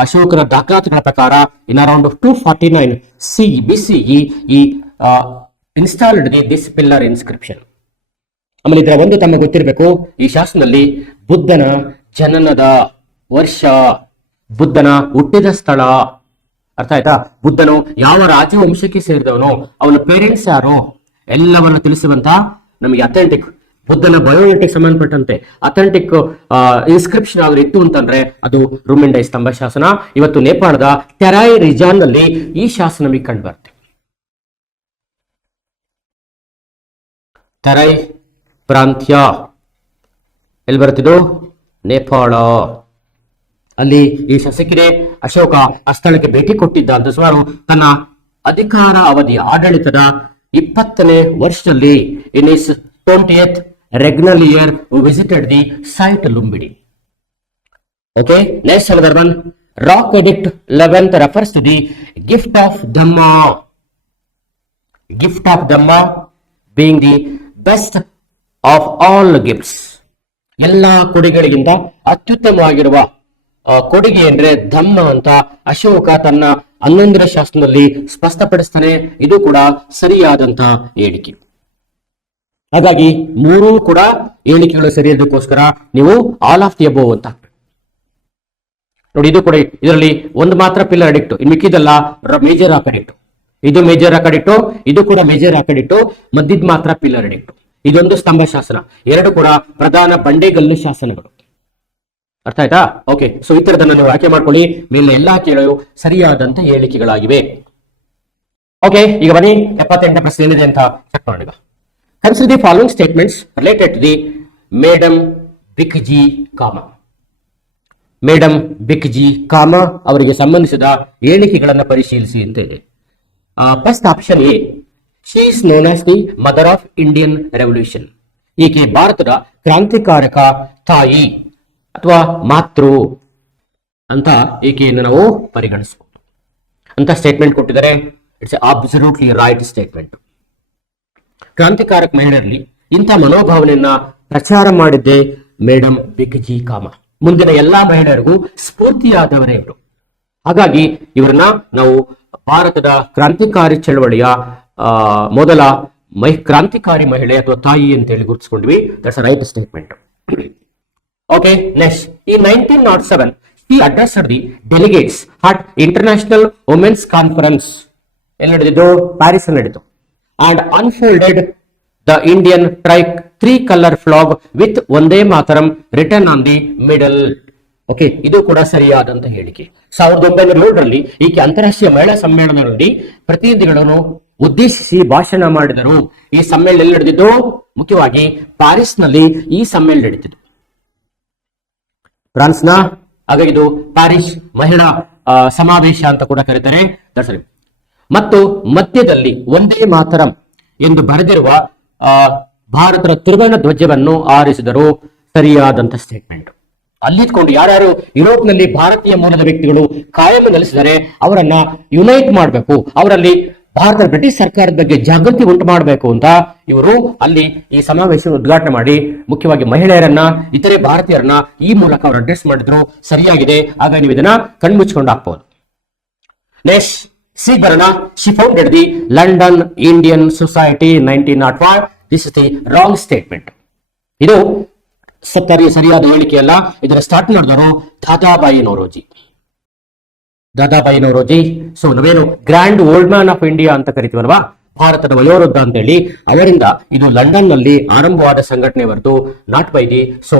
ಅಶೋಕರ ದಾಖಲಾತಿಗಳ ಪ್ರಕಾರ ಇನ್ ಅರೌಂಡ್ 249 BCE ಈ ಇನ್ಸ್ಟಾಲ್ಡ್ ದಿಸ್ ಪಿಲ್ಲರ್ ಇನ್ಸ್ಕ್ರಿಪ್ಷನ್. ಆಮೇಲೆ ಇದರ ಒಂದು ತಮಗೆ ಗೊತ್ತಿರಬೇಕು, ಈ ಶಾಸನದಲ್ಲಿ ಬುದ್ಧನ ಜನನದ ವರ್ಷ, ಬುದ್ಧನ ಹುಟ್ಟಿದ ಸ್ಥಳ, ಅರ್ಥ ಆಯ್ತಾ, ಬುದ್ಧನು ಯಾವ ರಾಜವಂಶಕ್ಕೆ ಸೇರಿದವನು, ಅವನ ಪೇರೆಂಟ್ಸ್ ಯಾರು, ಎಲ್ಲವನ್ನು ತಿಳಿಸುವಂತ ನಮಗೆ ಅಥೆಂಟಿಕ್ ಬುದ್ಧನ ಬಯೋಮೆಟ್ರಿಕ್ ಸಂಬಂಧಪಟ್ಟಂತೆ ಅಥೆಂಟಿಕ್ ಇನ್ಸ್ಕ್ರಿಪ್ಷನ್ ಆದ್ರೂ ಇತ್ತು ಅಂತಂದ್ರೆ ಅದು ರುಮಿಂಡೈ ಸ್ತಂಭ ಶಾಸನ. ಇವತ್ತು ನೇಪಾಳದ ಟೆರಾಯ್ ರಿಜಾನ್ ನಲ್ಲಿ ಈ ಶಾಸನ ನಮಗೆ ಕಂಡು ಬರುತ್ತೆ. ಟೆರಾಯ್ ಪ್ರಾಂತ್ಯ ಎಲ್ಲಿ ಬರುತ್ತಿದ್ದು? ನೇಪಾಳ. ಅಲ್ಲಿ ಈ ಶಾಸಕರೇ ಅಶೋಕ ಆ ಸ್ಥಳಕ್ಕೆ ಭೇಟಿ ಕೊಟ್ಟಿದ್ದ ಅಂತ ಸುಮಾರು ತನ್ನ ಅಧಿಕಾರ ಅವಧಿ ಆಡಳಿತದ 20ನೇ ವರ್ಷದಲ್ಲಿ ಇನ್ is 20th regnal year who visited the site Lumbini. Okay, next another one. Rock Edict 11th refers to the gift of Dhamma. Gift of Dhamma being the best of all gifts. ಎಲ್ಲಾ ಕೊಡುಗೆಗಳಿಗಿಂತ ಅತ್ಯುತ್ತಮವಾಗಿರುವ ಕೊಡುಗೆ ಅಂದ್ರೆ ಧಮ್ಮ ಅಂತ ಅಶೋಕ ತನ್ನ 11ನೇ ಶಾಸನದಲ್ಲಿ ಸ್ಪಷ್ಟಪಡಿಸ್ತಾನೆ. ಇದು ಕೂಡ ಸರಿಯಾದಂತ ಹೇಳಿಕೆ. ಹಾಗಾಗಿ ಮೂರೂ ಕೂಡ ಹೇಳಿಕೆಗಳು ಸರಿಯಾದಕ್ಕೋಸ್ಕರ ನೀವು ಆಲ್ ಆಫ್ ದಿ ಅಬೋವ್ ಅಂತ ಹಾಕ್ಬೇಕು ನೋಡಿ. ಇದು ಕೂಡ ಇದರಲ್ಲಿ ಒಂದು ಮಾತ್ರ ಪಿಲ್ಲರ್ ಅಡಿಕ್ಟ್, ಇನ್ನು ಮಿಕ್ಕಿದೆಲ್ಲ ಮೇಜರ್ ರಾಕ್ ಅಡಿಕ್ಟ್. ಇದು ಮೇಜರ್ ರಾಕ್ ಅಡಿಕ್ಟ್, ಇದು ಕೂಡ ಮೇಜರ್ ರಾಕ್ ಅಡಿಕ್ಟ್, ಮಧ್ಯದ ಮಾತ್ರ ಪಿಲ್ಲರ್ ಅಡಿಕ್ಟ್. ಇದೊಂದು ಸ್ತಂಭ ಶಾಸನ, ಎರಡು ಕೂಡ ಪ್ರಧಾನ ಬಂಡೆಗಲ್ಲು ಶಾಸನಗಳು. ಅರ್ಥ ಆಯ್ತಾ? ಓಕೆ, ಸೊ ಈ ತರದನ್ನ ನೀವು ಆಯ್ಕೆ ಮಾಡ್ಕೊಳ್ಳಿ. ಮೇಲೆ ಎಲ್ಲಾ ಕೇಳಲು ಸರಿಯಾದಂತ ಹೇಳಿಕೆಗಳಾಗಿವೆ. ಓಕೆ, ಈಗ ಬನ್ನಿ 78ನೇ ಪ್ರಶ್ನೆ ಏನಿದೆ ಅಂತ ಚೆಕ್ ಮಾಡೋಣ. Consider the following statements related to the Madam Bikji Kama. Madam Bhikaji Cama ಅವರಿಗೆ ಸಂಬಂಧಿಸಿದ ಹೇಳಿಕೆಗಳನ್ನು ಪರಿಶೀಲಿಸಿ ಅಂತ ಇದೆ. First option A, she is known as the mother of Indian revolution. ಈಕೆ ಭಾರತದ ಕ್ರಾಂತಿಕಾರಕ ತಾಯಿ ಅಥವಾ ಮಾತೃ ಅಂತ ಈಕೆಯನ್ನು ನಾವು ಪರಿಗಣಿಸಬಹುದು ಅಂತ ಸ್ಟೇಟ್ಮೆಂಟ್ ಕೊಟ್ಟಿದ್ದಾರೆ. It's absolutely right statement. ಕ್ರಾಂತಿಕಾರಕ ಮಹಿಳೆಯರಲ್ಲಿ ಇಂಥ ಮನೋಭಾವನೆಯನ್ನ ಪ್ರಚಾರ ಮಾಡಿದ್ದೆ ಮೇಡಮ್ ಬಿಕ್ಜಿ ಕಾಮ. ಮುಂದಿನ ಎಲ್ಲಾ ಮಹಿಳೆಯರಿಗೂ ಸ್ಫೂರ್ತಿಯಾದವರೇ ಇವರು. ಹಾಗಾಗಿ ಇವರನ್ನ ನಾವು ಭಾರತದ ಕ್ರಾಂತಿಕಾರಿ ಚಳವಳಿಯ ಮೊದಲ ಕ್ರಾಂತಿಕಾರಿ ಮಹಿಳೆ ಅಥವಾ ತಾಯಿ ಅಂತ ಹೇಳಿ ಗುರುತಿಸಿಕೊಂಡ್ವಿ. That's a right statement. Okay, next. ಈ 1907 he addressed the delegates at International Women's Conference. ಎಲ್ಲಿ ನಡೆದಿದ್ದು? ಪ್ಯಾರಿಸ್ ಅಲ್ಲಿ ನಡೆಯಿತು. And unfolded the Indian three-color flag with Vande Mataram written on the middle. Okay, ಇದು ಕೂಡ ಸರಿಯಾದಂತ ಹೇಳಿಕೆ. 1907ರಲ್ಲಿ ಈಕೆ ಅಂತಾರಾಷ್ಟ್ರೀಯ ಮಹಿಳಾ ಸಮ್ಮೇಳನದಲ್ಲಿ ಪ್ರತಿನಿಧಿಗಳನ್ನು ಉದ್ದೇಶಿಸಿ ಭಾಷಣ ಮಾಡಿದರು. ಈ ಸಮ್ಮೇಳನ ಎಲ್ಲಿ ನಡೆದಿದ್ದು? ಮುಖ್ಯವಾಗಿ ಪ್ಯಾರಿಸ್ ನಲ್ಲಿ ಈ ಸಮ್ಮೇಳನ ನಡೀತಿದ್ದು. ಫ್ರಾನ್ಸ್ನ ಹಾಗಾಗಿ ಇದು ಪ್ಯಾರಿಸ್ ಮಹಿಳಾ ಸಮಾವೇಶ ಅಂತ ಕೂಡ ಕರೀತಾರೆ. ಸರಿ. ಮತ್ತು ಮಧ್ಯದಲ್ಲಿ ಒಂದೇ ಮಾತರಂ ಎಂದು ಬರೆದಿರುವ ಭಾರತದ ತ್ರಿವರ್ಣ ಧ್ವಜವನ್ನು ಆರಿಸಿದರು. ಸರಿಯಾದಂತ ಸ್ಟೇಟ್ಮೆಂಟ್. ಅಲ್ಲಿದ್ಕೊಂಡು ಯಾರ್ಯಾರು ಯುರೋಪ್ನಲ್ಲಿ ಭಾರತೀಯ ಮೂಲದ ವ್ಯಕ್ತಿಗಳು ಕಾಯಂ ನೆಲೆಸಿದರೆ ಅವರನ್ನ ಯುನೈಟ್ ಮಾಡಬೇಕು, ಅವರಲ್ಲಿ ಭಾರತದ ಬ್ರಿಟಿಷ್ ಸರ್ಕಾರದ ಬಗ್ಗೆ ಜಾಗೃತಿ ಉಂಟು ಮಾಡಬೇಕು ಅಂತ ಇವರು ಅಲ್ಲಿ ಈ ಸಮಾವೇಶ ಉದ್ಘಾಟನೆ ಮಾಡಿ ಮುಖ್ಯವಾಗಿ ಮಹಿಳೆಯರನ್ನ, ಇತರೆ ಭಾರತೀಯರನ್ನ ಈ ಮೂಲಕ ಅವರು ಅಡ್ರೆಸ್ ಮಾಡಿದ್ರು. ಸರಿಯಾಗಿದೆ. ಆಗ ನೀವು ಇದನ್ನ ಕಣ್ಮುಚ್ಕೊಂಡು ಹಾಕ್ಬಹುದು. ನೆಕ್ಸ್ಟ್, ಸಿ ಬರೋಣ. She founded the London Indian society 1905. This is the wrong statement. ಇದು ಸರಿಯಾದ ಹೇಳಿಕೆಯಲ್ಲ. ಇದರ ಸ್ಟಾರ್ಟ್ ಮಾಡಿದವರು ದಾದಾಬಾಯಿ ನೌರೋಜಿ. ದಾದಾಬಾಯಿ ನೌರೋಜಿ. ಸೊ ನಾವೇನು grand old man of India ಅಂತ ಕರಿತೀವಲ್ವಾ, ಭಾರತದ ವಯೋವೃದ್ಧ ಅಂತ ಹೇಳಿ, ಅವರಿಂದ ಇದು ಲಂಡನ್ ನಲ್ಲಿ ಆರಂಭವಾದ ಸಂಘಟನೆ ಹೊರತು ನಾಟ್ ಬೈ ದಿ. ಸೊ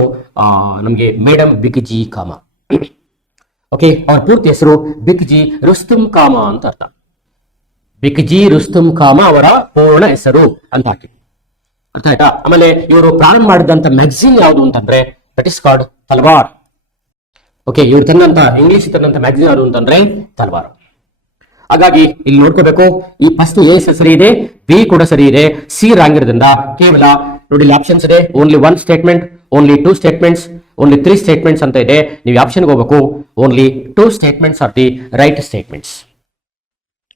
ನಮಗೆ ಮೇಡಮ್ ಬಿಕ್ಜಿ ಕಾಮ. ಓಕೆ, ಅವರ ಪೂರ್ತಿ ಹೆಸರು ಬಿಕ್ಜಿ ರುಸ್ತುಂ ಕಾಮ ಅಂತ ಅರ್ಥ. ಬಿಕ್ಜಿ ರುಸ್ತುಂ ಕಾಮ ಅವರ ಪೂರ್ಣ ಹೆಸರು ಅಂತ ಹಾಕಿ. ಅರ್ಥ ಆಯ್ತಾ? ಆಮೇಲೆ ಇವರು ಪ್ರಾರಂಭ ಮಾಡಿದಂತ ಮ್ಯಾಗಝಿನ್ ಯಾವುದು ಅಂತಂದ್ರೆ that is called Talwar. Okay, ಇವ್ರು ತನ್ನಂತ ಇಂಗ್ಲಿಷ್ ತನ್ನಂತ ಮ್ಯಾಗಝಿನ್ ಯಾವುದು ಅಂತಂದ್ರೆ ತಲ್ವಾರ್. ಹಾಗಾಗಿ ಇಲ್ಲಿ ನೋಡ್ಕೋಬೇಕು, ಈ ಫಸ್ಟ್ ಎ ಸರಿ ಇದೆ, ಬಿ ಕೂಡ ಸರಿ ಇದೆ, ಸಿ ರಾಂಗ್ ಇರೋದ್ರಿಂದ ಕೇವಲ ನೋಡಿ ಇಲ್ಲಿ ಆಪ್ಷನ್ಸ್ ಇದೆ, only 1 statement, only 2 statements, only 3 statements ಅಂತ ಇದೆ. ನೀವು ಆಪ್ಷನ್ಗೆ ಹೋಗಬೇಕು, only 2 statements are the right statements.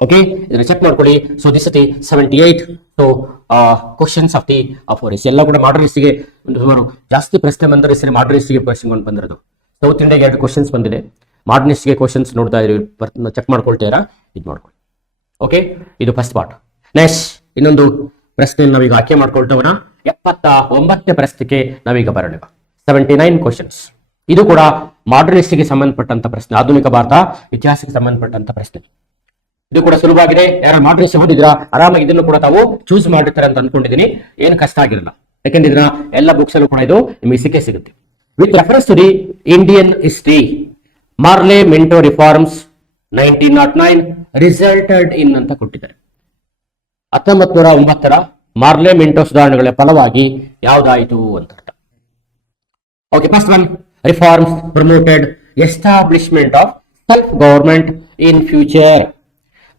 Okay, ಇದನ್ನ ಚೆಕ್ ಮಾಡ್ಕೊಳ್ಳಿ. So this is the 78 so questions of the forest. ಎಲ್ಲ ಕೂಡ ಮಾಡರ್ನ್ ಹಿಸ್ಟ್ರಿಗೆ ಸುಮಾರು ಜಾಸ್ತಿ ಪ್ರಶ್ನೆ ಬಂದರೆ ಸರಿ ಮಾಡರ್ನ್ ಹಿಸ್ಟ್ರಿಗೆ ಕ್ವಶನ್ ಬಂದಿರೋದು. ಸೌತ್ ಇಂಡಿಯಾಗೆ 2 ಕ್ವಶನ್ಸ್ ಬಂದಿದೆ. ಮಾಡರ್ನ್ ಹಿಸ್ಟ್ರಿಗೆ ಕ್ವಶನ್ಸ್ ನೋಡ್ತಾ ಇದ್ರಿ, ಚೆಕ್ ಮಾಡ್ಕೊಳ್ತೀರಾ, ಇದು ಮಾಡ್ಕೊಳ್ಳಿ. ಓಕೆ, ಇದು ಫಸ್ಟ್ ಪಾರ್ಟ್. ನೆಕ್ಸ್ಟ್ ಇನ್ನೊಂದು ಪ್ರಶ್ನೆ ನಾವೀಗ ಆಯ್ಕೆ ಮಾಡ್ಕೊಳ್ತವನ 79ನೇ ಪ್ರಶ್ನೆಗೆ ನಾವೀಗ ಬರೋಣ. 79 ಕ್ವಶನ್ಸ್. ಇದು ಕೂಡ ಮಾಡರ್ನ್ ಹಿಸ್ಟ್ರಿಗೆ ಸಂಬಂಧಪಟ್ಟಂತ ಪ್ರಶ್ನೆ, ಆಧುನಿಕ ಭಾರತ ಇತಿಹಾಸಕ್ಕೆ ಸಂಬಂಧಪಟ್ಟಂತ ಪ್ರಶ್ನೆ. ಇದು ಕೂಡ ಸುಲಭವಾಗಿದೆ. ಯಾರು ಮಾಡರ್ನ್ ಹಿಸ್ಟ್ರಿ ಓದಿದ್ರಾ ಆರಾಮಾಗಿ ಇದನ್ನು ಕೂಡ ತಾವು ಚೂಸ್ ಮಾಡಿರ್ತಾರೆ ಅಂತ ಅನ್ಕೊಂಡಿದ್ದೀನಿ. ಏನು ಕಷ್ಟ ಆಗಿರಲ್ಲ, ಯಾಕಂದ್ರೆ ಇದನ್ನ ಎಲ್ಲ ಬುಕ್ಸ್ ಅಲ್ಲೂ ಕೂಡ ಇದು ನಿಮಗೆ ಸಿಗುತ್ತೆ. With reference to the Indian history, Morley Minto reforms 1909 resulted in ಅಂತ ಕೊಟ್ಟಿದ್ದಾರೆ. 1909ರ ಮಾರ್ಲೆ ಮಿಂಟೋ ಸುಧಾರಣೆಗಳ ಫಲವಾಗಿ ಯಾವ್ದಾಯಿತು ಅಂತ ಅರ್ಥ. Okay, first one, reforms promoted establishment of self government in future.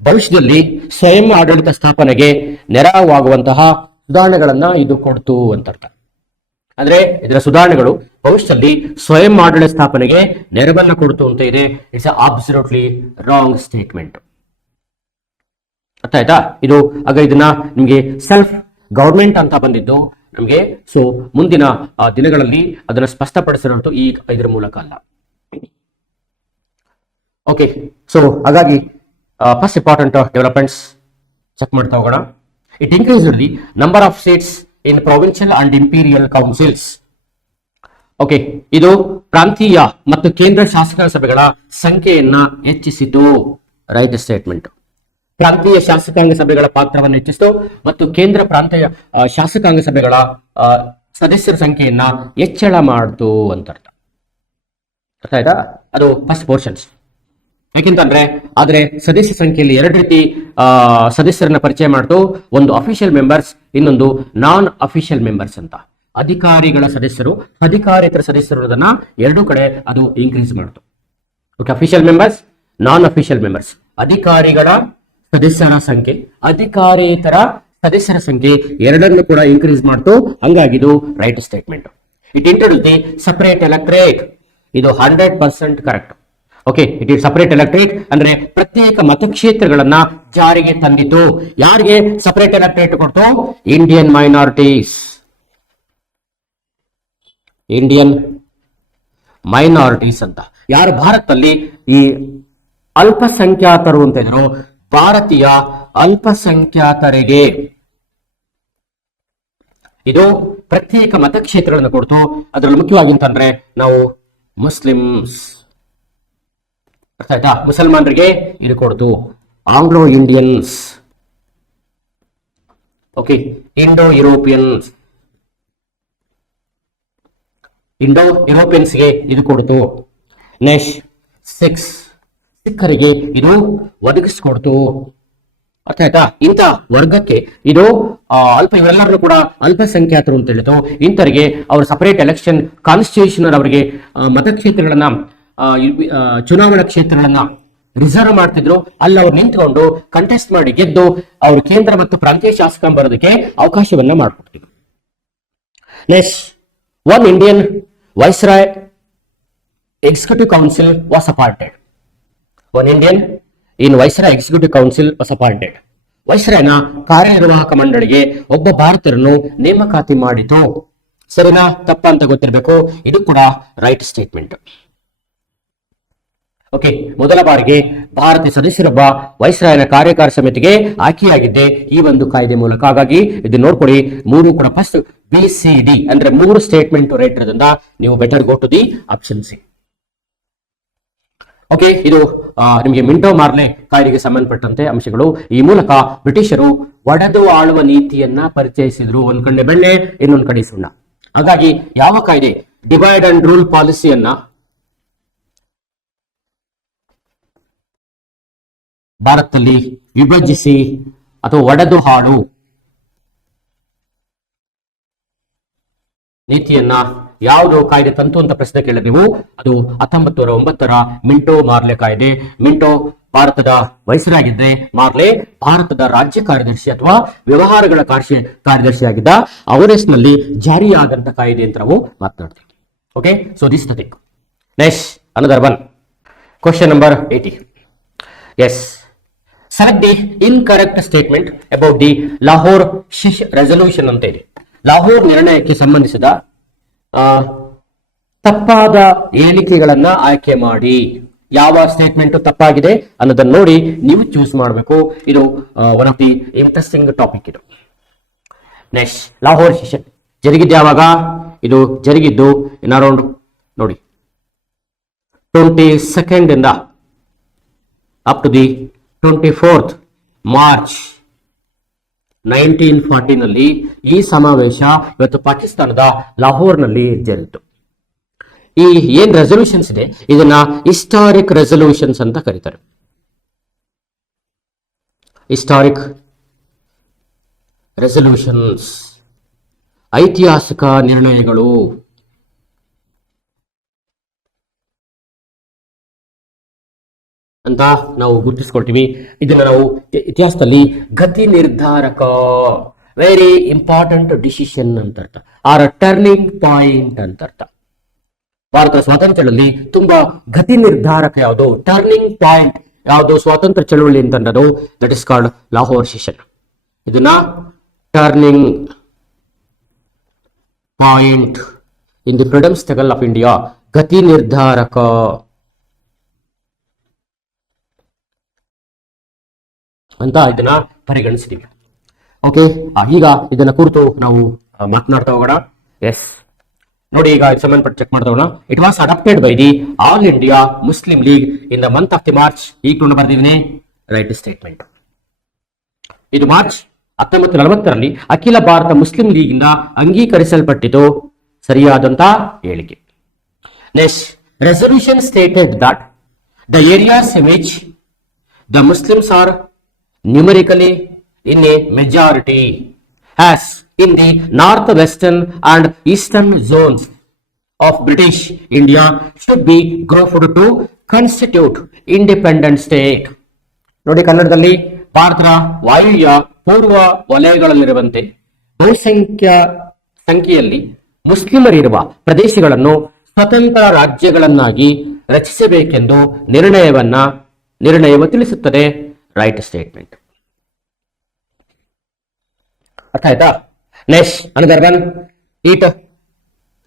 ಭವಿಷ್ಯದಲ್ಲಿ ಸ್ವಯಂ ಆಡಳಿತ ಸ್ಥಾಪನೆಗೆ ನೆರವಾಗುವಂತಹ ಸುಧಾರಣೆಗಳನ್ನ ಇದು ಕೊಡ್ತು ಅಂತ ಅರ್ಥ. ಅಂದ್ರೆ ಇದರ ಸುಧಾರಣೆಗಳು ಭವಿಷ್ಯದಲ್ಲಿ ಸ್ವಯಂ ಆಡಳಿತ ಸ್ಥಾಪನೆಗೆ ನೆರವನ್ನ ಕೊಡ್ತು ಅಂತ ಇದೆ. It's absolutely wrong statement. ಅರ್ಥ ಆಯ್ತಾ? ಇದು ಆಗ ಇದನ್ನ ನಿಮ್ಗೆ ಸೆಲ್ಫ್ ಗವರ್ಮೆಂಟ್ ಅಂತ ಬಂದಿದ್ದು ನಮ್ಗೆ. ಸೊ ಮುಂದಿನ ದಿನಗಳಲ್ಲಿ ಅದನ್ನ ಸ್ಪಷ್ಟಪಡಿಸಿರೋದು ಈ ಇದರ ಮೂಲಕ ಅಲ್ಲ. ಓಕೆ, ಸೊ ಹಾಗಾಗಿ ಫಸ್ಟ್ ಇಂಪಾರ್ಟೆಂಟ್ ಡೆವಲಪ್ಮೆಂಟ್ಸ್ ಚೆಕ್ ಮಾಡ್ತಾ ಹೋಗೋಣ. It increase the number of seats in provincial and imperial councils. Okay, ಇದು ಪ್ರಾಂತೀಯ ಮತ್ತು ಕೇಂದ್ರ ಶಾಸಕಾಂಗ ಸಭೆಗಳ ಸಂಖ್ಯೆಯನ್ನ ಹೆಚ್ಚಿಸಿತು. Right statement. ಪ್ರಾಂತೀಯ ಶಾಸಕಾಂಗ ಸಭೆಗಳ ಪಾತ್ರವನ್ನು ಹೆಚ್ಚಿಸಿತು ಮತ್ತು ಕೇಂದ್ರ ಪ್ರಾಂತೀಯ ಶಾಸಕಾಂಗ ಸಭೆಗಳ ಸದಸ್ಯರ ಸಂಖ್ಯೆಯನ್ನ ಹೆಚ್ಚಳ ಮಾಡಿತು ಅಂತ ಅರ್ಥ. ಅರ್ಥ ಆಯ್ತಾ? ಅದು ಫಸ್ಟ್ ಪೋರ್ಷನ್ಸ್. ಯಾಕೆಂತಂದ್ರೆ ಆದ್ರೆ ಸದಸ್ಯ ಸಂಖ್ಯೆಯಲ್ಲಿ 2 ರೀತಿ ಸದಸ್ಯರನ್ನ ಪರಿಚಯ ಮಾಡ್ತು. ಒಂದು ಅಫಿಷಿಯಲ್ ಮೆಂಬರ್ಸ್, ಇನ್ನೊಂದು ನಾನ್ ಅಫಿಷಿಯಲ್ ಮೆಂಬರ್ಸ್ ಅಂತ. ಅಧಿಕಾರಿಗಳ ಸದಸ್ಯರು, ಅಧಿಕಾರೇತರ ಸದಸ್ಯರು ಅದನ್ನ 2 ಕಡೆ ಅದು ಇನ್ಕ್ರೀಸ್ ಮಾಡ್ತು. ಓಕೆ, ಅಫಿಷಿಯಲ್ ಮೆಂಬರ್ಸ್, ನಾನ್ ಅಫಿಷಿಯಲ್ ಮೆಂಬರ್ಸ್. ಅಧಿಕಾರಿಗಳ ಸದಸ್ಯರ ಸಂಖ್ಯೆ, ಅಧಿಕಾರೇತರ ಸದಸ್ಯರ ಸಂಖ್ಯೆ ಎರಡನ್ನು ಕೂಡ ಇನ್ಕ್ರೀಸ್ ಮಾಡ್ತು. ಹಂಗಾಗಿ ಇದು right statement. It introduce the separate electorate. ಇದು 100% correct. Okay, it is separate electorate ಅಂದ್ರೆ ಪ್ರತ್ಯೇಕ ಮತಕ್ಷೇತ್ರಗಳನ್ನ ಜಾರಿಗೆ ತಂದಿತು. ಯಾರಿಗೆ ಸಪರೇಟ್ ಎಲೆಕ್ಟ್ರೇಟ್ ಕೊಡ್ತು? Indian minorities. ಇಂಡಿಯನ್ ಮೈನಾರಿಟೀಸ್ ಅಂತ ಯಾರು ಭಾರತದಲ್ಲಿ ಈ ಅಲ್ಪಸಂಖ್ಯಾತರು ಅಂತ ಇದ್ರು, ಭಾರತೀಯ ಅಲ್ಪಸಂಖ್ಯಾತರಿಗೆ ಇದು ಪ್ರತ್ಯೇಕ ಮತಕ್ಷೇತ್ರಗಳನ್ನು ಕೊಡ್ತು. ಅದರಲ್ಲಿ ಮುಖ್ಯವಾಗಿ ಅಂತಂದ್ರೆ ನಾವು ಮುಸ್ಲಿಮ್ಸ್, ಅರ್ಥ ಆಯ್ತಾ? ಮುಸಲ್ಮಾನರಿಗೆ ಇದು ಕೊಡ್ತು. Anglo Indians, okay, Indo Europeans, Indo ಯುರೋಪಿಯನ್ಸ್ಗೆ ಇದು ಕೊಡ್ತು. ನೆಕ್ಸ್ಟ್ ಸಿಖ್ಖರಿಗೆ ಇದು ಒದಗಿಸ್ಕೊಡ್ತು. ಅರ್ಥ ಆಯ್ತಾ? ಇಂಥ ವರ್ಗಕ್ಕೆ ಇದು ಇವರೆಲ್ಲರೂ ಕೂಡ ಅಲ್ಪಸಂಖ್ಯಾತರು ಅಂತ ಹೇಳಿತು. ಇಂಥವರಿಗೆ ಅವರು ಸಪರೇಟ್ ಎಲೆಕ್ಷನ್ ಕಾನ್ಸ್ಟಿಟ್ಯೂಷನ್ ಅವರಿಗೆ ಮತಕ್ಷೇತ್ರಗಳನ್ನ ಚುನಾವಣಾ ಕ್ಷೇತ್ರಗಳನ್ನ ರಿಸರ್ವ್ ಮಾಡ್ತಿದ್ರು. ಅಲ್ಲಿ ಅವ್ರು ನಿಂತ್ಕೊಂಡು ಕಂಟೆಸ್ಟ್ ಮಾಡಿ ಗೆದ್ದು ಅವರು ಕೇಂದ್ರ ಮತ್ತು ಪ್ರಾಂತೀಯ ಶಾಸಕಾಂಗ ಬರೋದಕ್ಕೆ ಅವಕಾಶವನ್ನ ಮಾಡಿಕೊಡ್ತಿದ್ರು. Next, one Indian viceroy executive council was appointed. One Indian in viceroy executive council was appointed. ವೈಸ್ರಾಯ್ನ ಕಾರ್ಯನಿರ್ವಾಹಕ ಮಂಡಳಿಗೆ ಒಬ್ಬ ಭಾರತೀಯರನ್ನು ನೇಮಕಾತಿ ಮಾಡಿತು. ಸರಿನಾ ತಪ್ಪ ಅಂತ ಗೊತ್ತಿರಬೇಕು. ಇದು ಕೂಡ ರೈಟ್ ಸ್ಟೇಟ್ಮೆಂಟ್. ಓಕೆ, ಮೊದಲ ಬಾರಿಗೆ ಭಾರತೀಯ ಸದಸ್ಯರೊಬ್ಬ ವೈಸ್ರಾಯ್ನ ಕಾರ್ಯಕಾರಿ ಸಮಿತಿಗೆ ಆಯ್ಕೆಯಾಗಿದ್ದೆ ಈ ಒಂದು ಕಾಯ್ದೆ ಮೂಲಕ. ಹಾಗಾಗಿ ಇದು ನೋಡ್ಕೊಡಿ, 3 ಕೂಡ ಫಸ್ಟ್ BCD ಅಂದ್ರೆ 3 ಸ್ಟೇಟ್ಮೆಂಟ್ ರೈಟ್ ಇರೋದ್ರಿಂದ ನೀವು better go to the option C. Okay, ಇದು ನಿಮಗೆ ಮಿಂಟೋ ಮಾರ್ಲೆ ಕಾಯ್ದೆಗೆ ಸಂಬಂಧಪಟ್ಟಂತೆ ಅಂಶಗಳು. ಈ ಮೂಲಕ ಬ್ರಿಟಿಷರು ಒಡೆದು ಆಳುವ ನೀತಿಯನ್ನ ಪರಿಚಯಿಸಿದ್ರು. ಒಂದ್ ಕಡೆ ಬೆಣ್ಣೆ, ಇನ್ನೊಂದ್ ಕಡೆ ಸುಣ್ಣ. ಹಾಗಾಗಿ ಯಾವ ಕಾಯ್ದೆ? ಡಿವೈಡ್ ಅಂಡ್ ರೂಲ್ ಪಾಲಿಸಿಯನ್ನ ಭಾರತದಲ್ಲಿ ವಿಭಜಿಸಿ ಅಥವಾ ಒಡೆದು ಆಳು ನೀತಿಯನ್ನ ಯಾವುದು ಕಾಯ್ದೆ ತಂತು ಅಂತ ಪ್ರಶ್ನೆ ಕೇಳಿದ್ರೆ ನೀವು ಅದು 1909ರ ಮಿಂಟೋ ಮಾರ್ಲೆ ಕಾಯ್ದೆ. ಮಿಂಟೋ ಭಾರತದ ವೈಸರಾಗಿದ್ದರೆ ಮಾರ್ಲೆ ಭಾರತದ ರಾಜ್ಯ ಕಾರ್ಯದರ್ಶಿ ಅಥವಾ ವ್ಯವಹಾರಗಳ ಕಾರ್ಯದರ್ಶಿಯಾಗಿದ್ದ ನಲ್ಲಿ ಜಾರಿಯಾದಂತ ಕಾಯ್ದೆ ಅಂತ ನಾವು ಮಾತನಾಡ್ತೀವಿ. Okay, so this the thing. Next another one, question number 80. Yes, select the incorrect statement about the Lahore resolution ಅಂತ ಇದೆ. ಲಾಹೋರ್ ನಿರ್ಣಯಕ್ಕೆ ಸಂಬಂಧಿಸಿದ ತಪ್ಪಾದ ಹೇಳಿಕೆಗಳನ್ನ ಆಯ್ಕೆ ಮಾಡಿ. ಯಾವ ಸ್ಟೇಟ್ಮೆಂಟ್ ತಪ್ಪಾಗಿದೆ ಅನ್ನೋದನ್ನ ನೋಡಿ ನೀವು ಚೂಸ್ ಮಾಡಬೇಕು. ಇದು one of the interesting topic ಇದು. ನೆಕ್ಸ್ಟ್, ಲಾಹೋರ್ ಸೆಷನ್ ಜರುಗಿದ್ದು ಯಾವಾಗ? ಇದು ಜರುಗಿದ್ದು ಇನ್ ಅರೌಂಡ್ ನೋಡಿ 22nd ಇಂದ up to the 24th March 1940 ನಲ್ಲಿ ಈ ಸಮಾವೇಶ ಇವತ್ತು ಪಾಕಿಸ್ತಾನದ ಲಾಹೋರ್ನಲ್ಲಿ ಜರುಗಿತು. ಈ ಏನ್ ರೆಸಲ್ಯೂಷನ್ಸ್ ಇದೆ ಇದನ್ನ ಹಿಸ್ಟಾರಿಕ್ ರೆಸಲ್ಯೂಷನ್ಸ್ ಅಂತ ಕರೀತಾರೆ. ಹಿಸ್ಟಾರಿಕ್ ರೆಸಲ್ಯೂಷನ್ಸ್, ಐತಿಹಾಸಿಕ ನಿರ್ಣಯಗಳು. ಅಂತ ನಾವು ಗುರುತಿಸ್ಕೊಳ್ತೀವಿ. ಇದನ್ನ ನಾವು ಇತಿಹಾಸದಲ್ಲಿ ಗತಿ ನಿರ್ಧಾರಕ, ವೆರಿ ಇಂಪಾರ್ಟೆಂಟ್ ಡಿಸಿಷನ್ ಅಂತ ಅರ್ಥ, ಆರ್ ಟರ್ನಿಂಗ್ ಪಾಯಿಂಟ್ ಅಂತ ಅರ್ಥ. ಭಾರತ ಸ್ವಾತಂತ್ರ್ಯದಲ್ಲಿ ತುಂಬಾ ಗತಿ ನಿರ್ಧಾರಕ ಯಾವುದು, ಟರ್ನಿಂಗ್ ಪಾಯಿಂಟ್ ಯಾವುದು ಸ್ವಾತಂತ್ರ್ಯ ಚಳವಳಿ ಅಂತಂದ್ರೆ that is called Lahore session. ಇದನ್ನ turning point in the freedom struggle of India, ಗತಿ ನಿರ್ಧಾರಕ ಅಂತ ಇದನ್ನ ಪರಿಗಣಿಸ್ತೀವಿ. ಓಕೆ, ಈಗ ಇದನ್ನ ಕುರಿತು ನಾವು ಮಾತನಾಡ್ತಾ ಹೋಗೋಣ. ಎಸ್, ನೋಡಿ ಈಗ ಸಂಬಂಧಪಟ್ಟ ಚೆಕ್ ಮಾಡ್ತಾ ಹೋಗೋಣ. It was adapted by the all India Muslim League in the month of the March. ಈಗ ಬರ್ದಿದ್ದೀನಿ ರೈಟ್ ಸ್ಟೇಟ್ಮೆಂಟ್. ಇದು ಮಾರ್ಚ್ 1940ರಲ್ಲಿ ಅಖಿಲ ಭಾರತ ಮುಸ್ಲಿಂ ಲೀಗ್ ಇಂದ ಅಂಗೀಕರಿಸಲ್ಪಟ್ಟಿತು, ಸರಿಯಾದಂತ ಹೇಳಿಕೆ. Next, resolution stated that the areas in which the Muslims are numerically in a majority as in the northwestern and eastern zones of British India should be grouped to constitute independent state. ನೋಡಿ ಕನ್ನಡದಲ್ಲಿ ಭಾರತದ ವಾಯುವ್ಯ ಪೂರ್ವ ವಲಯಗಳಲ್ಲಿರುವಂತೆ ಸಂಖ್ಯೆಯಲ್ಲಿ ಮುಸ್ಲಿಮರಿರುವ ಪ್ರದೇಶಗಳನ್ನು ಸ್ವತಂತ್ರ ರಾಜ್ಯಗಳನ್ನಾಗಿ ರಚಿಸಬೇಕೆಂದು ನಿರ್ಣಯವು ತಿಳಿಸುತ್ತದೆ. Right statement. ಅರ್ಥ ಆಯ್ತಾ? Next, another one, it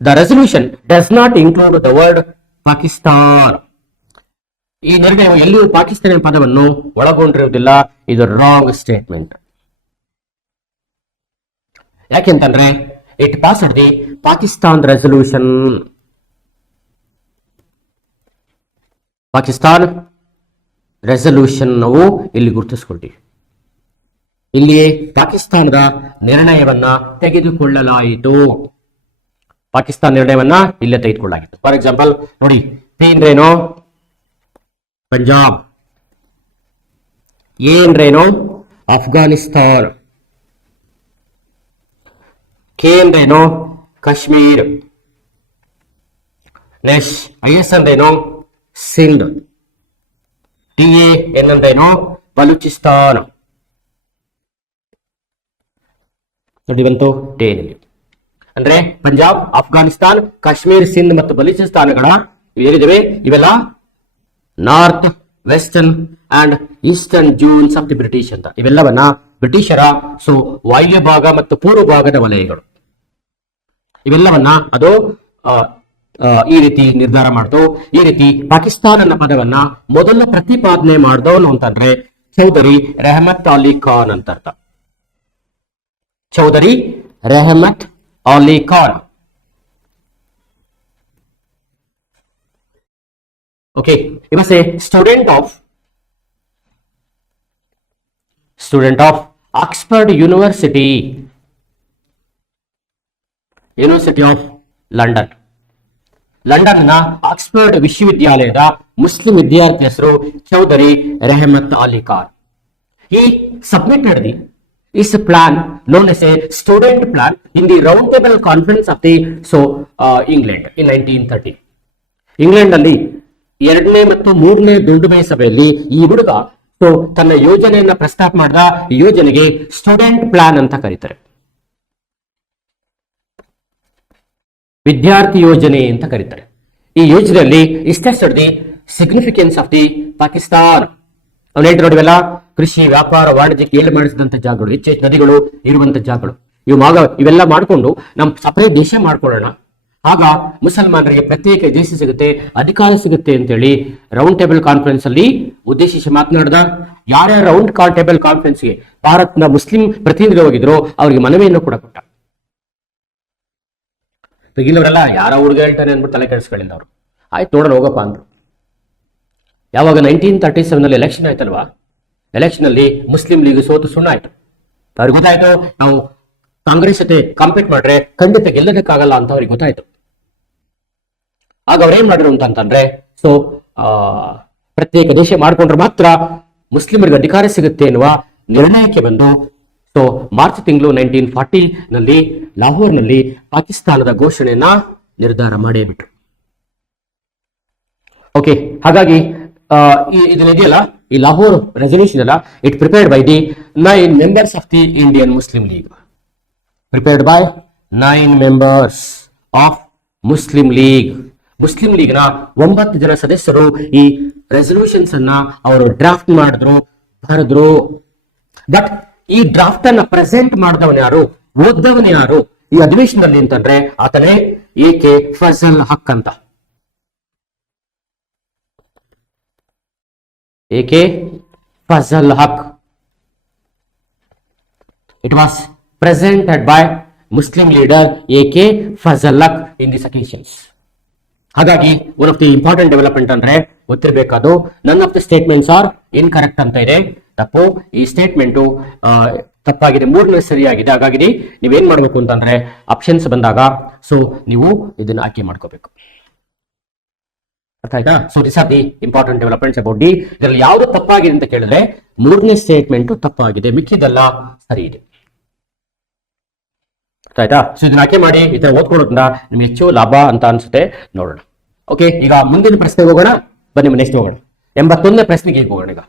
the resolution does not include the word Pakistan. ಈ ನಿರ್ಣಯವು ಎಲ್ಲಿಯೂ ಪಾಕಿಸ್ತಾನ ಪದವನ್ನು ಒಳಗೊಂಡಿರುವುದಿಲ್ಲ. ಇದು ರಾಂಗ್ ಸ್ಟೇಟ್ಮೆಂಟ್. ಯಾಕೆಂತಂದ್ರೆ it passed the Pakistan resolution. Pakistan resolution ನಾವು ಇಲ್ಲಿ ಗುರುತಿಸ್ಕೊಳ್ತೀವಿ. ಇಲ್ಲಿಯೇ ಪಾಕಿಸ್ತಾನದ ನಿರ್ಣಯವನ್ನ ತೆಗೆದುಕೊಳ್ಳಲಾಯಿತು. ಪಾಕಿಸ್ತಾನ ನಿರ್ಣಯವನ್ನ ಇಲ್ಲೇ ತೆಗೆದುಕೊಳ್ಳಲಾಗಿತ್ತು. ಫಾರ್ ಎಕ್ಸಾಂಪಲ್ ನೋಡಿ, ಪಿ ಅಂದ್ರೇನು ಪಂಜಾಬ್, ಎ ಅಂದ್ರೇನು ಅಫ್ಘಾನಿಸ್ತಾನ್, ಕೆ ಅಂದ್ರೇನು ಕಾಶ್ಮೀರ್, ನೆಕ್ಸ್ಟ್ ಐ ಎಸ್ ಅಂದ್ರೇನು ಸಿಂಧ್, ಟಿಎ ಏನಂದ್ರೇನು ಬಲೂಚಿಸ್ತಾನ್. ನೋಡಿ ಬಂತು ಟೇನಲ್ಲಿ. ಅಂದ್ರೆ ಪಂಜಾಬ್, ಅಫ್ಘಾನಿಸ್ತಾನ್, ಕಾಶ್ಮೀರ್, ಸಿಂಧ್ ಮತ್ತು ಬಲೂಚಿಸ್ತಾನಗಳ ಏನಿದಾವೆ ಇವೆಲ್ಲ north western and eastern zones of the British ಅಂತ. ಇವೆಲ್ಲವನ್ನ ಬ್ರಿಟಿಷರ ವಾಯುವ್ಯ ಭಾಗ ಮತ್ತು ಪೂರ್ವ ಭಾಗದ ವಲಯಗಳು. ಇವೆಲ್ಲವನ್ನ ಅದು ಈ ರೀತಿ ನಿರ್ಧಾರ ಮಾಡ್ತು. ಈ ರೀತಿ ಪಾಕಿಸ್ತಾನ ಅನ್ನೋ ಪದವನ್ನ ಮೊದಲ ಪ್ರತಿಪಾದನೆ ಮಾಡಿದವನು ಅಂತಂದ್ರೆ ಚೌಧರಿ ರೆಹಮತ್ ಅಲಿ ಖಾನ್ ಅಂತ ಅರ್ಥ. Chaudhary Rehmat Ali Khan. Okay, he was a student of Oxford University of London. ಲಂಡನ್ನ ಆಕ್ಸ್ಫರ್ಡ್ ವಿಶ್ವವಿದ್ಯಾಲಯದ ಮುಸ್ಲಿಂ ವಿದ್ಯಾರ್ಥಿ ಹೆಸರು Chaudhary Rehmat Ali Khan. He submitted his plan known as a student plan in the round table conference of the England in 1930. England ಅಲ್ಲಿ ಎರಡನೇ ಮತ್ತು ಮೂರನೇ ದುಂಡುಮೆ ಸಭೆಯಲ್ಲಿ ಈ ಹುಡುಗ ಸೊ ತನ್ನ ಯೋಜನೆಯನ್ನ ಪ್ರಸ್ತಾಪ ಮಾಡಿದ. ಈ ಯೋಜನೆಗೆ ಸ್ಟೂಡೆಂಟ್ ಪ್ಲಾನ್ ಅಂತ ಕರೀತಾರೆ, ವಿದ್ಯಾರ್ಥಿ ಯೋಜನೆ ಅಂತ ಕರೀತಾರೆ. ಈ ಯೋಜನೆಯಲ್ಲಿ insisted the significance of the Pakistan. ಅವ್ನು ಹೇಳ್ತಾರೆ ನೋಡಿವೆಲ್ಲ, ಕೃಷಿ, ವ್ಯಾಪಾರ, ವಾಣಿಜ್ಯಕ್ಕೆ ಏಳು ಮಾಡಿಸಿದಂತ ಜಾಗಗಳು, ಹೆಚ್ಚು ನದಿಗಳು ಇರುವಂತ ಜಾಗಗಳು, ಇವೆಲ್ಲ ಮಾಡಿಕೊಂಡು ನಮ್ ಸಪರೇಟ್ ದೇಶ ಮಾಡ್ಕೊಳ್ಳೋಣ, ಆಗ ಮುಸಲ್ಮಾನರಿಗೆ ಪ್ರತ್ಯೇಕ ದೇಶ ಸಿಗುತ್ತೆ, ಅಧಿಕಾರ ಸಿಗುತ್ತೆ ಅಂತೇಳಿ ರೌಂಡ್ ಟೇಬಲ್ ಕಾನ್ಫರೆನ್ಸ್ ಅಲ್ಲಿ ಉದ್ದೇಶಿಸಿ ಮಾತನಾಡಿದ. ಯಾರ್ಯಾರು ರೌಂಡ್ ಟೇಬಲ್ ಕಾನ್ಫರೆನ್ಸ್ಗೆ ಭಾರತದ ಮುಸ್ಲಿಂ ಪ್ರತಿನಿಧಿಗಳು ಹೋಗಿದ್ರು ಅವರಿಗೆ ಮನವಿಯನ್ನು ಕೂಡ ಕೊಟ್ಟ. ಇಲ್ಲವರೆಲ್ಲ ಯಾರ ಹುಡುಗ ಹೇಳ್ತಾನೆ ಅಂದ್ಬಿಟ್ಟು ತಲೆ ಕೆಡಿಸ್ಕೊಳ್ಳಿಲ್ಲ ಅವರು. ಆಯ್ತು ನೋಡೋಣ ಹೋಗಪ್ಪ ಅಂದ್ರು. ಯಾವಾಗ 1937 ಎಲೆಕ್ಷನ್ ಆಯ್ತಲ್ವಾ, ಎಲೆಕ್ಷನ್ ಅಲ್ಲಿ ಮುಸ್ಲಿಂ ಲೀಗ್ ಸೋತು ಸುಣ್ಣ ಆಯ್ತು. ಅವ್ರಿಗೆ ಗೊತ್ತಾಯ್ತು ನಾವು ಕಾಂಗ್ರೆಸ್ ಜೊತೆ ಕಾಂಪೀಟ್ ಮಾಡ್ರೆ ಖಂಡಿತ ಗೆಲ್ಲೋದಕ್ಕಾಗಲ್ಲ ಅಂತ ಅವ್ರಿಗೆ ಗೊತ್ತಾಯ್ತು. ಆಗ ಅವ್ರೇನ್ ಮಾಡಿದ್ರು ಅಂತಂದ್ರೆ, ಸೊ ಪ್ರತ್ಯೇಕ ದೇಶ ಮಾಡ್ಕೊಂಡ್ರೆ ಮಾತ್ರ ಮುಸ್ಲಿಮರಿಗೆ ಅಧಿಕಾರ ಸಿಗುತ್ತೆ ಎನ್ನುವ ನಿರ್ಣಯಕ್ಕೆ ಬಂದು ಸೊ ಮಾರ್ಚ್ ತಿಂಗಳು 1940 ನಲ್ಲಿ ಲಾಹೋರ್ನಲ್ಲಿ ಪಾಕಿಸ್ತಾನದ ಘೋಷಣೆಯನ್ನ ನಿರ್ಧಾರ ಮಾಡೇ ಬಿಟ್ರು. ಓಕೆ, ಹಾಗಾಗಿ ಇದನ್ನಿದೆಯಲ್ಲ, ಈ ಲಾಹೋರ್ ರೆಸಲ್ಯೂಷನ್ ಅಲ್ಲ, it prepared by the 9 members of the Indian Muslim league. Prepared by 9 members of Muslim league. Muslim league ನ 9 ಜನ ಸದಸ್ಯರು ಈ ರೆಸಲ್ಯೂಷನ್ಸ್ ಅನ್ನ ಅವರು ಡ್ರಾಫ್ಟ್ ಮಾಡಿದ್ರು, ಬರೆದ್ರು. ಬಟ್ ಈ ಡ್ರಾಫ್ಟ್ ಅನ್ನ ಪ್ರೆಸೆಂಟ್ ಮಾಡಿದವನು ಯಾರು, ಓದ್ದವನು ಯಾರು ಈ ಅಧಿವೇಶನದಲ್ಲಿ ಅಂತಂದ್ರೆ ಆತನೇ ಎ.ಕೆ. ಫಜಲ್ ಹಕ್ ಅಂತ. AK. Fazal Haq. It was presented by Muslim leader A.K. Fazal Haq in these occasions. ಹಾಗಾಗಿ one of the important development ಅಂದ್ರೆ ಗೊತ್ತಿರಬೇಕಾದ್ರು, none of the statements are incorrect ಅಂತ ಇದೆ, ತಪ್ಪು. ಈ ಸ್ಟೇಟ್ಮೆಂಟು ತಪ್ಪಾಗಿದೆ, ಮೂರನೇ ಸರಿಯಾಗಿದೆ. ಹಾಗಾಗಿ ನೀವೇನ್ ಮಾಡ್ಬೇಕು ಅಂತಂದ್ರೆ ಆಪ್ಷನ್ಸ್ ಬಂದಾಗ ಸೊ ನೀವು ಇದನ್ನ ಆಯ್ಕೆ ಮಾಡ್ಕೋಬೇಕು. ಅರ್ಥ ಆಯ್ತಾ? So this are the important developments about D. ಇದರಲ್ಲಿ ಯಾವ್ದು ತಪ್ಪಾಗಿದೆ ಅಂತ ಕೇಳಿದ್ರೆ ಮೂರನೇ ಸ್ಟೇಟ್ಮೆಂಟ್ ತಪ್ಪಾಗಿದೆ, ಮಿಕ್ಕಿದೆಲ್ಲ ಸರಿ ಇದೆ. ಆಯ್ತಾ? ಸೊ ಇದನ್ನ ಆಯ್ಕೆ ಮಾಡಿ ಈ ತರ ಓದ್ಕೊಳ್ಳೋದ್ರಿಂದ ನಿಮ್ಗೆ ಹೆಚ್ಚು ಲಾಭ ಅಂತ ಅನ್ಸುತ್ತೆ. ನೋಡೋಣ. ಓಕೆ, ಈಗ ಮುಂದಿನ ಪ್ರಶ್ನೆಗೆ ಹೋಗೋಣ. ಬನ್ನಿ ನೆಕ್ಸ್ಟ್ ಹೋಗೋಣ. 81ನೇ ಪ್ರಶ್ನೆಗೆ ಹೋಗೋಣ ಈಗ.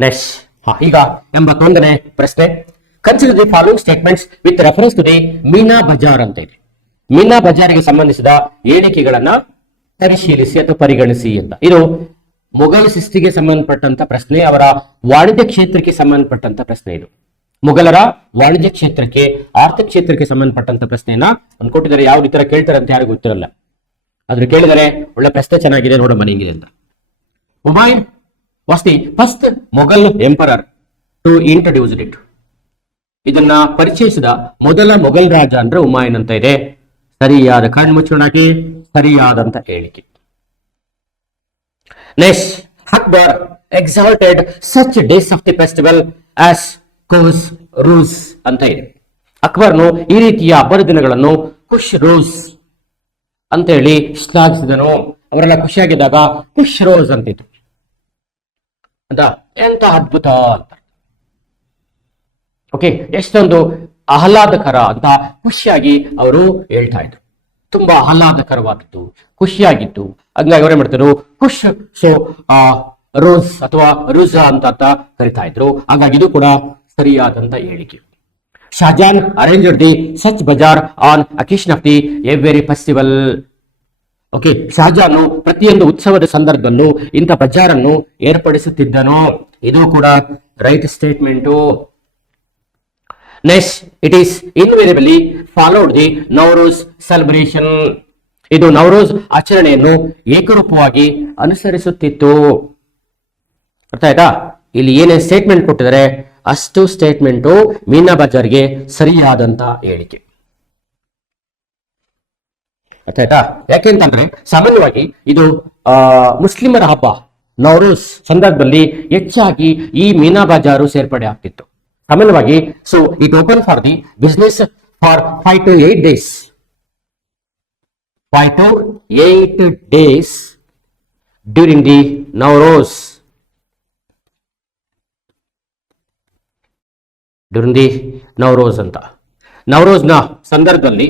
ನೆಕ್ಸ್ಟ್ ಈಗ 81ನೇ ಪ್ರಶ್ನೆ. Consider the following statements with reference to the Meena Bazaar ಅಂತ ಇದೆ. ಮೀನಾ ಬಜಾರ್ಗೆ ಸಂಬಂಧಿಸಿದ ಹೇಳಿಕೆಗಳನ್ನ ಪರಿಶೀಲಿಸಿ ಅಥವಾ ಪರಿಗಣಿಸಿ ಅಂತ. ಇದು ಮೊಘಲ್ ಶಿಸ್ತಿಗೆ ಸಂಬಂಧಪಟ್ಟಂತ ಪ್ರಶ್ನೆ, ಅವರ ವಾಣಿಜ್ಯ ಕ್ಷೇತ್ರಕ್ಕೆ ಸಂಬಂಧಪಟ್ಟಂತ ಪ್ರಶ್ನೆ. ಇದು ಮೊಘಲರ ವಾಣಿಜ್ಯ ಕ್ಷೇತ್ರಕ್ಕೆ, ಆರ್ಥಿಕ ಕ್ಷೇತ್ರಕ್ಕೆ ಸಂಬಂಧಪಟ್ಟಂತ ಪ್ರಶ್ನೆಯನ್ನ ಅನ್ಕೊಟ್ಟಿದ್ದಾರೆ. ಯಾವ ರೀತಿ ಕೇಳ್ತಾರೆ ಅಂತ ಯಾರಿಗೂ ಗೊತ್ತಿರಲ್ಲ, ಆದ್ರೆ ಕೇಳಿದರೆ ಒಳ್ಳೆ ಪ್ರಶ್ನೆ ಚೆನ್ನಾಗಿದೆ, ನೋಡೋ ಮನೆಗೆ ಅಂತ. Humayun was the first Mughal emperor to introduce it. ಇದನ್ನ ಪರಿಚಯಿಸಿದ ಮೊದಲ ಮೊಘಲ್ ರಾಜ ಅಂದ್ರೆ ಹುಮಾಯೂನ್ ಅಂತ ಇದೆ. ಸರಿಯಾದ ಕಣ್ಮುಚ್ಚೋಣಾಕಿ, ಸರಿಯಾದಂತ ಹೇಳಿಕೆ. Next, Akbar exalted such days of the festival as Khush rose ಅಂತ ಇದೆ. ಅಕ್ಬರ್ನು ಈ ರೀತಿಯ ಹಬ್ಬದ ದಿನಗಳನ್ನು ಖುಷ್ ರೋಸ್ ಅಂತ ಹೇಳಿ ಶ್ಲಾಘಿಸಿದನು. ಅವರೆಲ್ಲ ಖುಷಿಯಾಗಿದ್ದಾಗ ಖುಷ್ ರೋಸ್ ಅಂತಿತ್ತು ಅಂತ. ಎಂತ ಅದ್ಭುತ ಅಂತ. ಓಕೆ, ಎಷ್ಟೊಂದು ಆಹ್ಲಾದಕರ ಅಂತ ಖುಷಿಯಾಗಿ ಅವರು ಹೇಳ್ತಾ ಇದ್ರು. ತುಂಬಾ ಆಹ್ಲಾದಕರವಾಗಿತ್ತು, ಖುಷಿಯಾಗಿತ್ತು. ಹಂಗಾಗಿ ಅವರೇ ಮಾಡ್ತಿದ್ರು ಖುಷ್ ಸೊ ರೋಸ್ ಅಥವಾ ರುಜಾ ಅಂತ ಕರಿತಾ ಇದ್ರು. ಹಾಗಾಗಿ ಇದು ಕೂಡ ಸರಿಯಾದಂತ ಹೇಳಿಕೆ. Shahjahan arranged the such bazaar on occasion of the every festival. Okay, Shahjahan ಪ್ರತಿಯೊಂದು ಉತ್ಸವದ ಸಂದರ್ಭದಲ್ಲೂ ಇಂಥ ಬಜಾರನ್ನು ಏರ್ಪಡಿಸುತ್ತಿದ್ದನು. ಇದು ಕೂಡ right statement. Next, it is invariably followed the Navroz celebration. ಇದು ನವರೋಸ್ ಆಚರಣೆಯನ್ನು ಏಕರೂಪವಾಗಿ ಅನುಸರಿಸುತ್ತಿತ್ತು. ಅರ್ಥ ಆಯ್ತಾ? ಇಲ್ಲಿ ಏನೇ ಸ್ಟೇಟ್ಮೆಂಟ್ ಕೊಟ್ಟಿದ್ದಾರೆ ಅಷ್ಟು ಸ್ಟೇಟ್ಮೆಂಟು ಮೀನಾ ಬಜಾರ್ಗೆ ಸರಿಯಾದಂತ ಹೇಳಿಕೆ. ಅರ್ಥ ಆಯ್ತಾ? ಯಾಕೆಂತಂದ್ರೆ ಸಾಮಾನ್ಯವಾಗಿ ಇದು ಮುಸ್ಲಿಮರ ಹಬ್ಬ ನವರೋಸ್ ಸಂದರ್ಭದಲ್ಲಿ ಹೆಚ್ಚಾಗಿ ಈ ಮೀನಾ ಬಜಾರು ಸೇರ್ಪಡೆ ಆಗ್ತಿತ್ತು ಸಾಮಾನ್ಯವಾಗಿ. So it open for the business for 5 to 8 days. 5 to 8 days during the Navroz. During the Navroz ಅಂತ. ನವರೋಸ್ನ ಸಂದರ್ಭದಲ್ಲಿ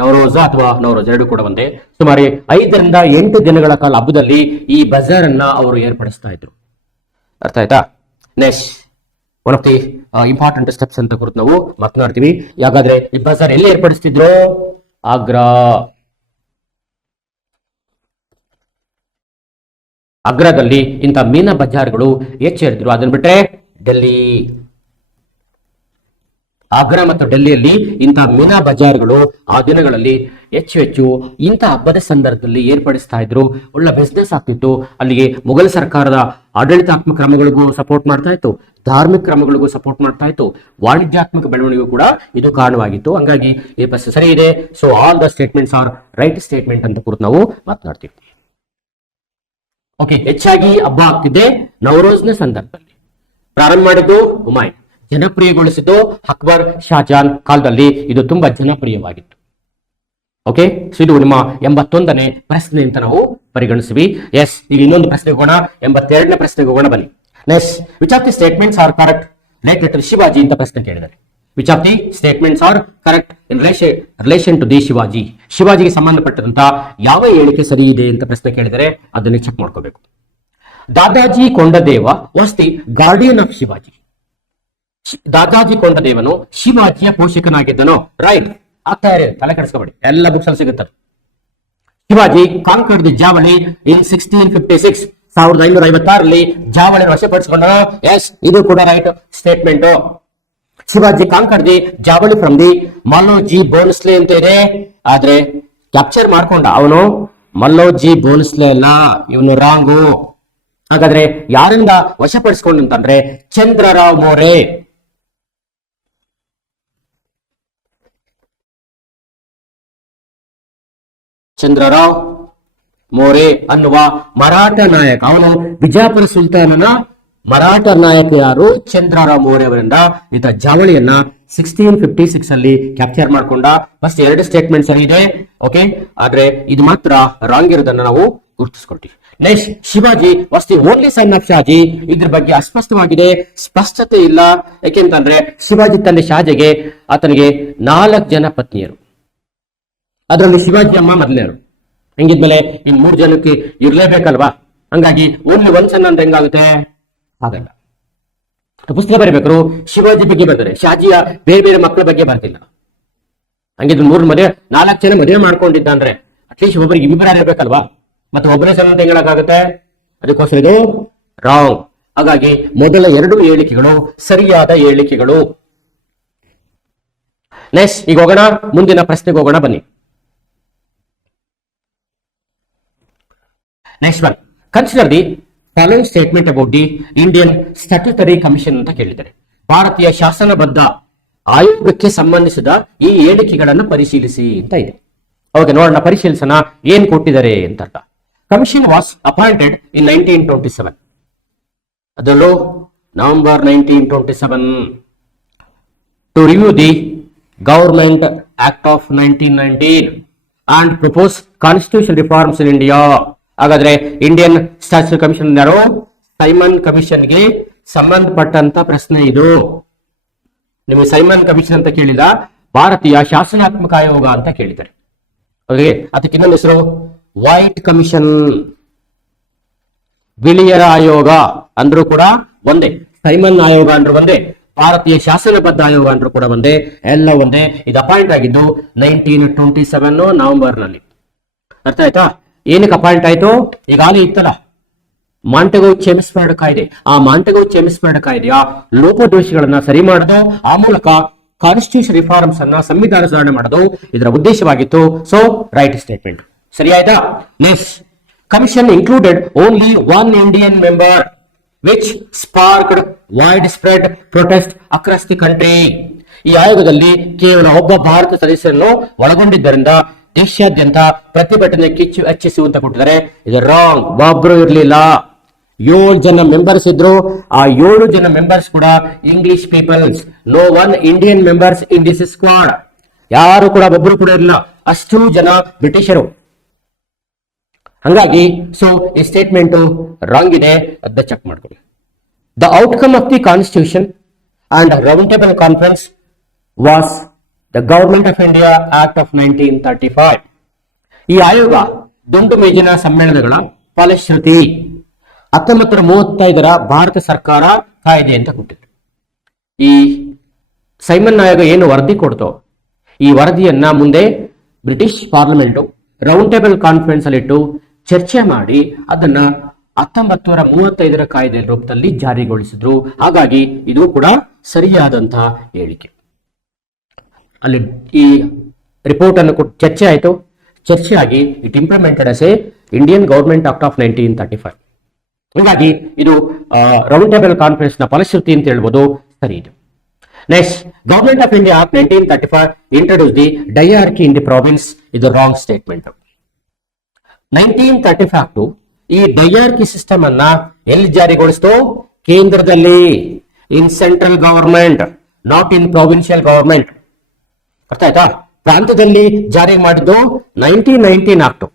ನವರೋಜ ಅಥವಾ ನವರೋಜ್ ಎರಡು ಕೂಡ ಒಂದೇ. ಸುಮಾರು 5ರಿಂದ 8 ದಿನಗಳ ಕಾಲ ಹಬ್ಬದಲ್ಲಿ ಈ ಬಜಾರ್ ಅನ್ನ ಅವರು ಏರ್ಪಡಿಸ್ತಾ ಇದ್ರು. ಅರ್ಥ ಆಯ್ತಾ? Next one of the important steps ಅಂತ ಕುರಿತು ನಾವು ಮಾತನಾಡ್ತೀವಿ. ಯಾಕಂದ್ರೆ ಈ ಬಜಾರ್ ಎಲ್ಲಿ ಏರ್ಪಡಿಸ್ತಿದ್ರು? ಆಗ್ರಾದಲ್ಲಿ ಇಂಥ ಮೀನಾ ಬಜಾರ್ಗಳು ಹೆಚ್ಚಿದ್ರು. ಅದನ್ನ ಬಿಟ್ರೆ ಡೆಲ್ಲಿ, ಆಗ್ರಾ ಮತ್ತು ಡೆಲ್ಲಿಯಲ್ಲಿ ಇಂಥ ಮೀನಾ ಬಜಾರ್ಗಳು ಆ ದಿನಗಳಲ್ಲಿ ಹೆಚ್ಚು ಇಂಥ ಹಬ್ಬದ ಸಂದರ್ಭದಲ್ಲಿ ಏರ್ಪಡಿಸ್ತಾ ಇದ್ರು. ಒಳ್ಳೆ ಬಿಸ್ನೆಸ್ ಆಗ್ತಿತ್ತು. ಅಲ್ಲಿಗೆ ಮೊಘಲ್ ಸರ್ಕಾರದ ಆಡಳಿತಾತ್ಮಕ ಕ್ರಮಗಳಿಗೂ ಸಪೋರ್ಟ್ ಮಾಡ್ತಾ ಇತ್ತು, ಧಾರ್ಮಿಕ ಕ್ರಮಗಳಿಗೂ ಸಪೋರ್ಟ್ ಮಾಡ್ತಾ ಇತ್ತು, ವಾಣಿಜ್ಯಾತ್ಮಕ ಬೆಳವಣಿಗೆಗೂ ಕೂಡ ಇದು ಕಾರಣವಾಗಿತ್ತು. ಹಂಗಾಗಿ ಈ ಪ್ರಶ್ನೆ ಸರಿ ಇದೆ. So all the statements are right statement ಅಂತ ಕುರಿತು ನಾವು ಮಾತನಾಡ್ತೀವಿ. ಓಕೆ, ಹೆಚ್ಚಾಗಿ ಹಬ್ಬ ಆಗ್ತಿದೆ ನವರೋಜ್ನ ಸಂದರ್ಭದಲ್ಲಿ. ಪ್ರಾರಂಭ ಮಾಡಿದ್ದು ಹುಮಾಯೂನ್, ಜನಪ್ರಿಯಗೊಳಿಸಿದ್ದು ಅಕ್ಬರ್, ಶಾಜಾನ್ ಕಾಲದಲ್ಲಿ ಇದು ತುಂಬಾ ಜನಪ್ರಿಯವಾಗಿತ್ತು. ಓಕೆ, ಸೊ ಇದು ನಿಮ್ಮ 81ನೇ ಪ್ರಶ್ನೆ ಅಂತ ನಾವು ಪರಿಗಣಿಸಿವಿ. ಎಸ್, ಈಗ ಇನ್ನೊಂದು ಪ್ರಶ್ನೆಗೆ ಹೋಗೋಣ. 82ನೇ ಪ್ರಶ್ನೆಗೆ ಹೋಗೋಣ ಬನ್ನಿ. Next, which of the statements are correct related to Shivaji ಅಂತ ಪ್ರಶ್ನೆ ಕೇಳಿದ್ದಾರೆ. Which of the statements are correct in relation to the Shivaji? ಶಿವಾಜಿಗೆ ಸಂಬಂಧಪಟ್ಟಂತ ಯಾವ ಹೇಳಿಕೆ ಸರಿ ಇದೆ ಅಂತ ಪ್ರಶ್ನೆ ಕೇಳಿದರೆ ಅದನ್ನು ಚೆಕ್ ಮಾಡ್ಕೋಬೇಕು. Dadaji Konddev was the guardian of Shivaji. Dadaji ಕೊಂಡದೇವನು ಶಿವಾಜಿಯ ಪೋಷಕನಾಗಿದ್ದನು. ರೈಟ್, ಆಗ್ತಾ ಇರಿ, ತಲೆ ಕೆಡಿಸ್ಕೋಬೇಡಿ, ಎಲ್ಲ ಬುಕ್ಸ್ ಅಲ್ಲಿ ಸಿಗುತ್ತದೆ. Shivaji conquered the Javali in 1656, 1556ರಲ್ಲಿ ಜಾವಳಿ ವಶಪಡಿಸಿಕೊಂಡನು. ಎಸ್, ಇದು ಕೂಡ right statement. Shivaji conquered the Javali from the Maloji Bhonsle ಅಂತ ಇದೆ, ಆದ್ರೆ ಕ್ಯಾಪ್ಚರ್ ಮಾಡ್ಕೊಂಡ ಅವನು ಮಲ್ಲೋಜಿ ಬೋನ್ಸ್ಲೆ ಅಲ್ಲ, ಇವನು ರಾಂಗು. ಹಾಗಾದ್ರೆ ಯಾರಿಂದ ವಶಪಡಿಸಿಕೊಂಡಂತಂದ್ರೆ ಚಂದ್ರರಾವ್ ಮೋರೆ. ಚಂದ್ರರಾವ್ ಮೋರೆ ಅನ್ನುವ ಮರಾಠ ನಾಯಕ, ಅವನು ಬಿಜಾಪುರ ಸುಲ್ತಾನನ ಮರಾಠ ನಾಯಕ ಯಾರು? ಚಂದ್ರರಾವ್ ಮೋರೆ ಅವರಿಂದ ಈತ ಜಾವಳಿಯನ್ನ 1656 ಅಲ್ಲಿ ಕ್ಯಾಪ್ಚರ್ ಮಾಡ್ಕೊಂಡ. ಫಸ್ಟ್ 2 ಸ್ಟೇಟ್ಮೆಂಟ್ ಸರಿ ಇದೆ. ಓಕೆ, ಆದ್ರೆ ಇದು ಮಾತ್ರ ರಾಂಗ್ ಇರೋದನ್ನ ನಾವು ಗುರುತಿಸ್ಕೊಳ್ತೀವಿ. Next, Shivaji was the only son of Shahaji. ಇದ್ರ ಬಗ್ಗೆ ಅಸ್ಪಷ್ಟವಾಗಿದೆ, ಸ್ಪಷ್ಟತೆ ಇಲ್ಲ. ಯಾಕೆಂತಂದ್ರೆ ಶಿವಾಜಿ ತಂದೆ ಶಾಜೆಗೆ ಆತನಿಗೆ 4 ಜನ ಪತ್ನಿಯರು, ಅದರಲ್ಲಿ ಶಿವಾಜಿ ಅಮ್ಮ ಮೊದಲನೇರು. ಹೆಂಗಿದ್ಮೇಲೆ ಇನ್ 3 ಜನಕ್ಕೆ ಇರ್ಲೇಬೇಕಲ್ವಾ? ಹಂಗಾಗಿ ಓನ್ಲಿ 1 ಸನ್ ಅಂತ ಹೆಂಗಾಗುತ್ತೆ? ಆಗಲ್ಲ. ಪುಸ್ತಕ ಬರೀಬೇಕಾದ್ರು ಶಿವಾಜಿ ಬಗ್ಗೆ ಬರ್ತಾರೆ, ಶಾಜಿಯ ಬೇರೆ ಬೇರೆ ಮಕ್ಕಳ ಬಗ್ಗೆ ಬರ್ತಿಲ್ಲ. ಹಂಗಿದ್ರೆ 3 ಮದುವೆ 4 ಜನ ಮದುವೆ ಮಾಡ್ಕೊಂಡಿದ್ದ ಅಂದ್ರೆ ಅಟ್ಲೀಸ್ಟ್ ಒಬ್ಬರಿಗೆ ಇಬ್ಬರು ಇರ್ಬೇಕಲ್ವಾ? ಮತ್ತೆ ಒಬ್ಬರೇ ಸಲ ಅಂತ ಹೇಳಕ್ಕಾಗುತ್ತೆ? ಅದಕ್ಕೋಸ್ಕರ ಇದು ರಾಂಗ್. ಹಾಗಾಗಿ ಮೊದಲ 2 ಹೇಳಿಕೆಗಳು ಸರಿಯಾದ ಹೇಳಿಕೆಗಳು. ನೆಕ್ಸ್ಟ್, ಈಗ ಹೋಗೋಣ ಮುಂದಿನ ಪ್ರಶ್ನೆಗೆ ಹೋಗೋಣ ಬನ್ನಿ. Next one, consider the following statement about the Indian statutory commission ಅಂತ ಕೇಳಿದ್ದಾರೆ. ಭಾರತೀಯ ಶಾಸನಬದ್ಧ ಆಯೋಗಕ್ಕೆ ಸಂಬಂಧಿಸಿದ ಈ ಹೇಳಿಕೆಗಳನ್ನು ಪರಿಶೀಲಿಸಿ ಅಂತ ಇದೆ. ಓಕೆ, ನೋಡೋಣ, ಪರಿಶೀಲಿಸೋಣ ಏನ್ ಕೊಟ್ಟಿದ್ದಾರೆ ಅಂತ ಅರ್ಥ. ಕಮಿಷನ್ ವಾಸ್ ಅಪಾಯಿಂಟೆಡ್ ಇನ್ 1927, ಅದರಲ್ಲೂ November 1927, to review the government act of 1919 and propose constitution reforms in India. ಹಾಗಾದ್ರೆ ಇಂಡಿಯನ್ ಸ್ಟ್ಯಾಚ್ಯೂಟರಿ ಕಮಿಷನ್ ಯಾರು? ಸೈಮನ್ ಕಮಿಷನ್ಗೆ ಸಂಬಂಧಪಟ್ಟಂತ ಪ್ರಶ್ನೆ ಇದು. ನಿಮಗೆ ಸೈಮನ್ ಕಮಿಷನ್ ಅಂತ ಕೇಳಿದ, ಭಾರತೀಯ ಶಾಸನಾತ್ಮಕ ಆಯೋಗ ಅಂತ ಕೇಳಿದ್ದಾರೆ. ಅದಕ್ಕೆ ಇನ್ನೊಂದು ಹೆಸರು ವೈಟ್ ಕಮಿಷನ್, ಬಿಳಿಯರ ಆಯೋಗ ಅಂದ್ರೂ ಕೂಡ ಒಂದೇ, ಸೈಮನ್ ಆಯೋಗ ಅಂದ್ರೂ ಒಂದೇ, ಭಾರತೀಯ ಶಾಸನಬದ್ಧ ಆಯೋಗ ಅಂದ್ರೂ ಕೂಡ ಒಂದೇ, ಎಲ್ಲ ಒಂದೇ. ಇದು ಅಪಾಯಿಂಟ್ ಆಗಿದ್ದು 1927 ನವೆಂಬರ್ ನಲ್ಲಿ. ಅರ್ಥ ಆಯ್ತಾ? ಏನಕ್ಕೆ ಅಪಾಯಿಂಟ್ ಆಯ್ತು? ಈಗಾಗಲೇ ಇತ್ತಲ್ಲ ಮಾಂಟೆಗೋ ಚೆಮಿಸ್ಫರ್ಡ್ ಕಾಯ್ದೆ. ಆ ಮಾಂಟೆಗೋ ಚೆಮಿಸ್ಫರ್ಡ್ ಕಾಯ್ದೆಯ ಲೋಪದೋಷಗಳನ್ನ ಸರಿ ಮಾಡೋದು, ಆ ಮೂಲಕ ಕಾನ್ಸ್ಟಿಟ್ಯೂಷನ್ ರಿಫಾರ್ಮ್ಸ್ ಅನ್ನ ಸಂವಿಧಾನ ಸುಧಾರಣೆ ಮಾಡೋದು ಇದರ ಉದ್ದೇಶವಾಗಿತ್ತು. ಸೊ ರೈಟ್ ಸ್ಟೇಟ್ಮೆಂಟ್ ಸರಿ ಆಯ್ತಾ? Next, commission included only 1 Indian member which sparked widespread protest across the country. ಈ ಆಯೋಗದಲ್ಲಿ ಕೇವಲ ಒಬ್ಬ ಭಾರತ ಸದಸ್ಯರನ್ನು ಒಳಗೊಂಡಿದ್ದರಿಂದ ದೇಶಾದ್ಯಂತ ಪ್ರತಿಭಟನೆ ಕಿಚ್ಚು ಹಚ್ಚಿಸುವಂತ ಕೊಟ್ಟಿದ್ದಾರೆ. ಇದು ರಾಂಗ್. ಒಬ್ರು ಇರ್ಲಿಲ್ಲ, 7 ಜನ ಮೆಂಬರ್ಸ್ ಇದ್ರು. ಆ 7 ಜನ ಮೆಂಬರ್ಸ್ ಕೂಡ English peoples. No 1 Indian members in this squad. ಯಾರು ಕೂಡ ಒಬ್ರು ಕೂಡ ಇರಲಿಲ್ಲ, ಅಷ್ಟು ಜನ ಬ್ರಿಟಿಷರು. ಹಂಗಾಗಿ ಸೊ ಈ ಸ್ಟೇಟ್ಮೆಂಟ್ ರಾಂಗ್ ಇದೆ, ಅದನ್ನ ಚೆಕ್ ಮಾಡ್ಕೊಳ್ಳಿ. The outcome of the constitution and round table conference was the government of India act of 1935. ಈ ಆಯೋಗ ದುಂಡು ಮೇಜಿನ ಸಮ್ಮೇಳನಗಳ ಫಲಶ್ರುತಿ 1935 ಭಾರತ ಸರ್ಕಾರ ಕಾಯ್ದೆ ಅಂತ ಕೊಟ್ಟಿದ್ರು. ಈ ಸೈಮನ್ ಆಯೋಗ ಏನು ವರದಿ ಕೊಡ್ತೋ ಈ ವರದಿಯನ್ನ ಮುಂದೆ British parliament round table conference ಅಲ್ಲಿ ಇಟ್ಟು ಚರ್ಚೆ ಮಾಡಿ ಅದನ್ನ 1935 ಕಾಯ್ದೆ ರೂಪದಲ್ಲಿ ಜಾರಿಗೊಳಿಸಿದ್ರು. ಹಾಗಾಗಿ ಇದು ಕೂಡ ಸರಿಯಾದಂತಹ ಹೇಳಿಕೆ. ಅಲ್ಲಿ ಈ ರಿಪೋರ್ಟ್ ಅನ್ನು ಚರ್ಚೆ ಆಯಿತು. ಚರ್ಚೆಯಾಗಿ it implemented as a Indian government act of 1935. ಹೀಗಾಗಿ ಇದು ರೌಂಡ್ ಟೇಬಲ್ ಕಾನ್ಫರೆನ್ಸ್ ನ ಫಲಶ್ರುತಿ ಅಂತ ಹೇಳ್ಬೋದು. ಸರಿ ಇದು. Next, government of India act 1935 introduce the dyarchy in the province. ಇದು ರಾಂಗ್ ಸ್ಟೇಟ್ಮೆಂಟ್. 1935 ಈ ಡೈಯಾರ್ಕಿ ಸಿಸ್ಟಮ್ ಅನ್ನ ಎಲ್ಲಿ ಜಾರಿಗೊಳಿಸಿತು? ಕೇಂದ್ರದಲ್ಲಿ, in central government, not in provincial government. ಅರ್ಥ ಆಯ್ತಾ? ಪ್ರಾಂತದಲ್ಲಿ ಜಾರಿ ಮಾಡಿದ್ದು 1919 ಆಕ್ಟ್.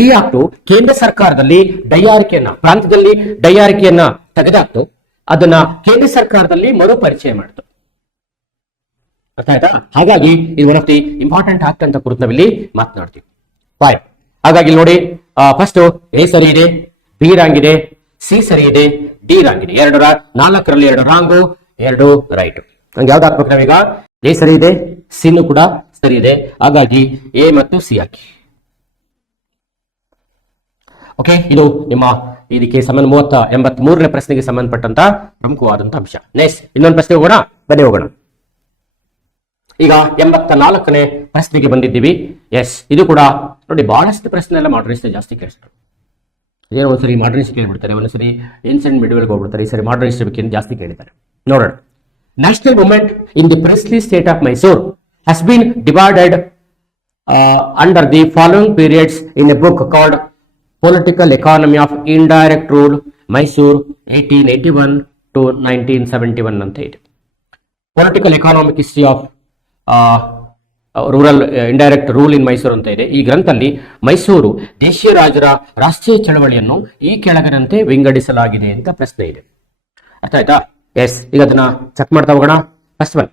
ಈ ಆಕ್ಟ್ ಕೇಂದ್ರ ಸರ್ಕಾರದಲ್ಲಿ ಡೈಯಾರಿಕೆಯನ್ನ, ಪ್ರಾಂತದಲ್ಲಿ ಡೈಯಾರಿಕೆಯನ್ನ ತೆಗೆದಾಕ್ತು, ಅದನ್ನ ಕೇಂದ್ರ ಸರ್ಕಾರದಲ್ಲಿ ಮರುಪರಿಚಯ ಮಾಡಿತು. ಅರ್ಥ ಆಯ್ತಾ? ಹಾಗಾಗಿ ಇದು one of the important act ಅಂತ ಕುರಿತು ನಾವಿಲ್ಲಿ ಮಾತನಾಡ್ತೀವಿ. ಫೈನ್. ಹಾಗಾಗಿ ನೋಡಿ, ಫಸ್ಟ್ ಎ ಸರಿ ಇದೆ, ಬಿ ರಾಂಗ್ ಇದೆ, ಸಿ ಸರಿ ಇದೆ, ಡಿ ರಾಂಗ್ ಇದೆ. 4ರಲ್ಲಿ 2 ರಾಂಗು, 2 ರೈಟ್. ನಂಗೆ ಯಾವ್ದು ಹಾಕ್ಬೇಕು ನಾವೀಗ? ಎ ಸರಿ ಇದೆ, ಸಿನು ಕೂಡ ಸರಿ ಇದೆ. ಹಾಗಾಗಿ ಎ ಮತ್ತು ಸಿ ಹಾಕಿ. ಓಕೆ, ಇದು ನಿಮ್ಮ ಇದಕ್ಕೆ 83ನೇ ಪ್ರಶ್ನೆಗೆ ಸಂಬಂಧಪಟ್ಟಂತ ಪ್ರಮುಖವಾದಂತಹ ಅಂಶ. ನೆಕ್ಸ್ಟ್ ಇನ್ನೊಂದು ಪ್ರಶ್ನೆ ಹೋಗೋಣ, ಬನ್ನಿ ಹೋಗೋಣ. ಈಗ 84ನೇ ಪ್ರಶ್ನೆಗೆ ಬಂದಿದ್ದೀವಿ. ಎಸ್, ಇದು ಕೂಡ ನೋಡಿ, ಬಹಳಷ್ಟು ಪ್ರಶ್ನೆ ಎಲ್ಲ ಮಾಡರ್ನಿಸ್ಟ್ ಜಾಸ್ತಿ ಕೇಳಿಸ್ತಾರೆ. ಏನೋ ಒಂದ್ಸರಿ ಮಾಡರ್ನಿಸ್ಟ್ ಕೇಳಿಬಿಡ್ತಾರೆ, ಒಂದ್ಸರಿ ಏನ್ಸೆಂಟ್ ಮಿಡ್ವೆಲ್ಗೆ ಹೋಗ್ಬಿಡ್ತಾರೆ. ಈ ಸರಿ ಮಾಡರ್ನಿಸ್ಟ್ ಬಗ್ಗೆ ಜಾಸ್ತಿ ಕೇಳಿದ್ದಾರೆ. ನೋಡೋಣ. National movement in the princely state of Mysuru has been divided under the following periods in a book called Political Economy of Indirect Rule, Mysore, 1881 to 1971 ಅಂತ ಇದೆ. Political economic history of rural indirect rule in Mysuru ಅಂತ ಇದೆ. ಈ ಗ್ರಂಥದಲ್ಲಿ ಮೈಸೂರು ದೇಶೀಯ ರಾಜರ ರಾಷ್ಟ್ರೀಯ ಚಳವಳಿಯನ್ನು ಈ ಕೆಳಗಿನಂತೆ ವಿಂಗಡಿಸಲಾಗಿದೆ ಅಂತ ಪ್ರಶ್ನೆ ಇದೆ. ಅರ್ಥ ಆಯ್ತಾ? ಎಸ್, ಈಗ ಅದನ್ನ ಚೆಕ್ ಮಾಡ್ತಾ ಹೋಗೋಣ. ಫಸ್ಟ್ ಒನ್,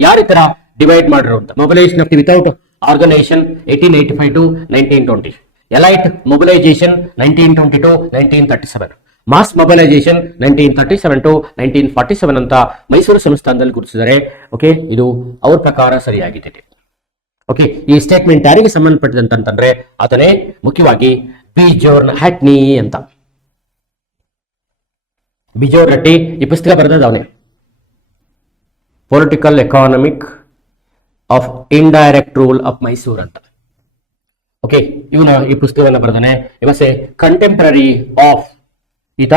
ಯಾವ ತರ ಡಿವೈಡ್ ಮಾಡಿರೋ ಅಂತ. Mobilisation of the without organisation 1885 to 1920, elite mobilisation 1920 to 1937, mass mobilisation 1937 to 1947 ಅಂತ ಮೈಸೂರು ಸಂಸ್ಥಾನದಲ್ಲಿ ಗುರುತಿಸಿದ್ದಾರೆ. ಓಕೆ, ಇದು ಅವ್ರ ಪ್ರಕಾರ ಸರಿಯಾಗಿದೆ. ಓಕೆ, ಈ ಸ್ಟೇಟ್ಮೆಂಟ್ ಯಾರಿಗೆ ಸಂಬಂಧಪಟ್ಟಿದಂತಂದ್ರೆ ಆತನೇ ಮುಖ್ಯವಾಗಿ ಬಿಜೋರ್ನ್ ಹ್ಯಾಟ್ನಿ ಅಂತ. ಬಿಜೋರ್ ಹಟ್ಟಿ ಈ ಪುಸ್ತಕ ಬರೆದದ್ದು ಅವನೇ. Political economic of indirect rule of Mysore ಅಂತ. ಓಕೆ, ಇವನ ಈ ಪುಸ್ತಕವನ್ನು ಬರೆದಾನೆ. ಇವಸೆ ಕಂಟೆಂಪರರಿ ಆಫ್, ಈತ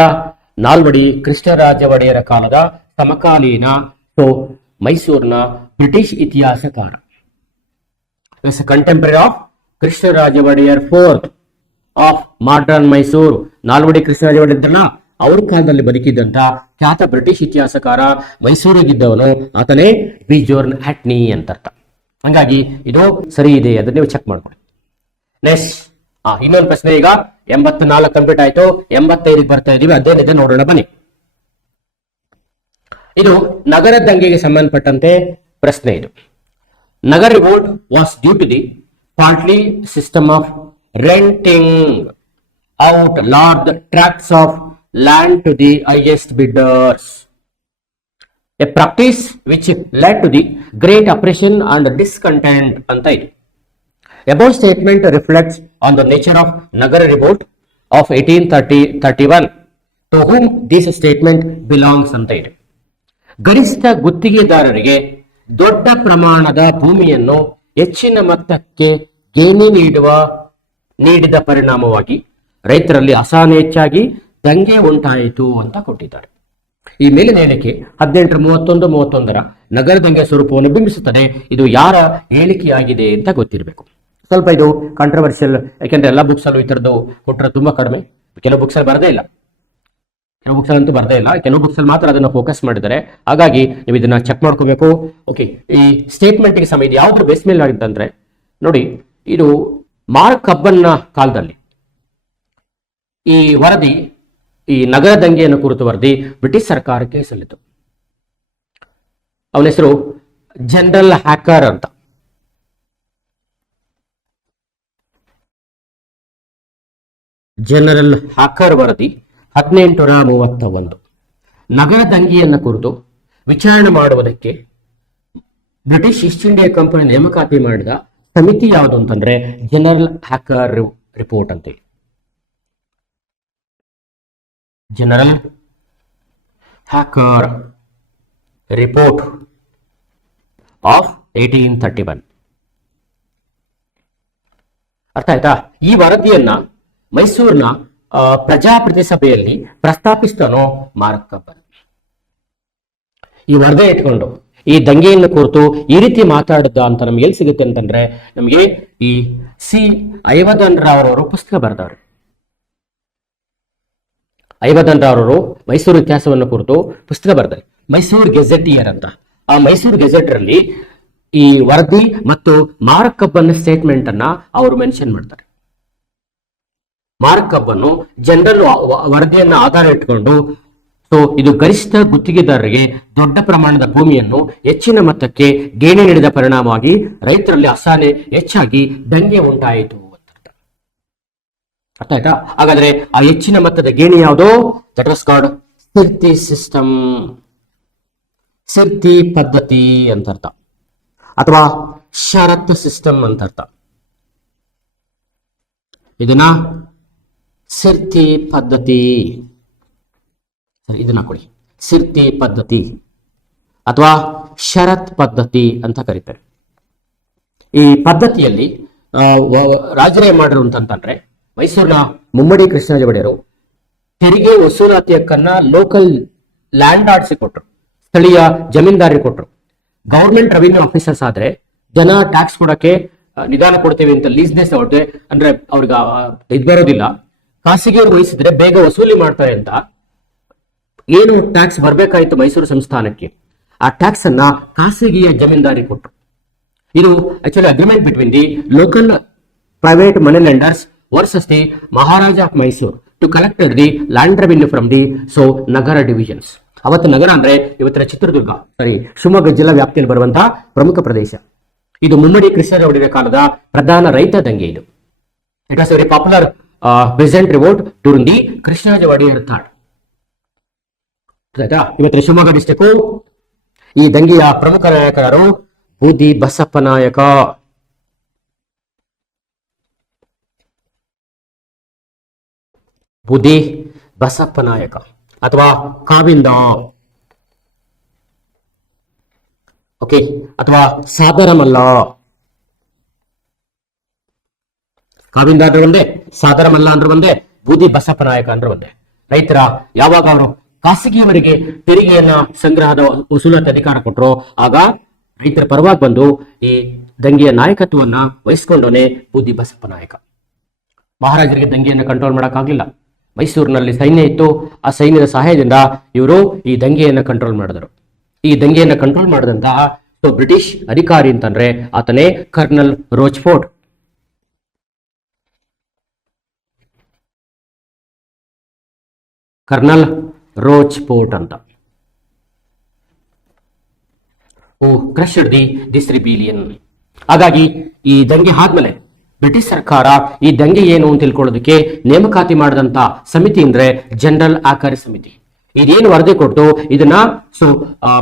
ನಾಲ್ವಡಿ ಕೃಷ್ಣರಾಜ ಒಡೆಯರ ಕಾಲದ ಸಮಕಾಲೀನ ಮೈಸೂರಿನ ಬ್ರಿಟಿಷ್ ಇತಿಹಾಸಕಾರ. Contemporary of Krishnaraja Wodeyar fourth of modern Mysore. ನಾಲ್ವಡಿ ಕೃಷ್ಣರಾಜ ಒಡೆಯರ್ ಇದ್ರಲ್ಲ, ಅವ್ರ ಕಾಲದಲ್ಲಿ ಬದುಕಿದ್ದಂತ ಖ್ಯಾತ ಬ್ರಿಟಿಷ್ ಇತಿಹಾಸಕಾರ, ಮೈಸೂರಿಗಿದ್ದವನು, ಆತನೇ ಬಿಜೋರ್ನ್ ಹ್ಯಾಟ್ನಿ ಅಂತ ಅರ್ಥ. ಹಂಗಾಗಿ ಇದು ಸರಿ ಇದೆ, ಅದನ್ನ ನೀವು ಚೆಕ್ ಮಾಡ್ಕೊಳ್ಳಿ. ನೆಕ್ಸ್ಟ್ ಇನ್ನೊಂದು ಪ್ರಶ್ನೆ. ಈಗ 84 ಕಂಪ್ಲೀಟ್ ಆಯ್ತು, 85 ಬರ್ತಾ ಇದೀವಿ. ಅದೇನಿದೆ ನೋಡೋಣ ಬನ್ನಿ. ಇದು ನಗರ ದಂಗೆಗೆ ಸಂಬಂಧಪಟ್ಟಂತೆ ಪ್ರಶ್ನೆ. ಇದು Nagar revolt was due to the partly system of renting out large tracts of land to the highest bidders, a practice which led to the great oppression and discontent anta ಇದೆ. Above statement reflects on the nature of Nagara revolt of 1831, to whom this statement belongs anta ಇದೆ. ಗರಿಷ್ಠ ಗುತ್ತಿಗೆದಾರರಿಗೆ ದೊಡ್ಡ ಪ್ರಮಾಣದ ಭೂಮಿಯನ್ನು ಹೆಚ್ಚಿನ ಮೊತ್ತಕ್ಕೆ ಗೇಣಿ ನೀಡಿದ ಪರಿಣಾಮವಾಗಿ ರೈತರಲ್ಲಿ ಅಸಹನೆ ಹೆಚ್ಚಾಗಿ ದಂಗೆ ಉಂಟಾಯಿತು ಅಂತ ಕೊಟ್ಟಿದ್ದಾರೆ. ಈ ಮೇಲಿನ ಹೇಳಿಕೆ 1831 ನಗರ ದಂಗೆ ಸ್ವರೂಪವನ್ನು ಬಿಂಬಿಸುತ್ತದೆ. ಇದು ಯಾರ ಹೇಳಿಕೆಯಾಗಿದೆ ಅಂತ ಗೊತ್ತಿರಬೇಕು. ಸ್ವಲ್ಪ ಇದು ಕಾಂಟ್ರವರ್ಷಿಯಲ್, ಯಾಕೆಂದ್ರೆ ಎಲ್ಲ ಬುಕ್ಸ್ ಅಲ್ಲೂ ಈ ತರದ್ದು ಕೊಟ್ಟರೆ ತುಂಬಾ ಕಡಿಮೆ. ಕೆಲವು ಬುಕ್ಸ್ ಅಲ್ಲಿ ಬರದೇ ಇಲ್ಲ, ಕೆಲವು ಬುಕ್ಸ್ ಅಂತೂ ಬರದೇ ಇಲ್ಲ, ಕೆಲವು ಬುಕ್ಸ್ ಅಲ್ಲಿ ಮಾತ್ರ ಅದನ್ನು ಫೋಕಸ್ ಮಾಡಿದ್ದಾರೆ. ಹಾಗಾಗಿ ನೀವು ಇದನ್ನ ಚೆಕ್ ಮಾಡ್ಕೋಬೇಕು. ಓಕೆ, ಈ ಸ್ಟೇಟ್ಮೆಂಟ್ಗೆ ಸಮಯ ಇದು ಯಾವ್ದು ಬೇಸ್ ಮೇಲೆ ಆಗಿತ್ತಂದ್ರೆ ನೋಡಿ, ಇದು ಮಾರ್ಕ್ ಹಬ್ಬನ್ನ ಕಾಲದಲ್ಲಿ ಈ ವರದಿ, ಈ ನಗರ ದಂಗೆಯನ್ನು ಕುರಿತು ವರದಿ ಬ್ರಿಟಿಷ್ ಸರ್ಕಾರಕ್ಕೆ ಸಲ್ಲಿತು. ಅವನ ಹೆಸರು ಜನರಲ್ ಹ್ಯಾಕರ್ ಅಂತ. ಜನರಲ್ ಹ್ಯಾಕರ್ ವರದಿ 1831. ನಗರ ದಂಗೆಯನ್ನು ಕುರಿತು ವಿಚಾರಣೆ ಮಾಡುವುದಕ್ಕೆ ಬ್ರಿಟಿಷ್ ಈಸ್ಟ್ ಇಂಡಿಯಾ ಕಂಪನಿ ನೇಮಕಾತಿ ಮಾಡಿದ ಸಮಿತಿ ಯಾವುದು ಅಂತಂದ್ರೆ ಜನರಲ್ ಹ್ಯಾಕರ್ ರಿಪೋರ್ಟ್ ಅಂತ. General hacker report of 1831. ಅರ್ಥ ಆಯ್ತಾ? ಈ ವರದಿಯನ್ನ ಮೈಸೂರಿನ ಪ್ರಜಾಪ್ರತಿ ಸಭೆಯಲ್ಲಿ ಪ್ರಸ್ತಾಪಿಸ್ತಾನೋ ಮಾರ್ಕ್ ಕಬ್ಬನ್. ಈ ವರದಿ ಇಟ್ಕೊಂಡು ಈ ದಂಗೆಯನ್ನು ಕುರಿತು ಈ ರೀತಿ ಮಾತಾಡಿದ ಅಂತ ನಮ್ಗೆ ಎಲ್ಲಿ ಸಿಗುತ್ತೆ ಅಂತಂದ್ರೆ ನಮಗೆ ಈ ಸಿ ಐವದನ್ ರಾವ್ ಪುಸ್ತಕ ಬರೆದವ್ರೆ. ಐವದನ್ ರಾವ್ ಮೈಸೂರು ಇತಿಹಾಸವನ್ನು ಕುರಿತು ಪುಸ್ತಕ ಬರೆದಾರೆ, ಮೈಸೂರು ಗೆಜೆಟಿಯರ್ ಅಂತ. ಆ ಮೈಸೂರು ಗೆಜೆಟರ್ ಅಲ್ಲಿ ಈ ವರದಿ ಮತ್ತು ಮಾರ್ಕ್ ಕಬ್ಬನ್ ಸ್ಟೇಟ್ಮೆಂಟ್ ಅನ್ನ ಅವರು ಮೆನ್ಷನ್ ಮಾಡ್ತಾರೆ. ಮಾರ್ಕ್ ಕಬ್ಬನ್ನು ಜನರಲ್ ವರದಿಯನ್ನ ಆಧಾರ ಇಟ್ಕೊಂಡು ಇದು ಗರಿಷ್ಠ ಗುತ್ತಿಗೆದಾರರಿಗೆ ದೊಡ್ಡ ಪ್ರಮಾಣದ ಭೂಮಿಯನ್ನು ಹೆಚ್ಚಿನ ಮೊತ್ತಕ್ಕೆ ಗೇಣಿ ನೀಡಿದ ಪರಿಣಾಮವಾಗಿ ರೈತರಲ್ಲಿ ಅಸಹನೆ ಹೆಚ್ಚಾಗಿ ದಂಗೆ ಉಂಟಾಯಿತು ಅಂತ. ಅರ್ಥ ಆಯ್ತಾ? ಹಾಗಾದ್ರೆ ಆ ಹೆಚ್ಚಿನ ಮೊತ್ತದ ಗೇಣಿ ಯಾವುದೋ? ದಟ್ ವಾಸ್ ಕಾಲ್ಡ್ ಸಿರ್ತಿ ಸಿಸ್ಟಮ್, ಸಿರ್ತಿ ಪದ್ಧತಿ ಅಂತ ಅರ್ಥ, ಅಥವಾ ಷರತ್ತು ಸಿಸ್ಟಮ್ ಅಂತ ಅರ್ಥ. ಇದನ್ನ ಸಿರ್ತಿ ಪದ್ಧತಿ, ಇದನ್ನ ಕೊಡಿ, ಸಿರ್ತಿ ಪದ್ಧತಿ ಅಥವಾ ಷರತ್ ಪದ್ಧತಿ ಅಂತ ಕರೀತಾರೆ. ಈ ಪದ್ಧತಿಯಲ್ಲಿ ರಾಜರೇ ಮಾಡಿರು ಅಂತಂದ್ರೆ ಮೈಸೂರಿನ ಮುಮ್ಮಡಿ ಕೃಷ್ಣರಾಜ ಒಡೆಯರು ತೆರಿಗೆ ವಸೂಲಾತಿ ಹಕ್ಕನ್ನ ಲೋಕಲ್ ಲ್ಯಾಂಡ್ ಆರ್ಡ್ಸ್ ಕೊಟ್ರು, ಸ್ಥಳೀಯ ಜಮೀನ್ದಾರಿ ಕೊಟ್ರು. ಗವರ್ಮೆಂಟ್ ರೆವಿನ್ಯೂ ಆಫೀಸರ್ಸ್ ಆದ್ರೆ ಜನ ಟ್ಯಾಕ್ಸ್ ಕೊಡಕ್ಕೆ ನಿಧಾನ ಕೊಡ್ತೇವೆ ಅಂತ ಲೀಸ್ನೆಸ್ ಹೊರಟೆ ಅಂದ್ರೆ ಅವ್ರಿಗೆ ಇದು ಬರೋದಿಲ್ಲ. ಖಾಸಗಿಯವರು ವಹಿಸಿದ್ರೆ ಬೇಗ ವಸೂಲಿ ಮಾಡ್ತಾರೆ ಅಂತ ಏನು ಟ್ಯಾಕ್ಸ್ ಬರ್ಬೇಕಾಯ್ತು ಮೈಸೂರು ಸಂಸ್ಥಾನಕ್ಕೆ, ಆ ಟ್ಯಾಕ್ಸ್ ಅನ್ನ ಖಾಸಗಿಯ ಜಮೀನ್ದಾರಿ ಕೊಟ್ಟರು. ಇದು actually agreement between the local private money lenders versus the Maharaja of Mysore to collected the land revenue from the Nagar divisions. ಅವತ್ತು ನಗರ ಅಂದ್ರೆ ಇವತ್ತಿನ ಚಿತ್ರದುರ್ಗ, ಶಿವಮೊಗ್ಗ ಜಿಲ್ಲಾ ವ್ಯಾಪ್ತಿಯಲ್ಲಿ ಬರುವಂತಹ ಪ್ರಮುಖ ಪ್ರದೇಶ. ಇದು ಮುಮ್ಮಡಿ ಕೃಷ್ಣರಾಜ ಒಡೆಯರ ಕಾಲದ ಪ್ರಧಾನ ರೈತ ದಂಗೆ. ಇದು it was very popular peasant revolt during the Krishnaraja Wodeyar third. ಇವತ್ತಿನ ಶಿವಮೊಗ್ಗ ಡಿಸ್ಟಿಕ್. ಈ ದಂಗೆಯ ಪ್ರಮುಖ ನಾಯಕರು ಬೂದಿ ಬಸಪ್ಪ ನಾಯಕ, ಬೂದಿ ಬಸಪ್ಪ ನಾಯಕ ಅಥವಾ ಕಾವಿಂದ, ಓಕೆ, ಅಥವಾ ಸಾದರಮಲ್ಲ. ಕಾವಿಂದ ಅಂದ್ರೆ ಒಂದೇ, ಸಾದರಮಲ್ಲ ಅಂದ್ರೆ ಒಂದೇ, ಬೂದಿ ಬಸಪ್ಪ ನಾಯಕ ಅಂದ್ರೆ ಒಂದೇ. ರೈತರ ಯಾವಾಗ ಅವರು ಖಾಸಗಿಯವರಿಗೆ ತೆರಿಗೆಯನ್ನ ಸಂಗ್ರಹದ ವಸೂಲಾತಿ ಅಧಿಕಾರ ಕೊಟ್ಟರು, ಆಗ ರೈತರ ಪರವಾಗಿ ಬಂದು ಈ ದಂಗೆಯ ನಾಯಕತ್ವವನ್ನ ವಹಿಸಿಕೊಂಡವನೇ ಬೂದಿ ಬಸಪ್ಪ ನಾಯಕ. ಮಹಾರಾಜರಿಗೆ ದಂಗೆಯನ್ನು ಕಂಟ್ರೋಲ್ ಮಾಡಕ್ಕಾಗ್ಲಿಲ್ಲ. ಮೈಸೂರಿನಲ್ಲಿ ಸೈನ್ಯ ಇತ್ತು, ಆ ಸೈನ್ಯದ ಸಹಾಯದಿಂದ ಇವರು ಈ ದಂಗೆಯನ್ನು ಕಂಟ್ರೋಲ್ ಮಾಡಿದರು. ಈ ದಂಗೆಯನ್ನು ಕಂಟ್ರೋಲ್ ಮಾಡಿದಂತಹ ಬ್ರಿಟಿಷ್ ಅಧಿಕಾರಿ ಅಂತಂದ್ರೆ ಆತನೇ ಕರ್ನಲ್ ರೋಚ್ಫೋರ್ಡ್. ಕರ್ನಲ್ ರೋಚ್ಫೋರ್ಡ್ ಅಂತ. Crushed this rebellion. ಹಾಗಾಗಿ ಈ ದಂಗೆ ಆದ್ಮೇಲೆ ಬ್ರಿಟಿಷ್ ಸರ್ಕಾರ ಈ ದಂಗೆ ಏನು ಅಂತ ತಿಳ್ಕೊಳ್ಳೋದಕ್ಕೆ ನೇಮಕಾತಿ ಮಾಡಿದಂತ ಸಮಿತಿ ಅಂದ್ರೆ ಜನರಲ್ ಹ್ಯಾಕರ್ ಸಮಿತಿ. ಇದೇನು ವರದಿ ಕೊಟ್ಟು ಇದನ್ನ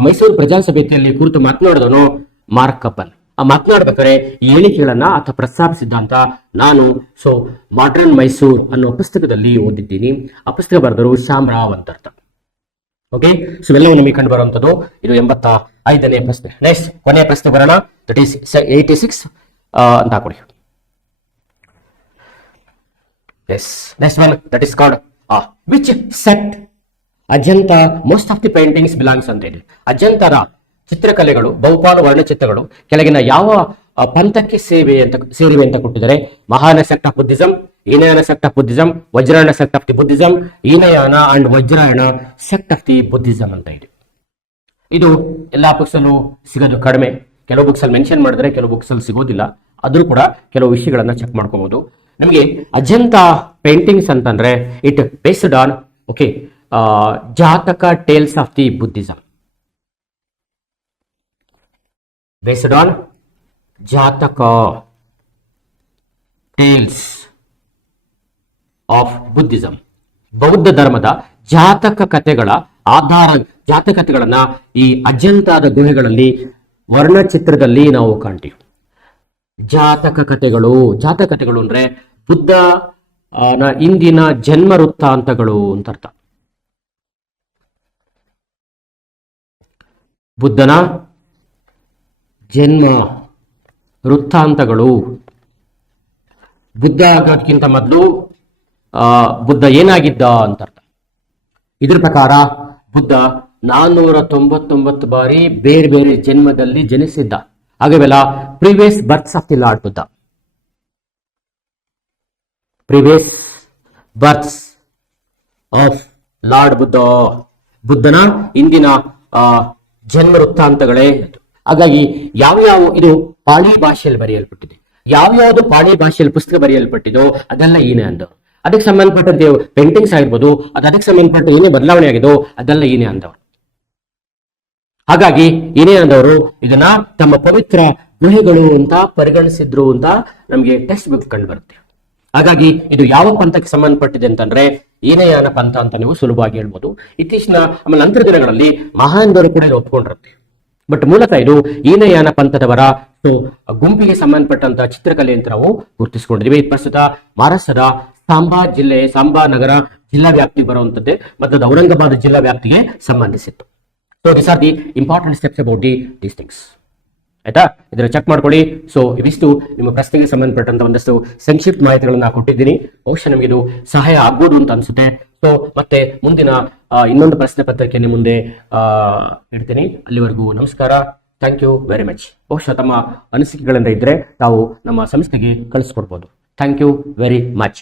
ಮೈಸೂರು ಪ್ರಜಾಸಭೆಯಲ್ಲಿ ಕುರಿತು ಮಾತನಾಡಿದವನು ಮಾರ್ಕ್ ಕಬ್ಬನ್. ಆ ಮಾತನಾಡ್ಬೇಕಾದ್ರೆ ಈ ಹೇಳಿಕೆಗಳನ್ನ ಆತ ಪ್ರಸ್ತಾಪಿಸಿದ್ದ ಅಂತ ನಾನು ಮಾಡರ್ನ್ ಮೈಸೂರ್ ಅನ್ನೋ ಪುಸ್ತಕದಲ್ಲಿ ಓದಿದ್ದೀನಿ. ಆ ಪುಸ್ತಕ ಬರೆದರು ಶಾಮರಾವ್ ಅಂತ ಅರ್ಥ. ಓಕೆ, ಇವೆಲ್ಲವೂ ನಮಗೆ ಕಂಡು ಬರುವಂತದ್ದು. ಇದು 85ನೇ ಪ್ರಶ್ನೆ. ನೆಕ್ಸ್ಟ್ ಕೊನೆಯ ಪ್ರಶ್ನೆ ಬರೋಣ. ದಟ್ ಈಸ್ 86 ಅಂತ ಹಾಕೊಡಿ. Yes. Next one, that is called which sect Ajanta most of the paintings belongs ಅಂತ ಇದೆ. ಅಜಂತರ ಚಿತ್ರಕಲೆಗಳು, ಬಹುಪಾಲು ವರ್ಣಚಿತ್ರಗಳು ಕೆಳಗಿನ ಯಾವ ಪಂಥಕ್ಕೆ ಸೇರಿವೆ ಅಂತ ಕೊಟ್ಟಿದ್ದಾರೆ. Mahayana sect of Buddhism, Hinayana sect of Buddhism, Vajrayana sect of the Buddhism, Hinayana and Vajrayana sect of the Buddhism ಅಂತ ಇದೆ. ಇದು ಎಲ್ಲಾ ಬುಕ್ಸ್ ಅಲ್ಲೂ ಸಿಗೋದು ಕಡಿಮೆ. ಕೆಲವು ಬುಕ್ಸ್ ಅಲ್ಲಿ ಮೆನ್ಷನ್ ಮಾಡಿದ್ರೆ ಕೆಲವು ಬುಕ್ಸ್ ಅಲ್ಲಿ ಸಿಗೋದಿಲ್ಲ. ಆದ್ರೂ ಕೂಡ ಕೆಲವು ವಿಷಯಗಳನ್ನ ಚೆಕ್ ಮಾಡ್ಕೋಬಹುದು. ನಮಗೆ ಅಜಂತ ಪೇಂಟಿಂಗ್ಸ್ ಅಂತಂದ್ರೆ it based on Jataka tales of the Buddhism. Based on Jataka tales of Buddhism. ಬೌದ್ಧ ಧರ್ಮದ ಜಾತಕ ಕಥೆಗಳ ಜಾತಕತೆಗಳನ್ನ ಈ ಅಜಂತಾದ ಗುಹೆಗಳಲ್ಲಿ ವರ್ಣಚಿತ್ರದಲ್ಲಿ ನಾವು ಕಾಣ್ತೀವಿ. ಜಾತಕತೆಗಳು ಅಂದ್ರೆ ಬುದ್ಧ ಇಂದಿನ ಜನ್ಮ ವೃತ್ತಾಂತಗಳು ಅಂತ ಅರ್ಥ. ಬುದ್ಧನ ಜನ್ಮ ವೃತ್ತಾಂತಗಳು. ಬುದ್ಧ ಆಗೋದಕ್ಕಿಂತ ಮೊದಲು ಬುದ್ಧ ಏನಾಗಿದ್ದ ಅಂತ ಅರ್ಥ. ಇದ್ರ ಪ್ರಕಾರ ಬುದ್ಧ 499 ಬಾರಿ ಬೇರೆ ಬೇರೆ ಜನ್ಮದಲ್ಲಿ ಜನಿಸಿದ್ದ. ಹಾಗೆಲ್ಲ previous berths of the lord Buddha. Previous berths of lord Buddha. ಬುದ್ಧನ ಇಂದಿನ ಜನ್ಮ ವೃತ್ತಾಂತಗಳೇ. ಹಾಗಾಗಿ ಯಾವ್ಯಾವ ಇದು ಪಾಳಿ ಭಾಷೆಯಲ್ಲಿ ಬರೆಯಲ್ಪಟ್ಟಿದೆ, ಯಾವ್ಯಾವ್ದು ಪಾಳಿ ಭಾಷೆಯಲ್ಲಿ ಪುಸ್ತಕ ಬರೆಯಲ್ಪಟ್ಟಿದೋ ಅದೆಲ್ಲ ಏನೇ ಅಂದವರು. ಅದಕ್ಕೆ ಸಂಬಂಧಪಟ್ಟಂತೆ ಪೇಂಟಿಂಗ್ಸ್ ಆಗಿರ್ಬೋದು, ಅದಕ್ಕೆ ಸಂಬಂಧಪಟ್ಟ ಏನೇ ಬದಲಾವಣೆ ಆಗಿದೋ ಅದೆಲ್ಲ ಏನೇ ಅಂದವರು. ಹಾಗಾಗಿ ಏನೇ ಅಂದವರು ಇದನ್ನ ತಮ್ಮ ಪವಿತ್ರ ಗುಹೆಗಳು ಅಂತ ಪರಿಗಣಿಸಿದ್ರು ಅಂತ ನಮಗೆ ಟೆಕ್ಸ್ಟ್ ಬುಕ್ ಕಂಡು ಬರುತ್ತೆ. ಹಾಗಾಗಿ ಇದು ಯಾವ ಪಂಥಕ್ಕೆ ಸಂಬಂಧಪಟ್ಟಿದೆ ಅಂತಂದ್ರೆ ಏನೆಯಾನ ಪಂಥ ಅಂತ ನೀವು ಸುಲಭವಾಗಿ ಹೇಳ್ಬೋದು. ಇತ್ತೀಚಿನ ಆಮೇಲೆ ನಂತರ ದಿನಗಳಲ್ಲಿ ಮಹಾನ್ವರು ಕೂಡ ಒಪ್ಕೊಂಡಿರುತ್ತೆ. ಬಟ್ ಮೂಲತಃ ಇದು ಏನೆಯಾನ ಪಂಥದವರ ಗುಂಪಿಗೆ ಸಂಬಂಧಪಟ್ಟಂತ ಚಿತ್ರಕಲೆ ಅಂತ ನಾವು ಗುರುತಿಸಿಕೊಂಡಿದ್ದೀವಿ. ಪ್ರಸ್ತುತ ಮಹಾರಾಷ್ಟ್ರದ ಸಾಂಬಾ ನಗರ ಜಿಲ್ಲಾ ವ್ಯಾಪ್ತಿಗೆ ಬರುವಂತದ್ದೇ ಮತ್ತು ಅದು ಔರಂಗಾಬಾದ್ ಜಿಲ್ಲಾ ವ್ಯಾಪ್ತಿಗೆ ಸಂಬಂಧಿಸಿತ್ತು. So this are the important steps about these things. ಆಯ್ತಾ, ಇದನ್ನ ಚೆಕ್ ಮಾಡ್ಕೊಳ್ಳಿ. ಸೊ ಇವಿಷ್ಟು ನಿಮ್ಮ ಪ್ರಶ್ನೆಗೆ ಸಂಬಂಧಪಟ್ಟಂತ ಒಂದಷ್ಟು ಸಂಕ್ಷಿಪ್ತ ಮಾಹಿತಿಗಳನ್ನ ಕೊಟ್ಟಿದ್ದೀನಿ. ಬಹುಶಃ ನಮಗೆ ಇದು ಸಹಾಯ ಆಗ್ಬೋದು ಅಂತ ಅನ್ಸುತ್ತೆ. ಸೊ ಮತ್ತೆ ಮುಂದಿನ ಇನ್ನೊಂದು ಪ್ರಶ್ನೆ ಪತ್ರಿಕೆಯನ್ನು ಮುಂದೆ ಇಡ್ತೀನಿ. ಅಲ್ಲಿವರೆಗೂ ನಮಸ್ಕಾರ. Thank you very much. ಬಹುಶಃ ತಮ್ಮ ಅನಿಸಿಕೆಗಳಿಂದ ಇದ್ರೆ ತಾವು ನಮ್ಮ ಸಂಸ್ಥೆಗೆ ಕಳಿಸ್ಕೊಡ್ಬೋದು. Thank you very much.